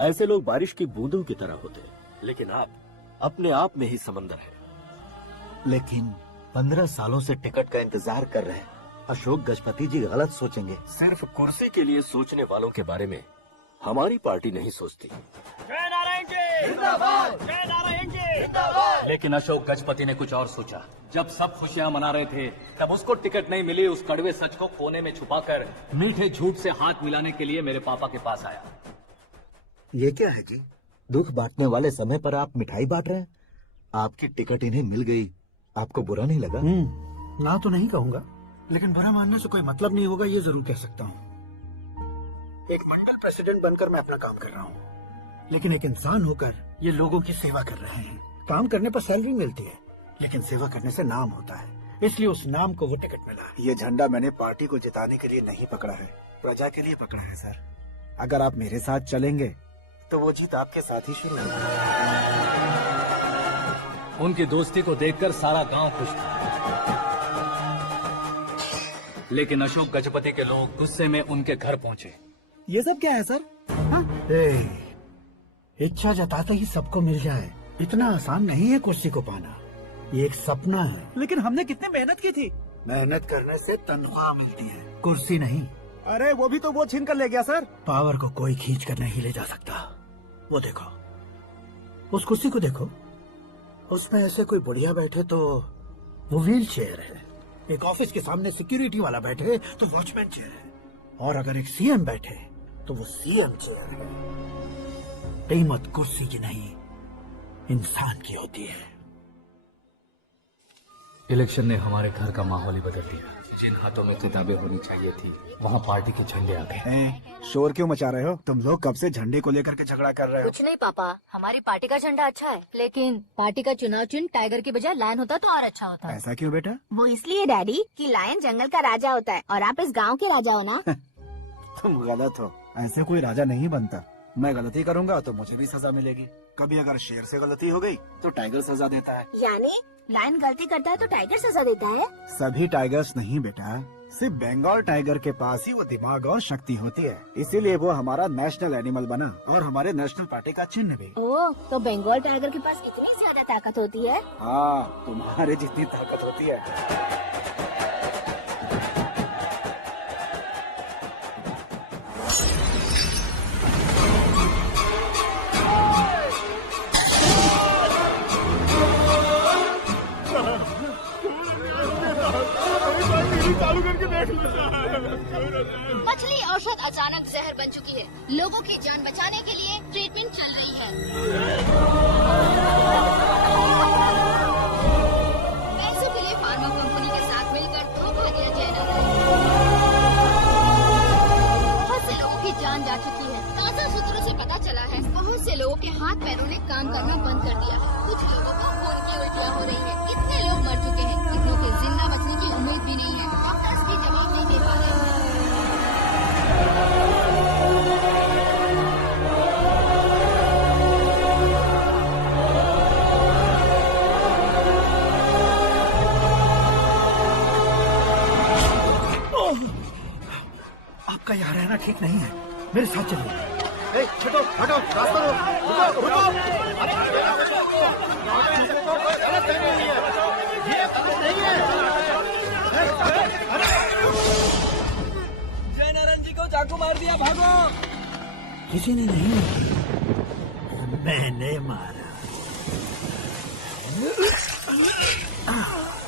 ऐसे लोग बारिश की बूंदों की तरह होते हैं, लेकिन आप अपने आप में ही समंदर है। लेकिन 15 सालों से टिकट का इंतजार कर रहे हैं। अशोक गजपति जी गलत सोचेंगे। सिर्फ कुर्सी के लिए सोचने वालों के बारे में हमारी पार्टी नहीं सोचती। लेकिन अशोक गजपति ने कुछ और सोचा। जब सब खुशियां मना रहे थे, तब उसको टिकट नहीं मिली। उस कड़वे सच को कोने में छुपाकर मीठे झूठ से हाथ मिलाने के लिए मेरे पापा के पास आया। ये क्या है जी? दुख बांटने वाले समय पर आप मिठाई बांट रहे हैं। आपकी टिकट इन्हें मिल गई, आपको बुरा नहीं लगा? ना तो नहीं कहूंगा, लेकिन बुरा मानने से कोई मतलब नहीं होगा, ये जरूर कह सकता हूँ। एक मंडल प्रेसिडेंट बनकर मैं अपना काम कर रहा हूँ, लेकिन एक इंसान होकर ये लोगों की सेवा कर रहे हैं। काम करने पर सैलरी मिलती है, लेकिन सेवा करने से नाम होता है, इसलिए उस नाम को वो टिकट मिला। ये झंडा मैंने पार्टी को जिताने के लिए नहीं पकड़ा है, प्रजा के लिए पकड़ा है सर। अगर आप मेरे साथ चलेंगे तो वो जीत आपके साथ ही शुरू होगी। उनकी दोस्ती को देखकर सारा गांव खुश था, लेकिन अशोक गजपति के लोग गुस्से में उनके घर पहुंचे। ये सब क्या है सर? इच्छा जताते ही सबको मिल जाए, इतना आसान नहीं है कुर्सी को पाना। ये एक सपना है। लेकिन हमने कितनी मेहनत की थी। मेहनत करने से तनख्वाह मिलती है, कुर्सी नहीं। अरे वो भी तो वो छीन कर ले गया सर। पावर को कोई खींच कर नहीं ले जा सकता। वो देखो, उस कुर्सी को देखो, उसमें ऐसे कोई बुढ़िया बैठे तो वो व्हील चेयर है। एक ऑफिस के सामने सिक्योरिटी वाला बैठे तो वॉचमैन चेयर है, और अगर एक सीएम बैठे तो वो सीएम चेयर है। कीमत कुर्सी की नहीं, इंसान की होती है। इलेक्शन ने हमारे घर का माहौल ही बदल दिया। जिन हाथों में किताबें होनी चाहिए थी, वहाँ पार्टी के झंडे आ गए। शोर क्यों मचा रहे हो? तुम लोग कब से झंडे को लेकर के झगड़ा कर रहे हो? कुछ नहीं पापा, हमारी पार्टी का झंडा अच्छा है, लेकिन पार्टी का चुनाव चिन्ह टाइगर की बजाय लायन होता तो और अच्छा होता। ऐसा क्यों बेटा? वो इसलिए डैडी कि लायन जंगल का राजा होता है और आप इस गांव के राजा हो ना। तुम गलत हो, ऐसे कोई राजा नहीं बनता। मैं गलती करूंगा तो मुझे भी सजा मिलेगी। कभी अगर शेर से गलती हो गई तो टाइगर सजा देता है। यानी लायन गलती करता है तो टाइगर सजा देता है? सभी टाइगर्स नहीं बेटा, सिर्फ बंगाल टाइगर के पास ही वो दिमाग और शक्ति होती है, इसीलिए वो हमारा नेशनल एनिमल बना और हमारे नेशनल पार्टी का चिन्ह भी। ओह, तो बंगाल टाइगर के पास इतनी ज्यादा ताकत होती है? हाँ, तुम्हारे जितनी ताकत होती है। मछली औषध अचानक जहर बन चुकी है। लोगों की जान बचाने के लिए ट्रीटमेंट चल रही है। पैसों के लिए फार्मा कंपनी के साथ मिलकर धोखा दिया जैनब। बहुत से लोगों की जान जा चुकी है। ताजा सूत्रों से पता चला है बहुत से लोगों के हाथ पैरों ने काम करना बंद कर दिया है। कुछ लोगों को खून की उल्टियाँ हो रही है। कितने लोग मर चुके हैं, कितनों के जिंदा बचने की उम्मीद भी नहीं है। डॉक्टर्स भी जवाब नहीं दे पा रहे हैं। आपका यहाँ रहना ठीक नहीं है, मेरे साथ चलिए। हटो हटो, रास्ता रुको रुको। जय नारायण जी को चाकू मार दिया, भागो। किसी ने नहीं, मैंने मारा।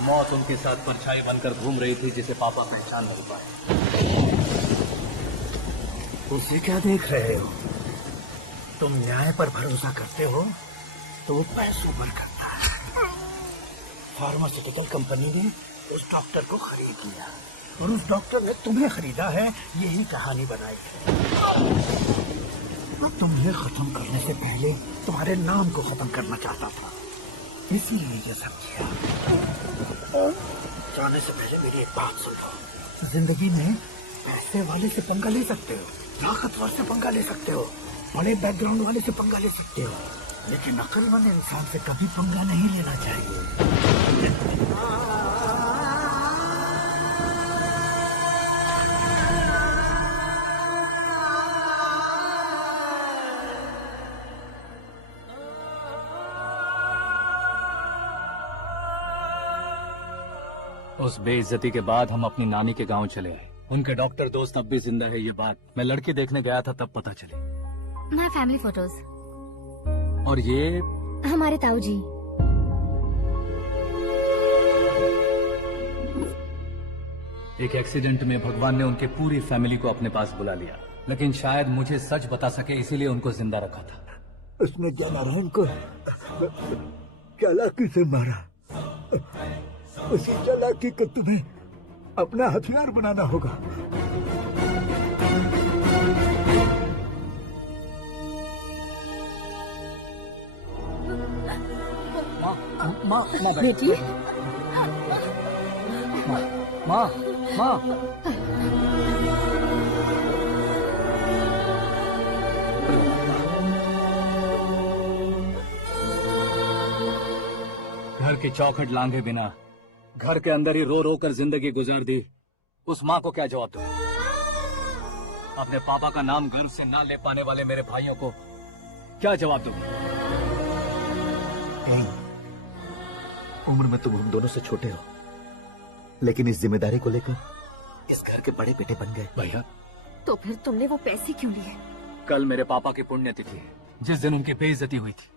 मौत उनके साथ परछाई बनकर घूम रही थी, जिसे पापा पहचान नहीं पाए। उसे क्या देख रहे हो? तुम न्याय पर भरोसा करते हो तो वो पैसों पर करता है। फार्मास्यूटिकल कंपनी ने उस डॉक्टर को खरीद लिया और उस डॉक्टर ने तुम्हें खरीदा है, यही कहानी बनाई है। वो तुम्हें खत्म करने से पहले तुम्हारे नाम को खत्म करना चाहता था, इसीलिए ये सब किया। जाने से पहले मेरी एक बात सुन लो। जिंदगी में पैसे पैसे वाले से पंगा ले सकते हो, ताकतवर से पंगा ले सकते हो, बड़े बैकग्राउंड वाले से पंगा ले सकते हो, लेकिन अक्लमंद इंसान से कभी पंगा नहीं लेना चाहिए। उस बेइज्जती के बाद हम अपनी नानी के गांव चले आए। उनके डॉक्टर दोस्त अब भी जिंदा है, ये बात मैं लड़की देखने गया था तब पता चली। My family photos. और ये हमारे ताऊ जी। एक एक्सीडेंट में भगवान ने उनके पूरी फैमिली को अपने पास बुला लिया, लेकिन शायद मुझे सच बता सके इसीलिए उनको जिंदा रखा था। उसने जयनारायण को चालाकी से मारा। उसी चालाकी को तुम्हें अपना हथियार बनाना होगा। माँ बेटी, माँ माँ घर की चौखट लांघे बिना घर के अंदर ही रो रो कर जिंदगी गुजार दी उस माँ को क्या जवाब दूं? अपने पापा का नाम गर्व से ना ले पाने वाले मेरे भाइयों को क्या जवाब दूं? उम्र में तुम हम दोनों से छोटे हो, लेकिन इस जिम्मेदारी को लेकर इस घर के बड़े बेटे बन गए। भैया, तो फिर तुमने वो पैसे क्यों लिए? कल मेरे पापा की पुण्यतिथि है, जिस दिन उनकी बेइज्जती हुई थी।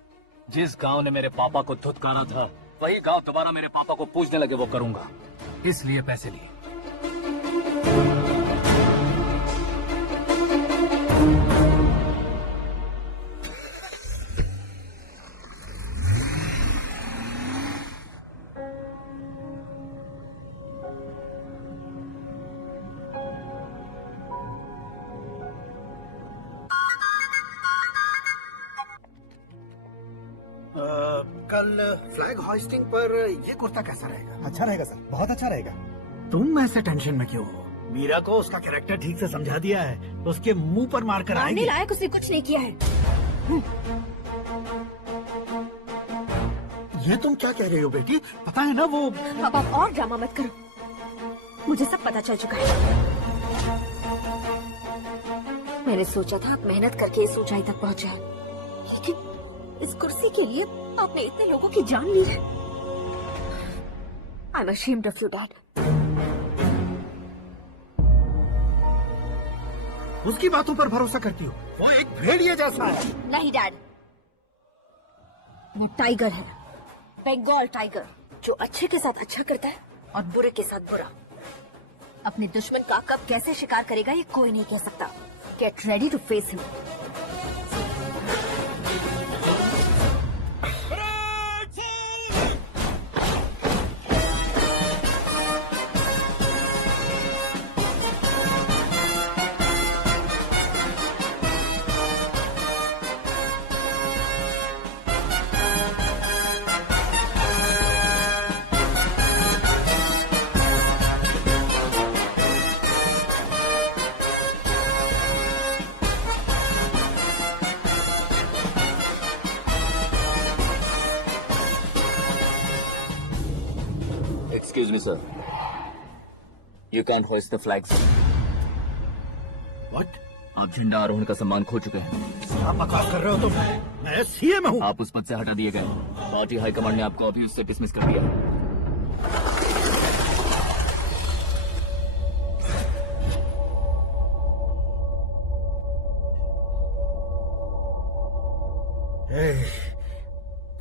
जिस गांव ने मेरे पापा को धुतकारा था, वही गांव दोबारा मेरे पापा को पूजने लगे वो करूंगा, इसलिए पैसे लिए। कल फ्लैग होइस्टिंग पर ये कुर्ता कैसा रहेगा? अच्छा रहेगा सर, बहुत अच्छा रहेगा। तुम ऐसे टेंशन में क्यों हो? मीरा को उसका कैरेक्टर ठीक से समझा दिया है, उसके मुंह पर मारकर मारने आएगी। लायक उसने कुछ नहीं किया है। ये तुम क्या कह रही हो बेटी? पता है ना वो अब आप और ड्रामा मत करो, मुझे सब पता चल चुका है। मैंने सोचा था आप मेहनत करके इस ऊंचाई तक पहुंच जाए, लेकिन इस कुर्सी के लिए आपने इतने लोगों की जान ली है। I'm ashamed of you, Dad. उसकी बातों पर भरोसा करती हो? वो एक भेड़िए जैसा है। नहीं डैड, वो टाइगर है, बंगाल टाइगर, जो अच्छे के साथ अच्छा करता है और बुरे के साथ बुरा। अपने दुश्मन का कब कैसे शिकार करेगा ये कोई नहीं कह सकता। Get ready to face him. Excuse me, sir. You can't hoist the flags. What? आप झंडा आरोहण का सम्मान खो चुके हैं। आप बकवास कर रहे हो तुम? मैं सीएम हूँ। आप उस पद से हटा दिए गए। पार्टी हाईकमांड ने आपको अभी उससे डिसमिस कर दिया।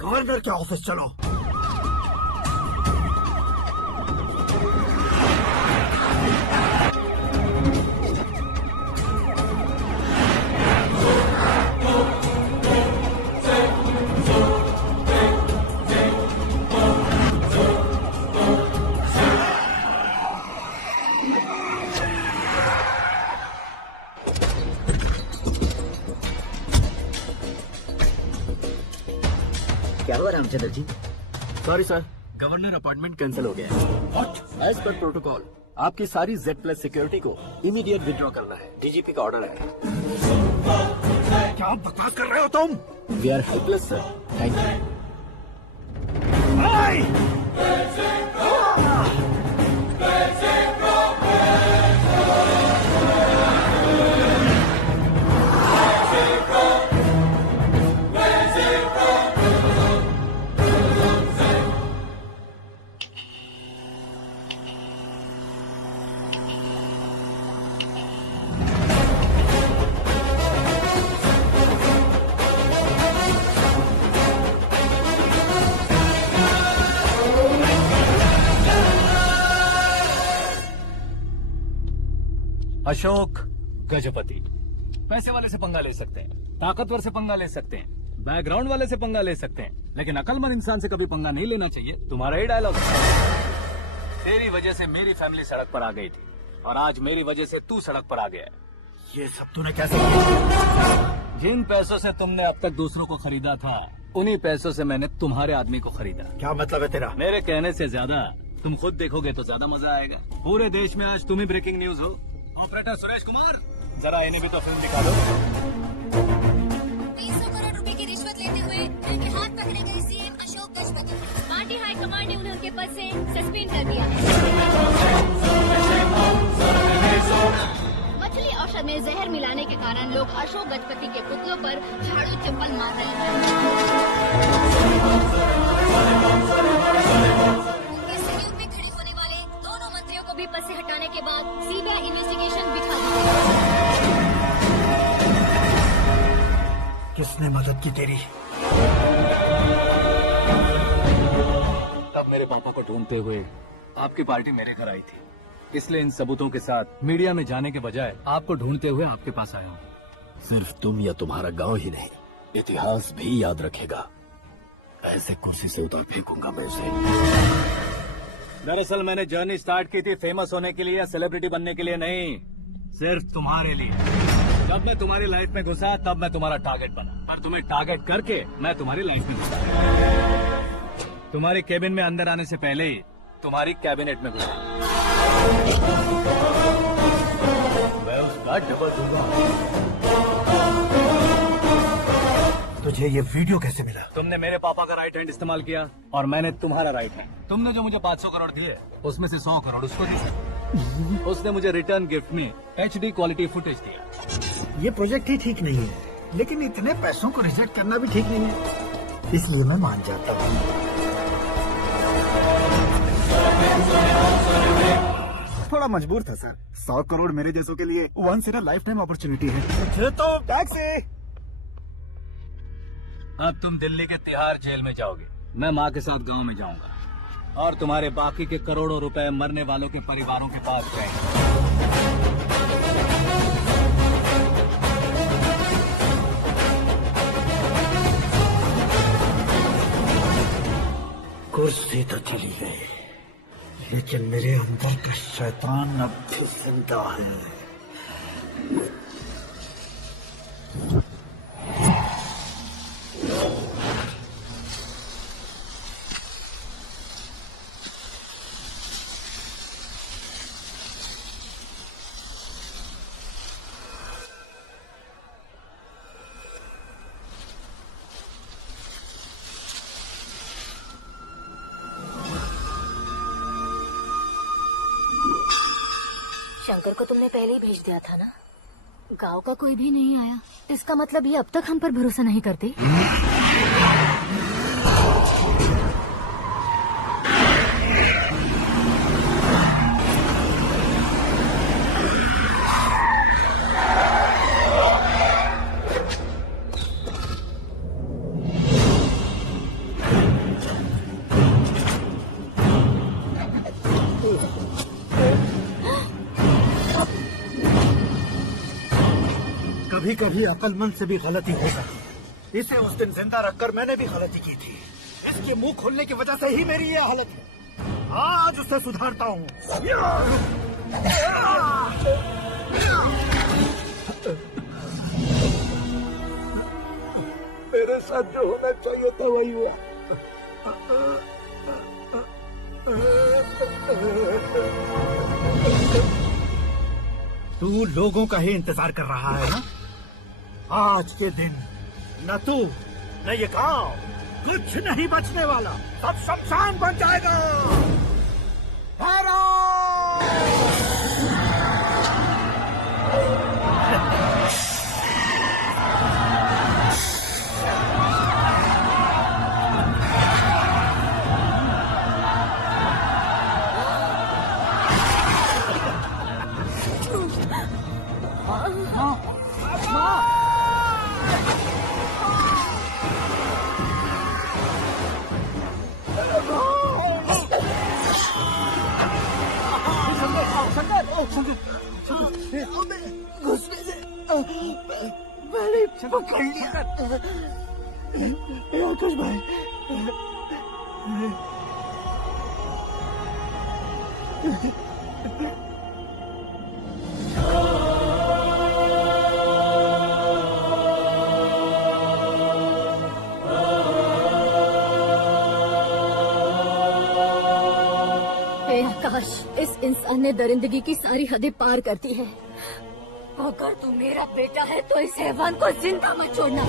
गवर्नर के ऑफिस चलो। क्या हुआ Ramchandra ji? Sorry sir, governor appointment cancel हो गया है। What? एज पर प्रोटोकॉल आपकी सारी Z+ सिक्योरिटी को इमीडिएट विड्रॉ करना है। डीजीपी का ऑर्डर है। क्या बकवास कर रहे हो तुम? We are helpless sir. Thank you. Ashok Gajapati पैसे वाले से पंगा ले सकते हैं, ताकतवर से पंगा ले सकते हैं, बैकग्राउंड वाले से पंगा ले सकते हैं, लेकिन अकलमंद इंसान से कभी पंगा नहीं लेना चाहिए। तुम्हारा ही डायलॉग है। तेरी वजह से मेरी फैमिली सड़क पर आ गई थी और आज मेरी वजह से तू सड़क पर आ गया है। ये सब तूने कैसे किया? जिन पैसों से तुमने अब तक दूसरों को खरीदा था, उन्हीं पैसों से मैंने तुम्हारे आदमी को खरीदा। क्या मतलब है तेरा? मेरे कहने से ज्यादा तुम खुद देखोगे तो ज्यादा मजा आएगा। पूरे देश में आज तुम ही ब्रेकिंग न्यूज हो। ऑपरेटर सुरेश कुमार, जरा इन्हें भी तो फिल्म दिखा दो। 300 करोड़ रुपए की रिश्वत लेते हुए जेल के हाथ पकड़े गए CM Ashok Gajapati. Party high command ने उन्हें उनके पद से सस्पेंड कर दिया है। मछली औषध में जहर मिलाने के कारण लोग अशोक गजपति के पुतलों पर झाड़ू चप्पल मार रहे हैं। उनके सहयोग में खड़े होने वाले दोनों मंत्रियों को भी पद से हटाने के बाद सीबीआई इन्वेस्टिगेशन बिठा दी गई। किसने मदद की तेरी? तब मेरे पापा को ढूंढते हुए आपकी पार्टी मेरे घर आई थी, इसलिए इन सबूतों के साथ मीडिया में जाने के बजाय आपको ढूंढते हुए आपके पास आया हूँ। सिर्फ तुम या तुम्हारा गांव ही नहीं, इतिहास भी याद रखेगा। ऐसे कुर्सी से उतार फेंकूंगा मैं उसे। दरअसल मैंने जर्नी स्टार्ट की थी फेमस होने के लिए या सेलिब्रिटी बनने के लिए नहीं, सिर्फ तुम्हारे लिए। जब मैं तुम्हारी लाइफ में घुसा तब मैं तुम्हारा टारगेट बना, पर तुम्हें टारगेट करके मैं तुम्हारी लाइफ में घुसा। तुम्हारी केबिन में अंदर आने से पहले ही तुम्हारी कैबिनेट में घुसा। मैं उसका डबल दूंगा। तुझे ये वीडियो कैसे मिला? तुमने मेरे पापा का राइट हैंड इस्तेमाल किया और मैंने तुम्हारा राइट हैंड। तुमने जो मुझे 500 करोड़ दिए, उसमें से 100 करोड़ उसको दिए। उसने मुझे रिटर्न गिफ्ट में HD क्वालिटी फुटेज दिया। ये प्रोजेक्ट ही ठीक नहीं है, लेकिन इतने पैसों को रिजेक्ट करना भी ठीक नहीं है, इसलिए मैं मान जाता हूँ। थोड़ा मजबूर था सर। 100 करोड़ मेरे जैसों के लिए once in a life opportunity है। मुझे तो टैक्सी। अब तुम दिल्ली के तिहाड़ जेल में जाओगे, मैं माँ के साथ गांव में जाऊंगा और तुम्हारे बाकी के करोड़ों रुपए मरने वालों के परिवारों के पास जाएंगे। कुर्सी तो चली गई, लेकिन मेरे अंदर का शैतान अब भी जिंदा है। शंकर को तुमने पहले ही भेज दिया था ना? गांव का कोई भी नहीं आया, इसका मतलब ये अब तक हम पर भरोसा नहीं करते। कभी कभी अक्लमंद से भी गलती हो सकती। इसे उस दिन जिंदा रखकर मैंने भी गलती की थी। इसके मुंह खोलने की वजह से ही मेरी ये हालत है। आज उसे सुधारता हूँ। मेरे साथ जो होना चाहिए था वही हुआ। तू लोगों का ही इंतजार कर रहा है ना? आज के दिन न तू न ये गांव कुछ नहीं बचने वाला, सब शमशान बन जाएगा। घुसने से मैंने पकड़ लिया। आकाश भाई, हे आकाश, इस इंसान ने दरिंदगी की सारी हदें पार कर दी है। अगर तू मेरा बेटा है तो इस हैवान को जिंदा मत छोड़ना।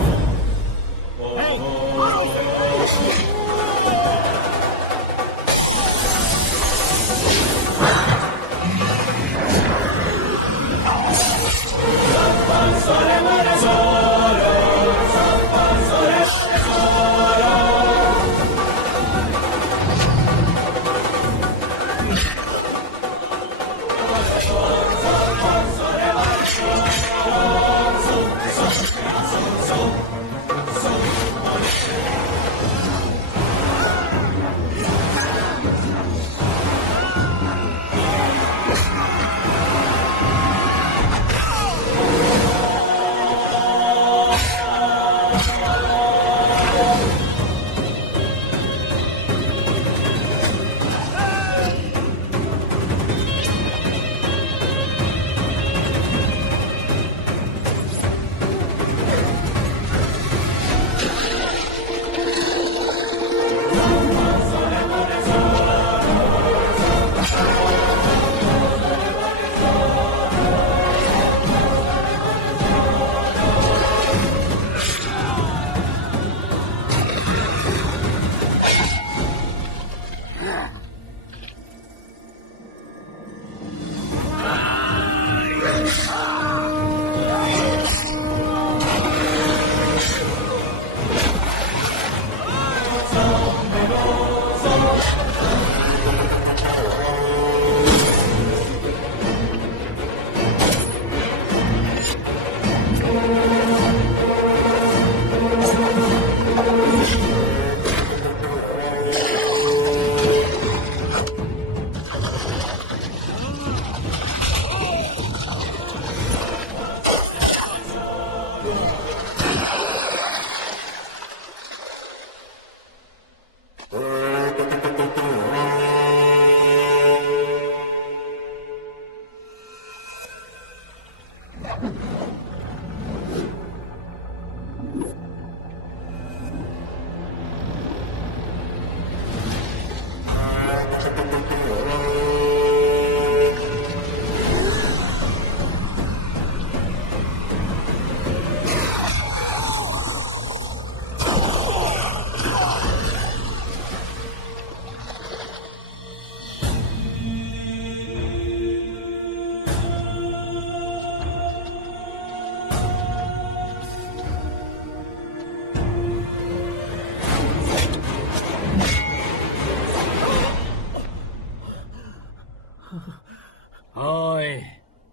ओए,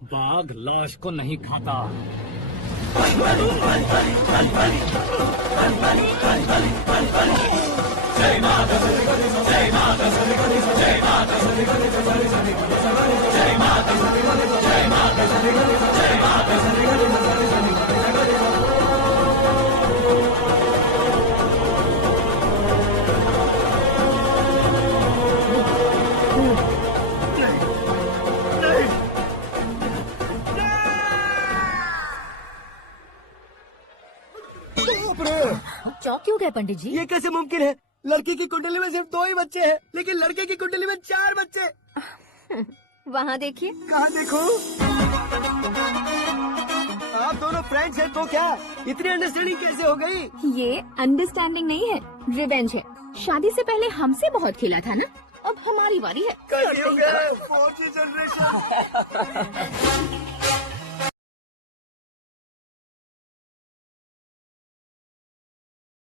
बाघ लाश को नहीं खाता। चौक क्यों गए पंडित जी? ये कैसे मुमकिन है? लड़की की कुंडली में सिर्फ 2 ही बच्चे हैं, लेकिन लड़के की कुंडली में 4 बच्चे। वहाँ देखिए। कहाँ देखो? फ्रेंड्स हैं तो क्या, इतनी अंडरस्टैंडिंग कैसे हो गई? ये अंडरस्टैंडिंग नहीं है, रिवेंज है। शादी से पहले हमसे बहुत खेला था ना, अब हमारी बारी है। जनरेशन